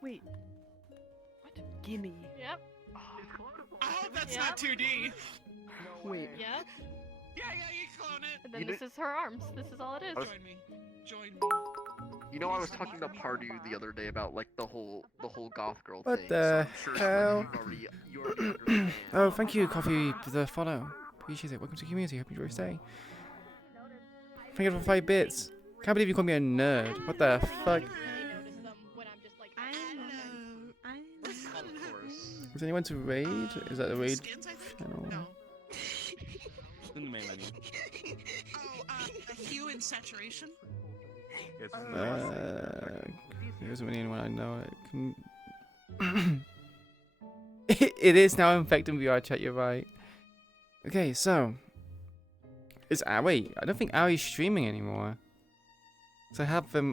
Wait. What? Gimme. Yep. I hope that's not 2D. Wait. Yep. Yeah, you clone it. And then You this is her arms. This is all it is. Join me. Join me. You know, I was talking to Pardew the other day about like the whole goth girl What thing. the so I'm sure hell? you already understand. Oh, thank you, Coffee, for the follow. Appreciate it. Welcome to the community. Hope you enjoy your stay. Thank you for 5 bits. Can't believe you called me a nerd. What the fuck? Is anyone to raid? Is that the raid channel? In the main menu. Hue and saturation. There isn't really anyone I know. It is now infecting VR chat. You're right. Okay, so wait, I don't think Ari's streaming anymore. So I have I'm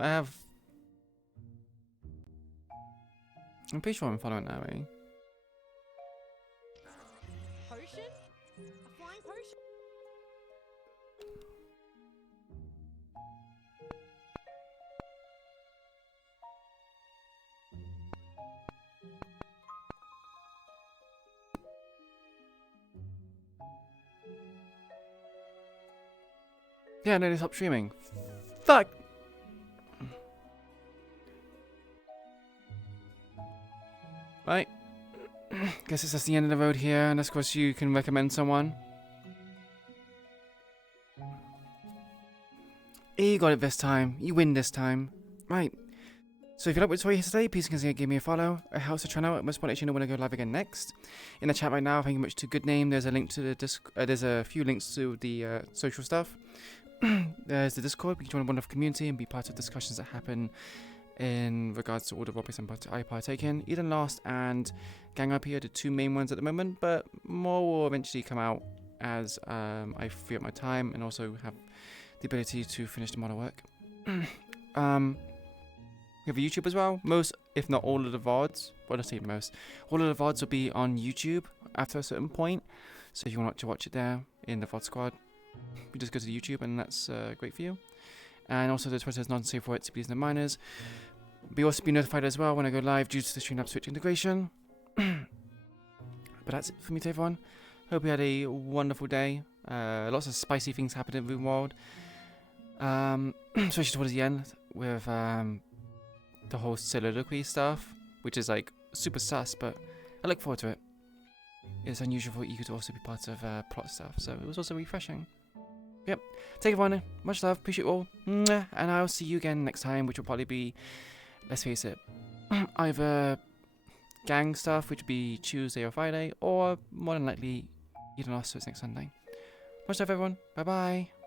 pretty sure I'm following Ari. Potion? A flying potion? Yeah, no, they stopped streaming. Fuck. Right. Guess it's just the end of the road here, unless of course you can recommend someone. You got it this time. You win this time. Right. So if you like what you saw here today, please consider giving me a follow. It helps the channel. It must let you know when I go live again next. In the chat right now, thank you much to Good Name. There's a link to the there's a few links to the social stuff. There's the Discord. We can join a wonderful community and be part of discussions that happen in regards to all the roleplays I partake in. Eden Last and Gang RP are the 2 main ones at the moment, but more will eventually come out as I free up my time and also have the ability to finish the model work. We have a YouTube as well. Most, if not all of the VODs, well, I say most, all of the VODs will be on YouTube after a certain point. So if you want to watch it there in the VOD squad, you just go to YouTube and that's great for you. And also the Twitter is non-safe for CPs and minors. Be also be notified as well when I go live due to the Streamlabs Switch integration. But that's it for me, to everyone. Hope you had a wonderful day. Lots of spicy things happened in Runewald. Especially towards the end with the whole soliloquy stuff, which is like super sus, but I look forward to it. It's unusual for Iku to also be part of plot stuff, so it was also refreshing. Yep. Take it, everyone. Much love. Appreciate it all. Mwah. And I'll see you again next time, which will probably be, let's face it, either gang stuff, which would be Tuesday or Friday, or more than likely, you don't know, so it's next Sunday. Much love, everyone. Bye bye.